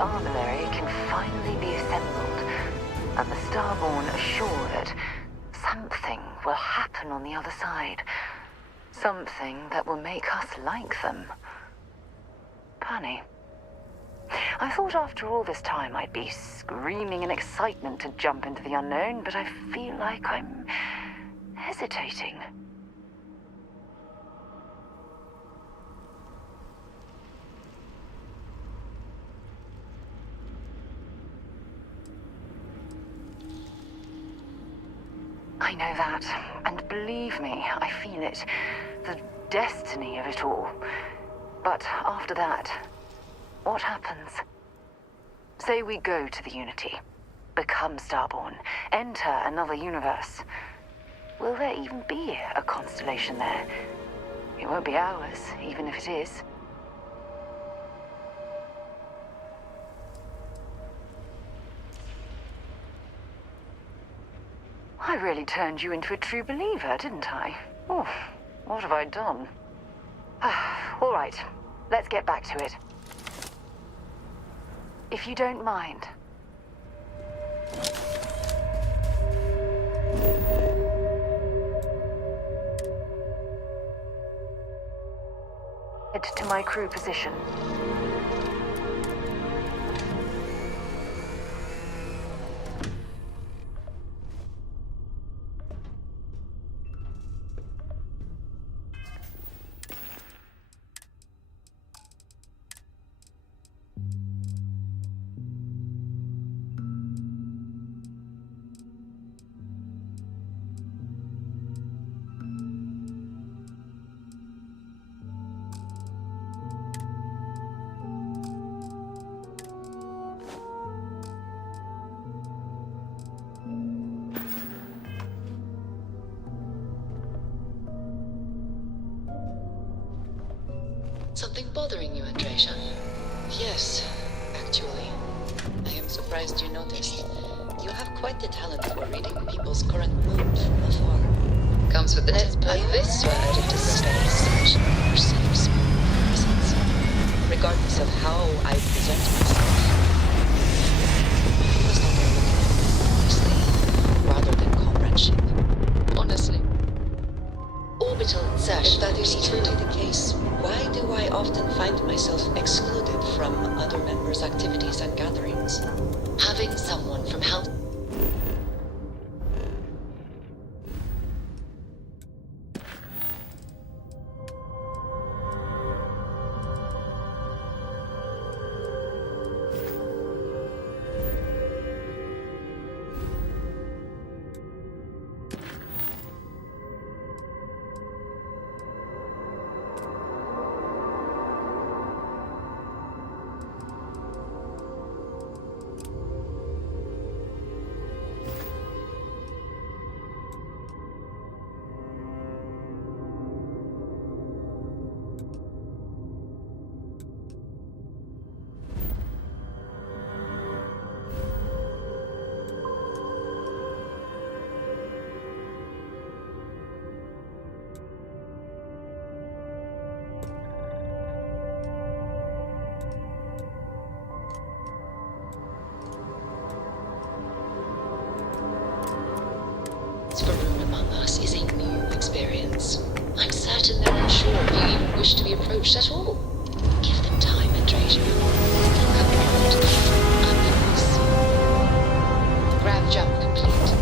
armillary can finally be assembled, and the Starborn are sure that something will happen on the other side. Something that will make us like them. Funny. I thought after all this time I'd be screaming in excitement to jump into the unknown, but I feel like I'm hesitating. I know that, and believe me, I feel it. The destiny of it all. But after that, what happens? Say we go to the Unity, become Starborn, enter another universe. Will there even be a constellation there? It won't be ours, even if it is. I really turned you into a true believer, didn't I? Oh, what have I done? All right, let's get back to it. If you don't mind. Head to my crew position. Something bothering you, Andreja? Yes, actually. I am surprised you noticed. You have quite the talent for reading people's current mood from afar. Comes with the test. Let's put this word into space. Perceive small presence, regardless of how I present myself. You must not be looking at me honestly, rather than comradeship. Honestly. All orbital insertion. If that is truly the case, why do I often find myself excluded from other members' activities and gatherings? Having someone from House... for room among us is a new experience. I'm certain they're unsure if you even wish to be approached at all. Give them time, Andrasia. They'll come around. I'm yours. Grav jump complete.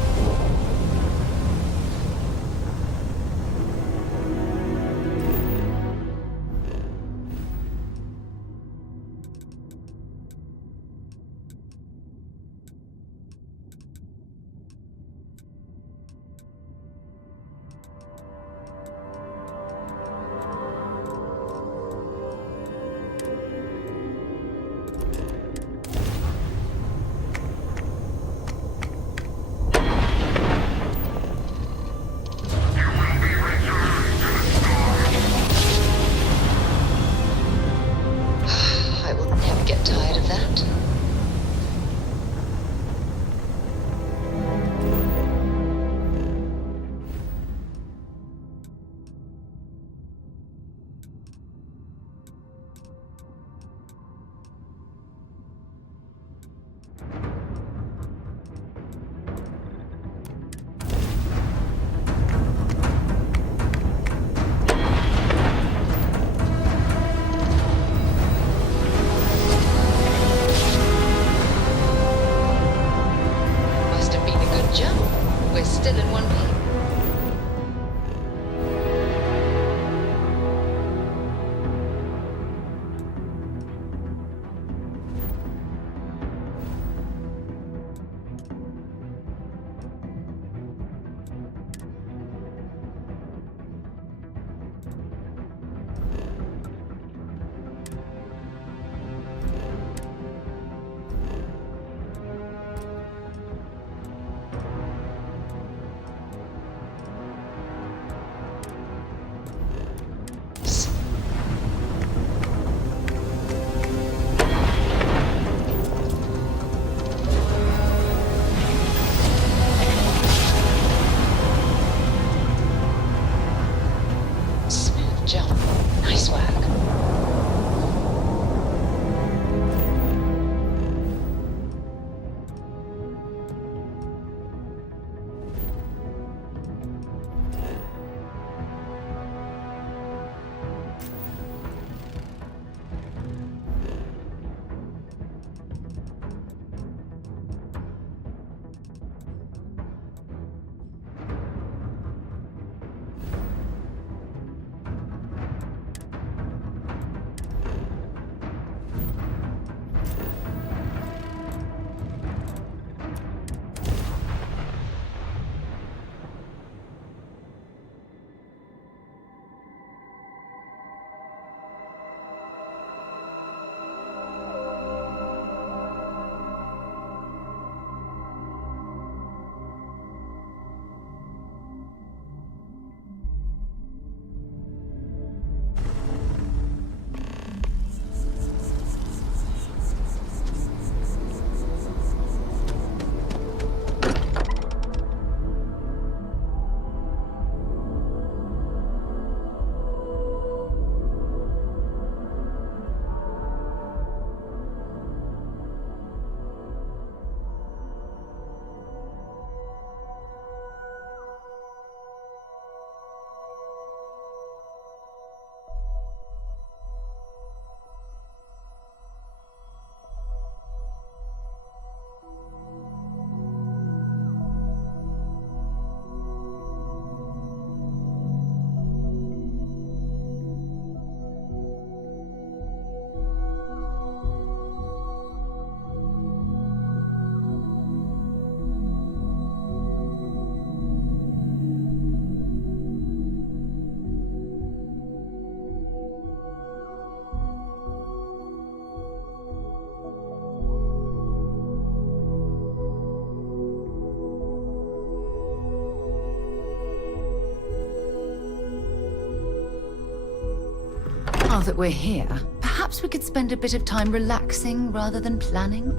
Now that we're here, perhaps we could spend a bit of time relaxing rather than planning?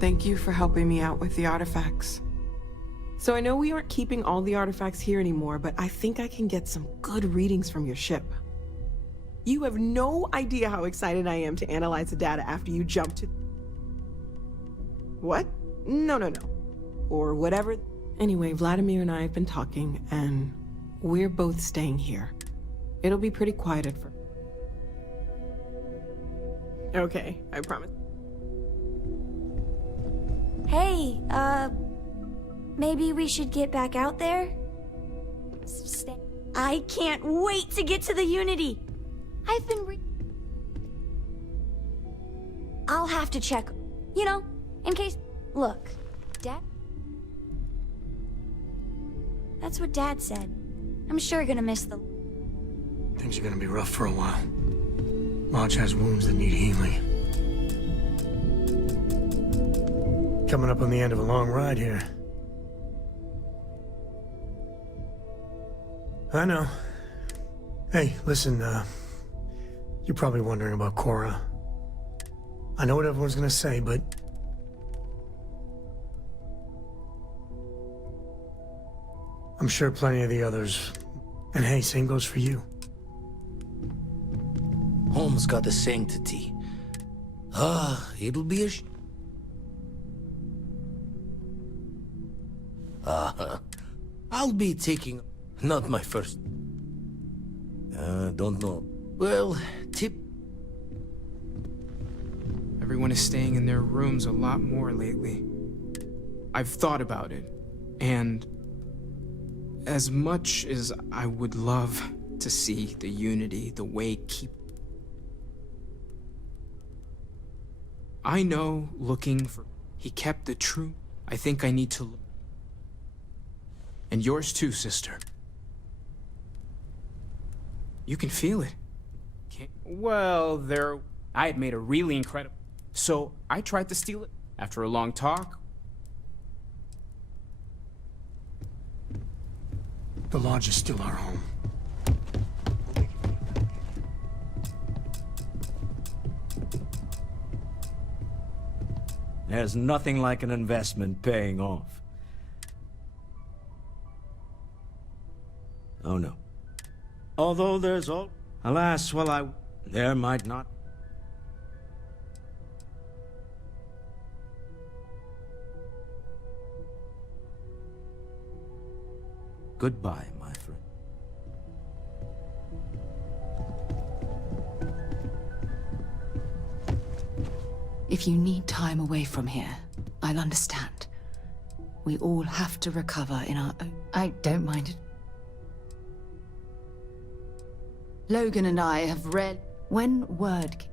Thank you for helping me out with the artifacts. So I know we aren't keeping all the artifacts here anymore, but I think I can get some good readings from your ship. You have no idea how excited I am to analyze the data after you jump to... What? No. Or whatever. Anyway, Vladimir and I have been talking, and we're both staying here. It'll be pretty quiet at first. Okay, I promise. Hey, maybe we should get back out there? I can't wait to get to the Unity! I've been I'll have to check, you know, in case... Look, Dad? That's what Dad said. I'm sure gonna miss the... Things are gonna be rough for a while. Lodge has wounds that need healing. Coming up on the end of a long ride here. I know. Hey, listen, you're probably wondering about Cora. I know what everyone's gonna say, but... I'm sure plenty of the others... And hey, same goes for you. Home's got a sanctity. It'll be a I'll be taking... Not my first... don't know. Well, Everyone is staying in their rooms a lot more lately. I've thought about it, and... as much as I would love to see the Unity the way I know looking for... He kept the truth. I think I need to... And yours too, sister. You can feel it. Well, I had made a really incredible... So, I tried to steal it. After a long talk... The Lodge is still our home. There's nothing like an investment paying off. Oh no. Although there's all... Alas, well, there might not... Goodbye, my friend. If you need time away from here, I'll understand. We all have to recover in our own... I don't mind it. Logan and I have read... When word...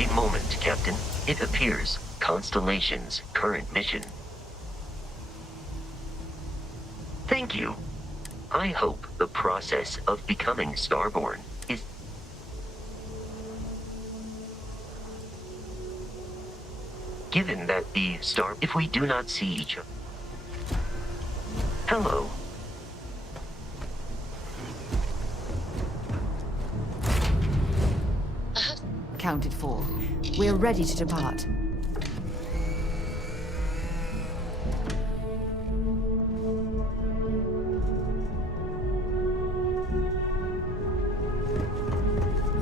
A moment, Captain. It appears Constellation's current mission. Thank you. I hope the process of becoming Starborn is... Given that the Star... If we do not see each other... Hello. Accounted for. We're ready to depart.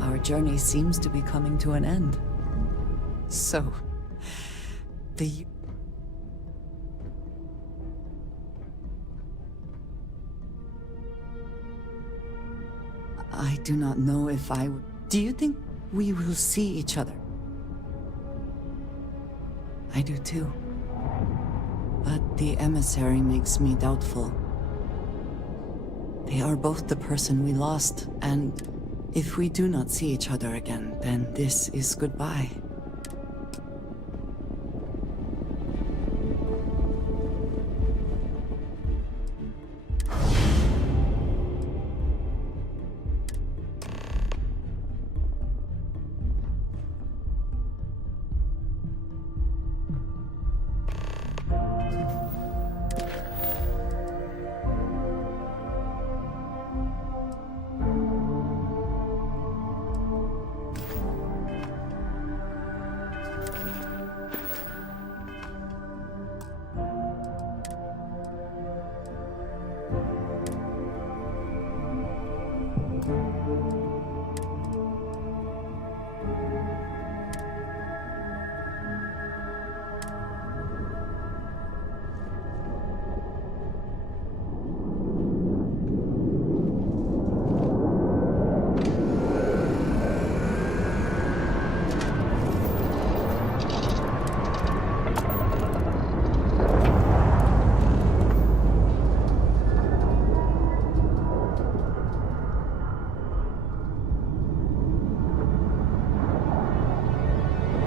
Our journey seems to be coming to an end. So, I do not know if I would... Do you think we will see each other? I do too. But the emissary makes me doubtful. They are both the person we lost, and if we do not see each other again, then this is goodbye.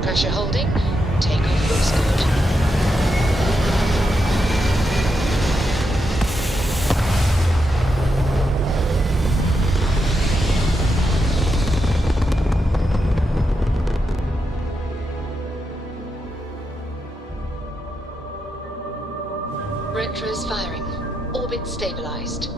Pressure holding. Takeoff looks good. Retros firing. Orbit stabilized.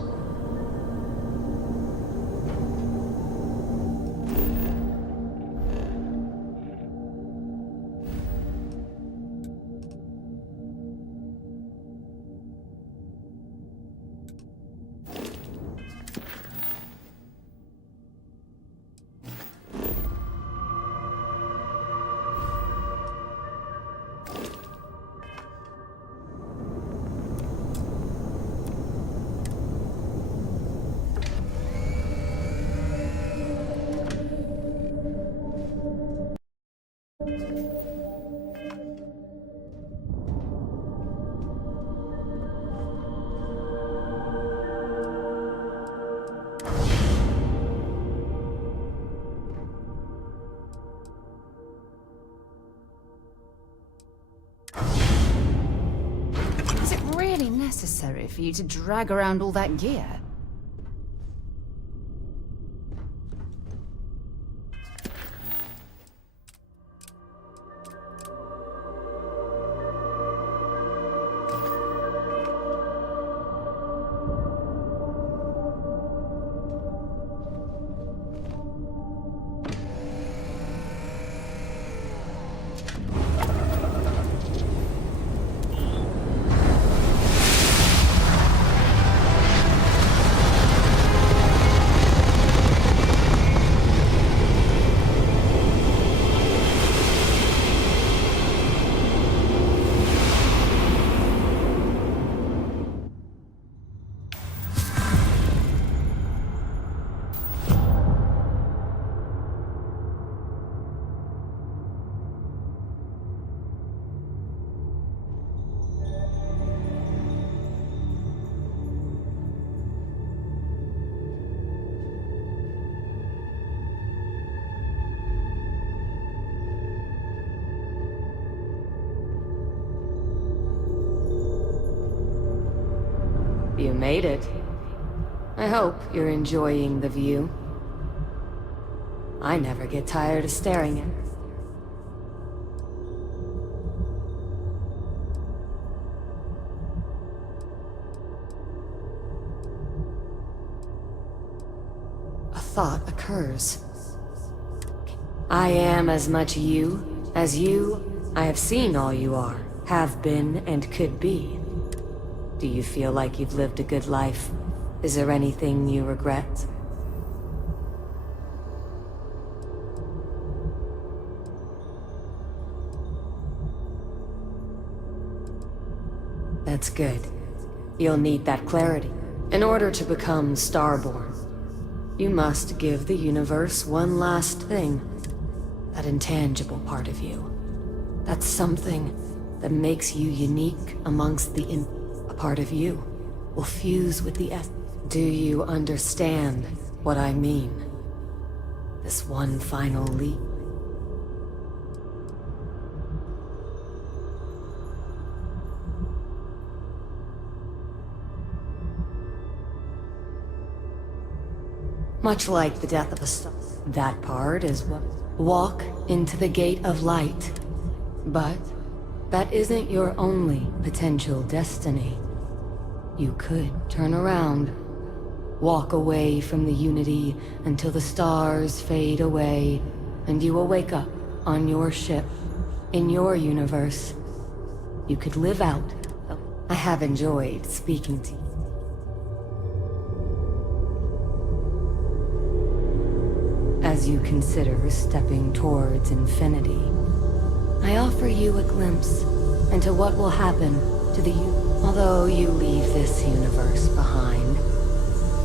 Is it really necessary for you to drag around all that gear? You made it. I hope you're enjoying the view. I never get tired of staring at it. A thought occurs. I am as much you as you. I have seen all you are, have been, and could be. Do you feel like you've lived a good life? Is there anything you regret? That's good. You'll need that clarity in order to become Starborn. You must give the universe one last thing. That intangible part of you. That's something that makes you unique amongst a part of you will fuse with the essence. Do you understand what I mean? This one final leap. Much like the death of a star. That part is what... Walk into the gate of light. But that isn't your only potential destiny. You could turn around. Walk away from the Unity until the stars fade away, and you will wake up on your ship, in your universe. You could live out. I have enjoyed speaking to you. As you consider stepping towards infinity, I offer you a glimpse into what will happen to the although you leave this universe behind,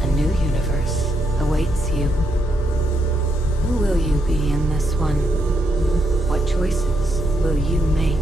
a new universe awaits you. Who will you be in this one? What choices will you make?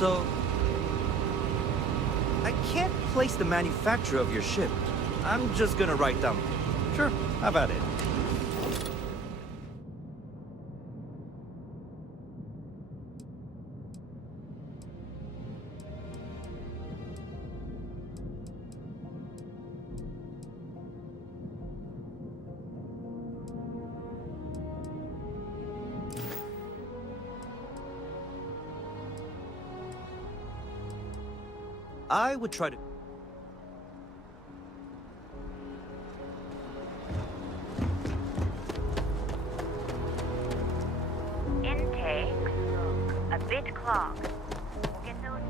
So... I can't place the manufacturer of your ship. I'm just gonna write down... Sure, how about it? I would try to... Intakes look a bit clogged. We'll get those...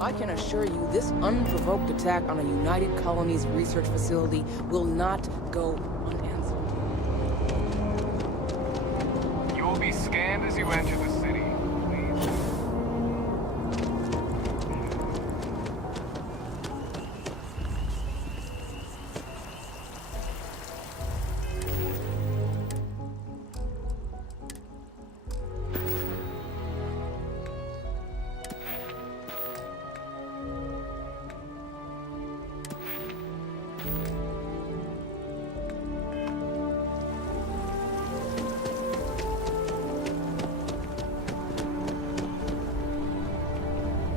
I can assure you this unprovoked attack on a United Colonies research facility will not go unanswered. You will be scanned as you enter the city. Please.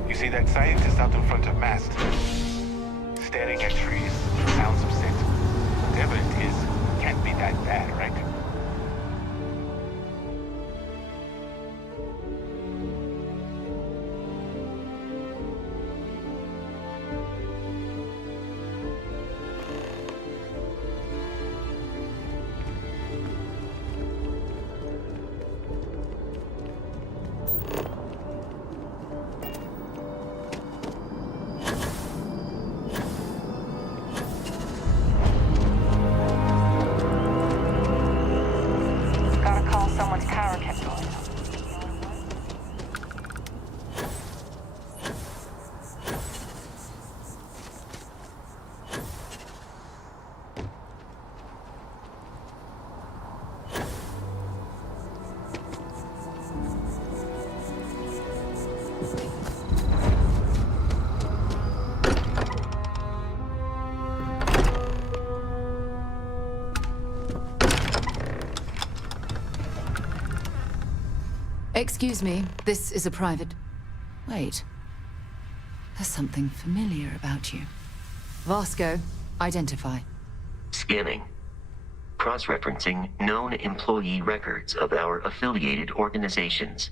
You see that scientist out in front of mast? Staring at trees, sounds upset. Whatever it is, can't be that bad, right? Gotta call someone's power kept going. Excuse me, this is a private... Wait. There's something familiar about you. Vasco, identify. Scanning. Cross-referencing known employee records of our affiliated organizations.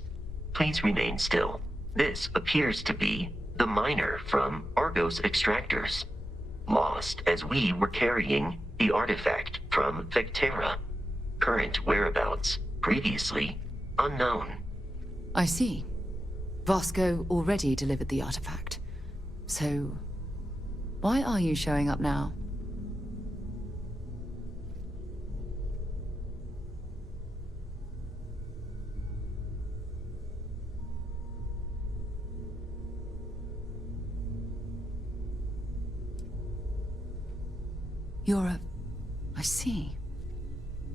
Please remain still. This appears to be the miner from Argos Extractors. Lost as we were carrying the artifact from Vectera. Current whereabouts, previously unknown. I see. Vasco already delivered the artifact. So, why are you showing up now? I see.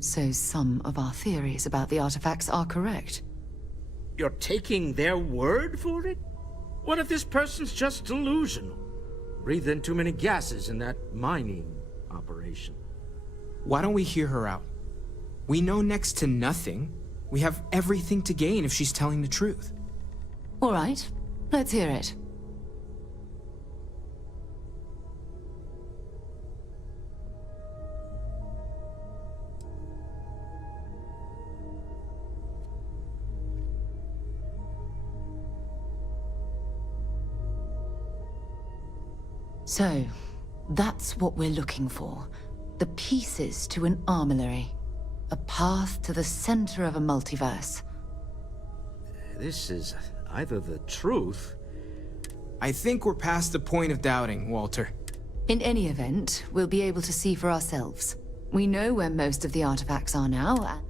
So some of our theories about the artifacts are correct. You're taking their word for it? What if this person's just delusional? Breathed in too many gases in that mining operation. Why don't we hear her out? We know next to nothing. We have everything to gain if she's telling the truth. All right, let's hear it. So, that's what we're looking for. The pieces to an armillary. A path to the center of a multiverse. This is either the truth... I think we're past the point of doubting, Walter. In any event, we'll be able to see for ourselves. We know where most of the artifacts are now, and...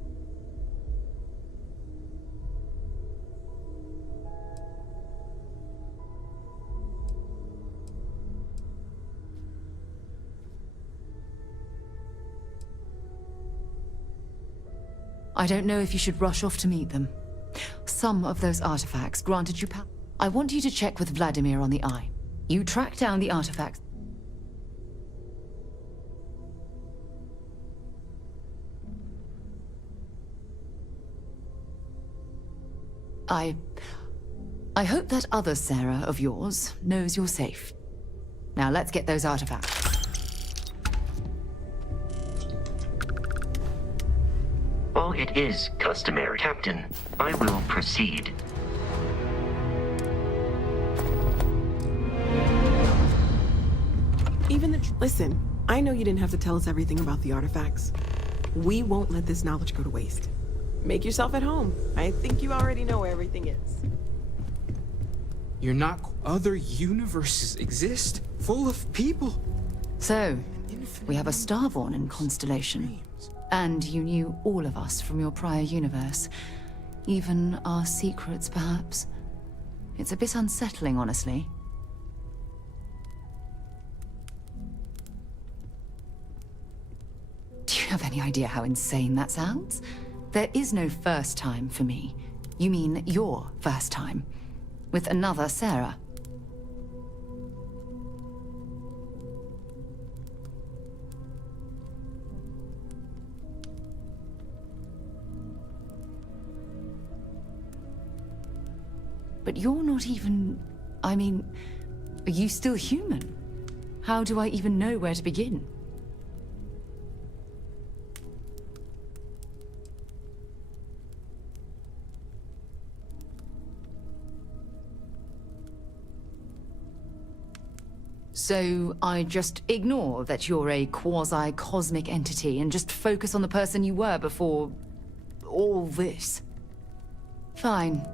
I don't know if you should rush off to meet them. Some of those artifacts granted you power. I want you to check with Vladimir on the Eye. You track down the artifacts. I hope that other Sarah of yours knows you're safe. Now let's get those artifacts. While it is customary, Captain, I will proceed. Listen, I know you didn't have to tell us everything about the artifacts. We won't let this knowledge go to waste. Make yourself at home. I think you already know where everything is. You're not... Other universes exist, full of people. So, we have a Starborn in Constellation. And you knew all of us from your prior universe. Even our secrets, perhaps. It's a bit unsettling, honestly. Do you have any idea how insane that sounds? There is no first time for me. You mean your first time. With another Sarah. But you're not even... I mean, are you still human? How do I even know where to begin? So I just ignore that you're a quasi-cosmic entity and just focus on the person you were before... all this? Fine.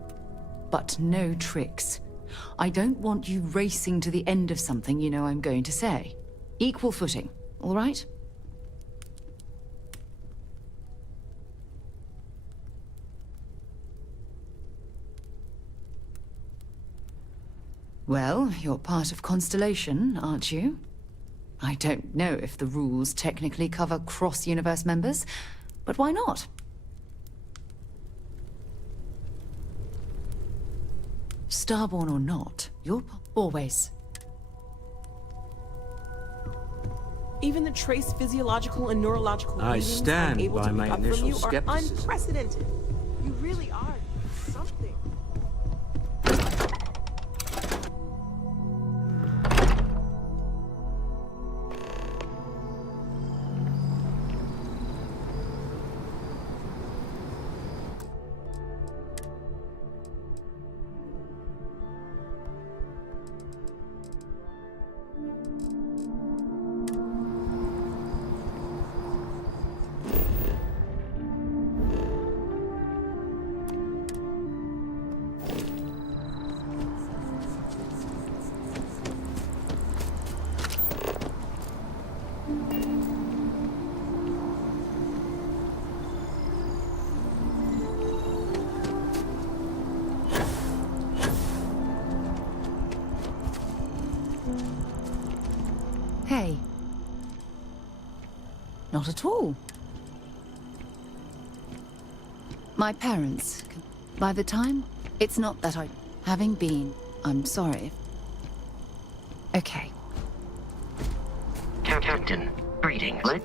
But no tricks. I don't want you racing to the end of something you know I'm going to say. Equal footing, all right? Well, you're part of Constellation, aren't you? I don't know if the rules technically cover cross-universe members, but why not? Starborn or not, you're always. Even the trace physiological and neurological I readings stand I'm able by to my pick up from initial you are skepticism. unprecedented. You really are something. Hey. Not at all. My parents, by the time, it's not that having been, I'm sorry. Okay. Captain, greetings. Let's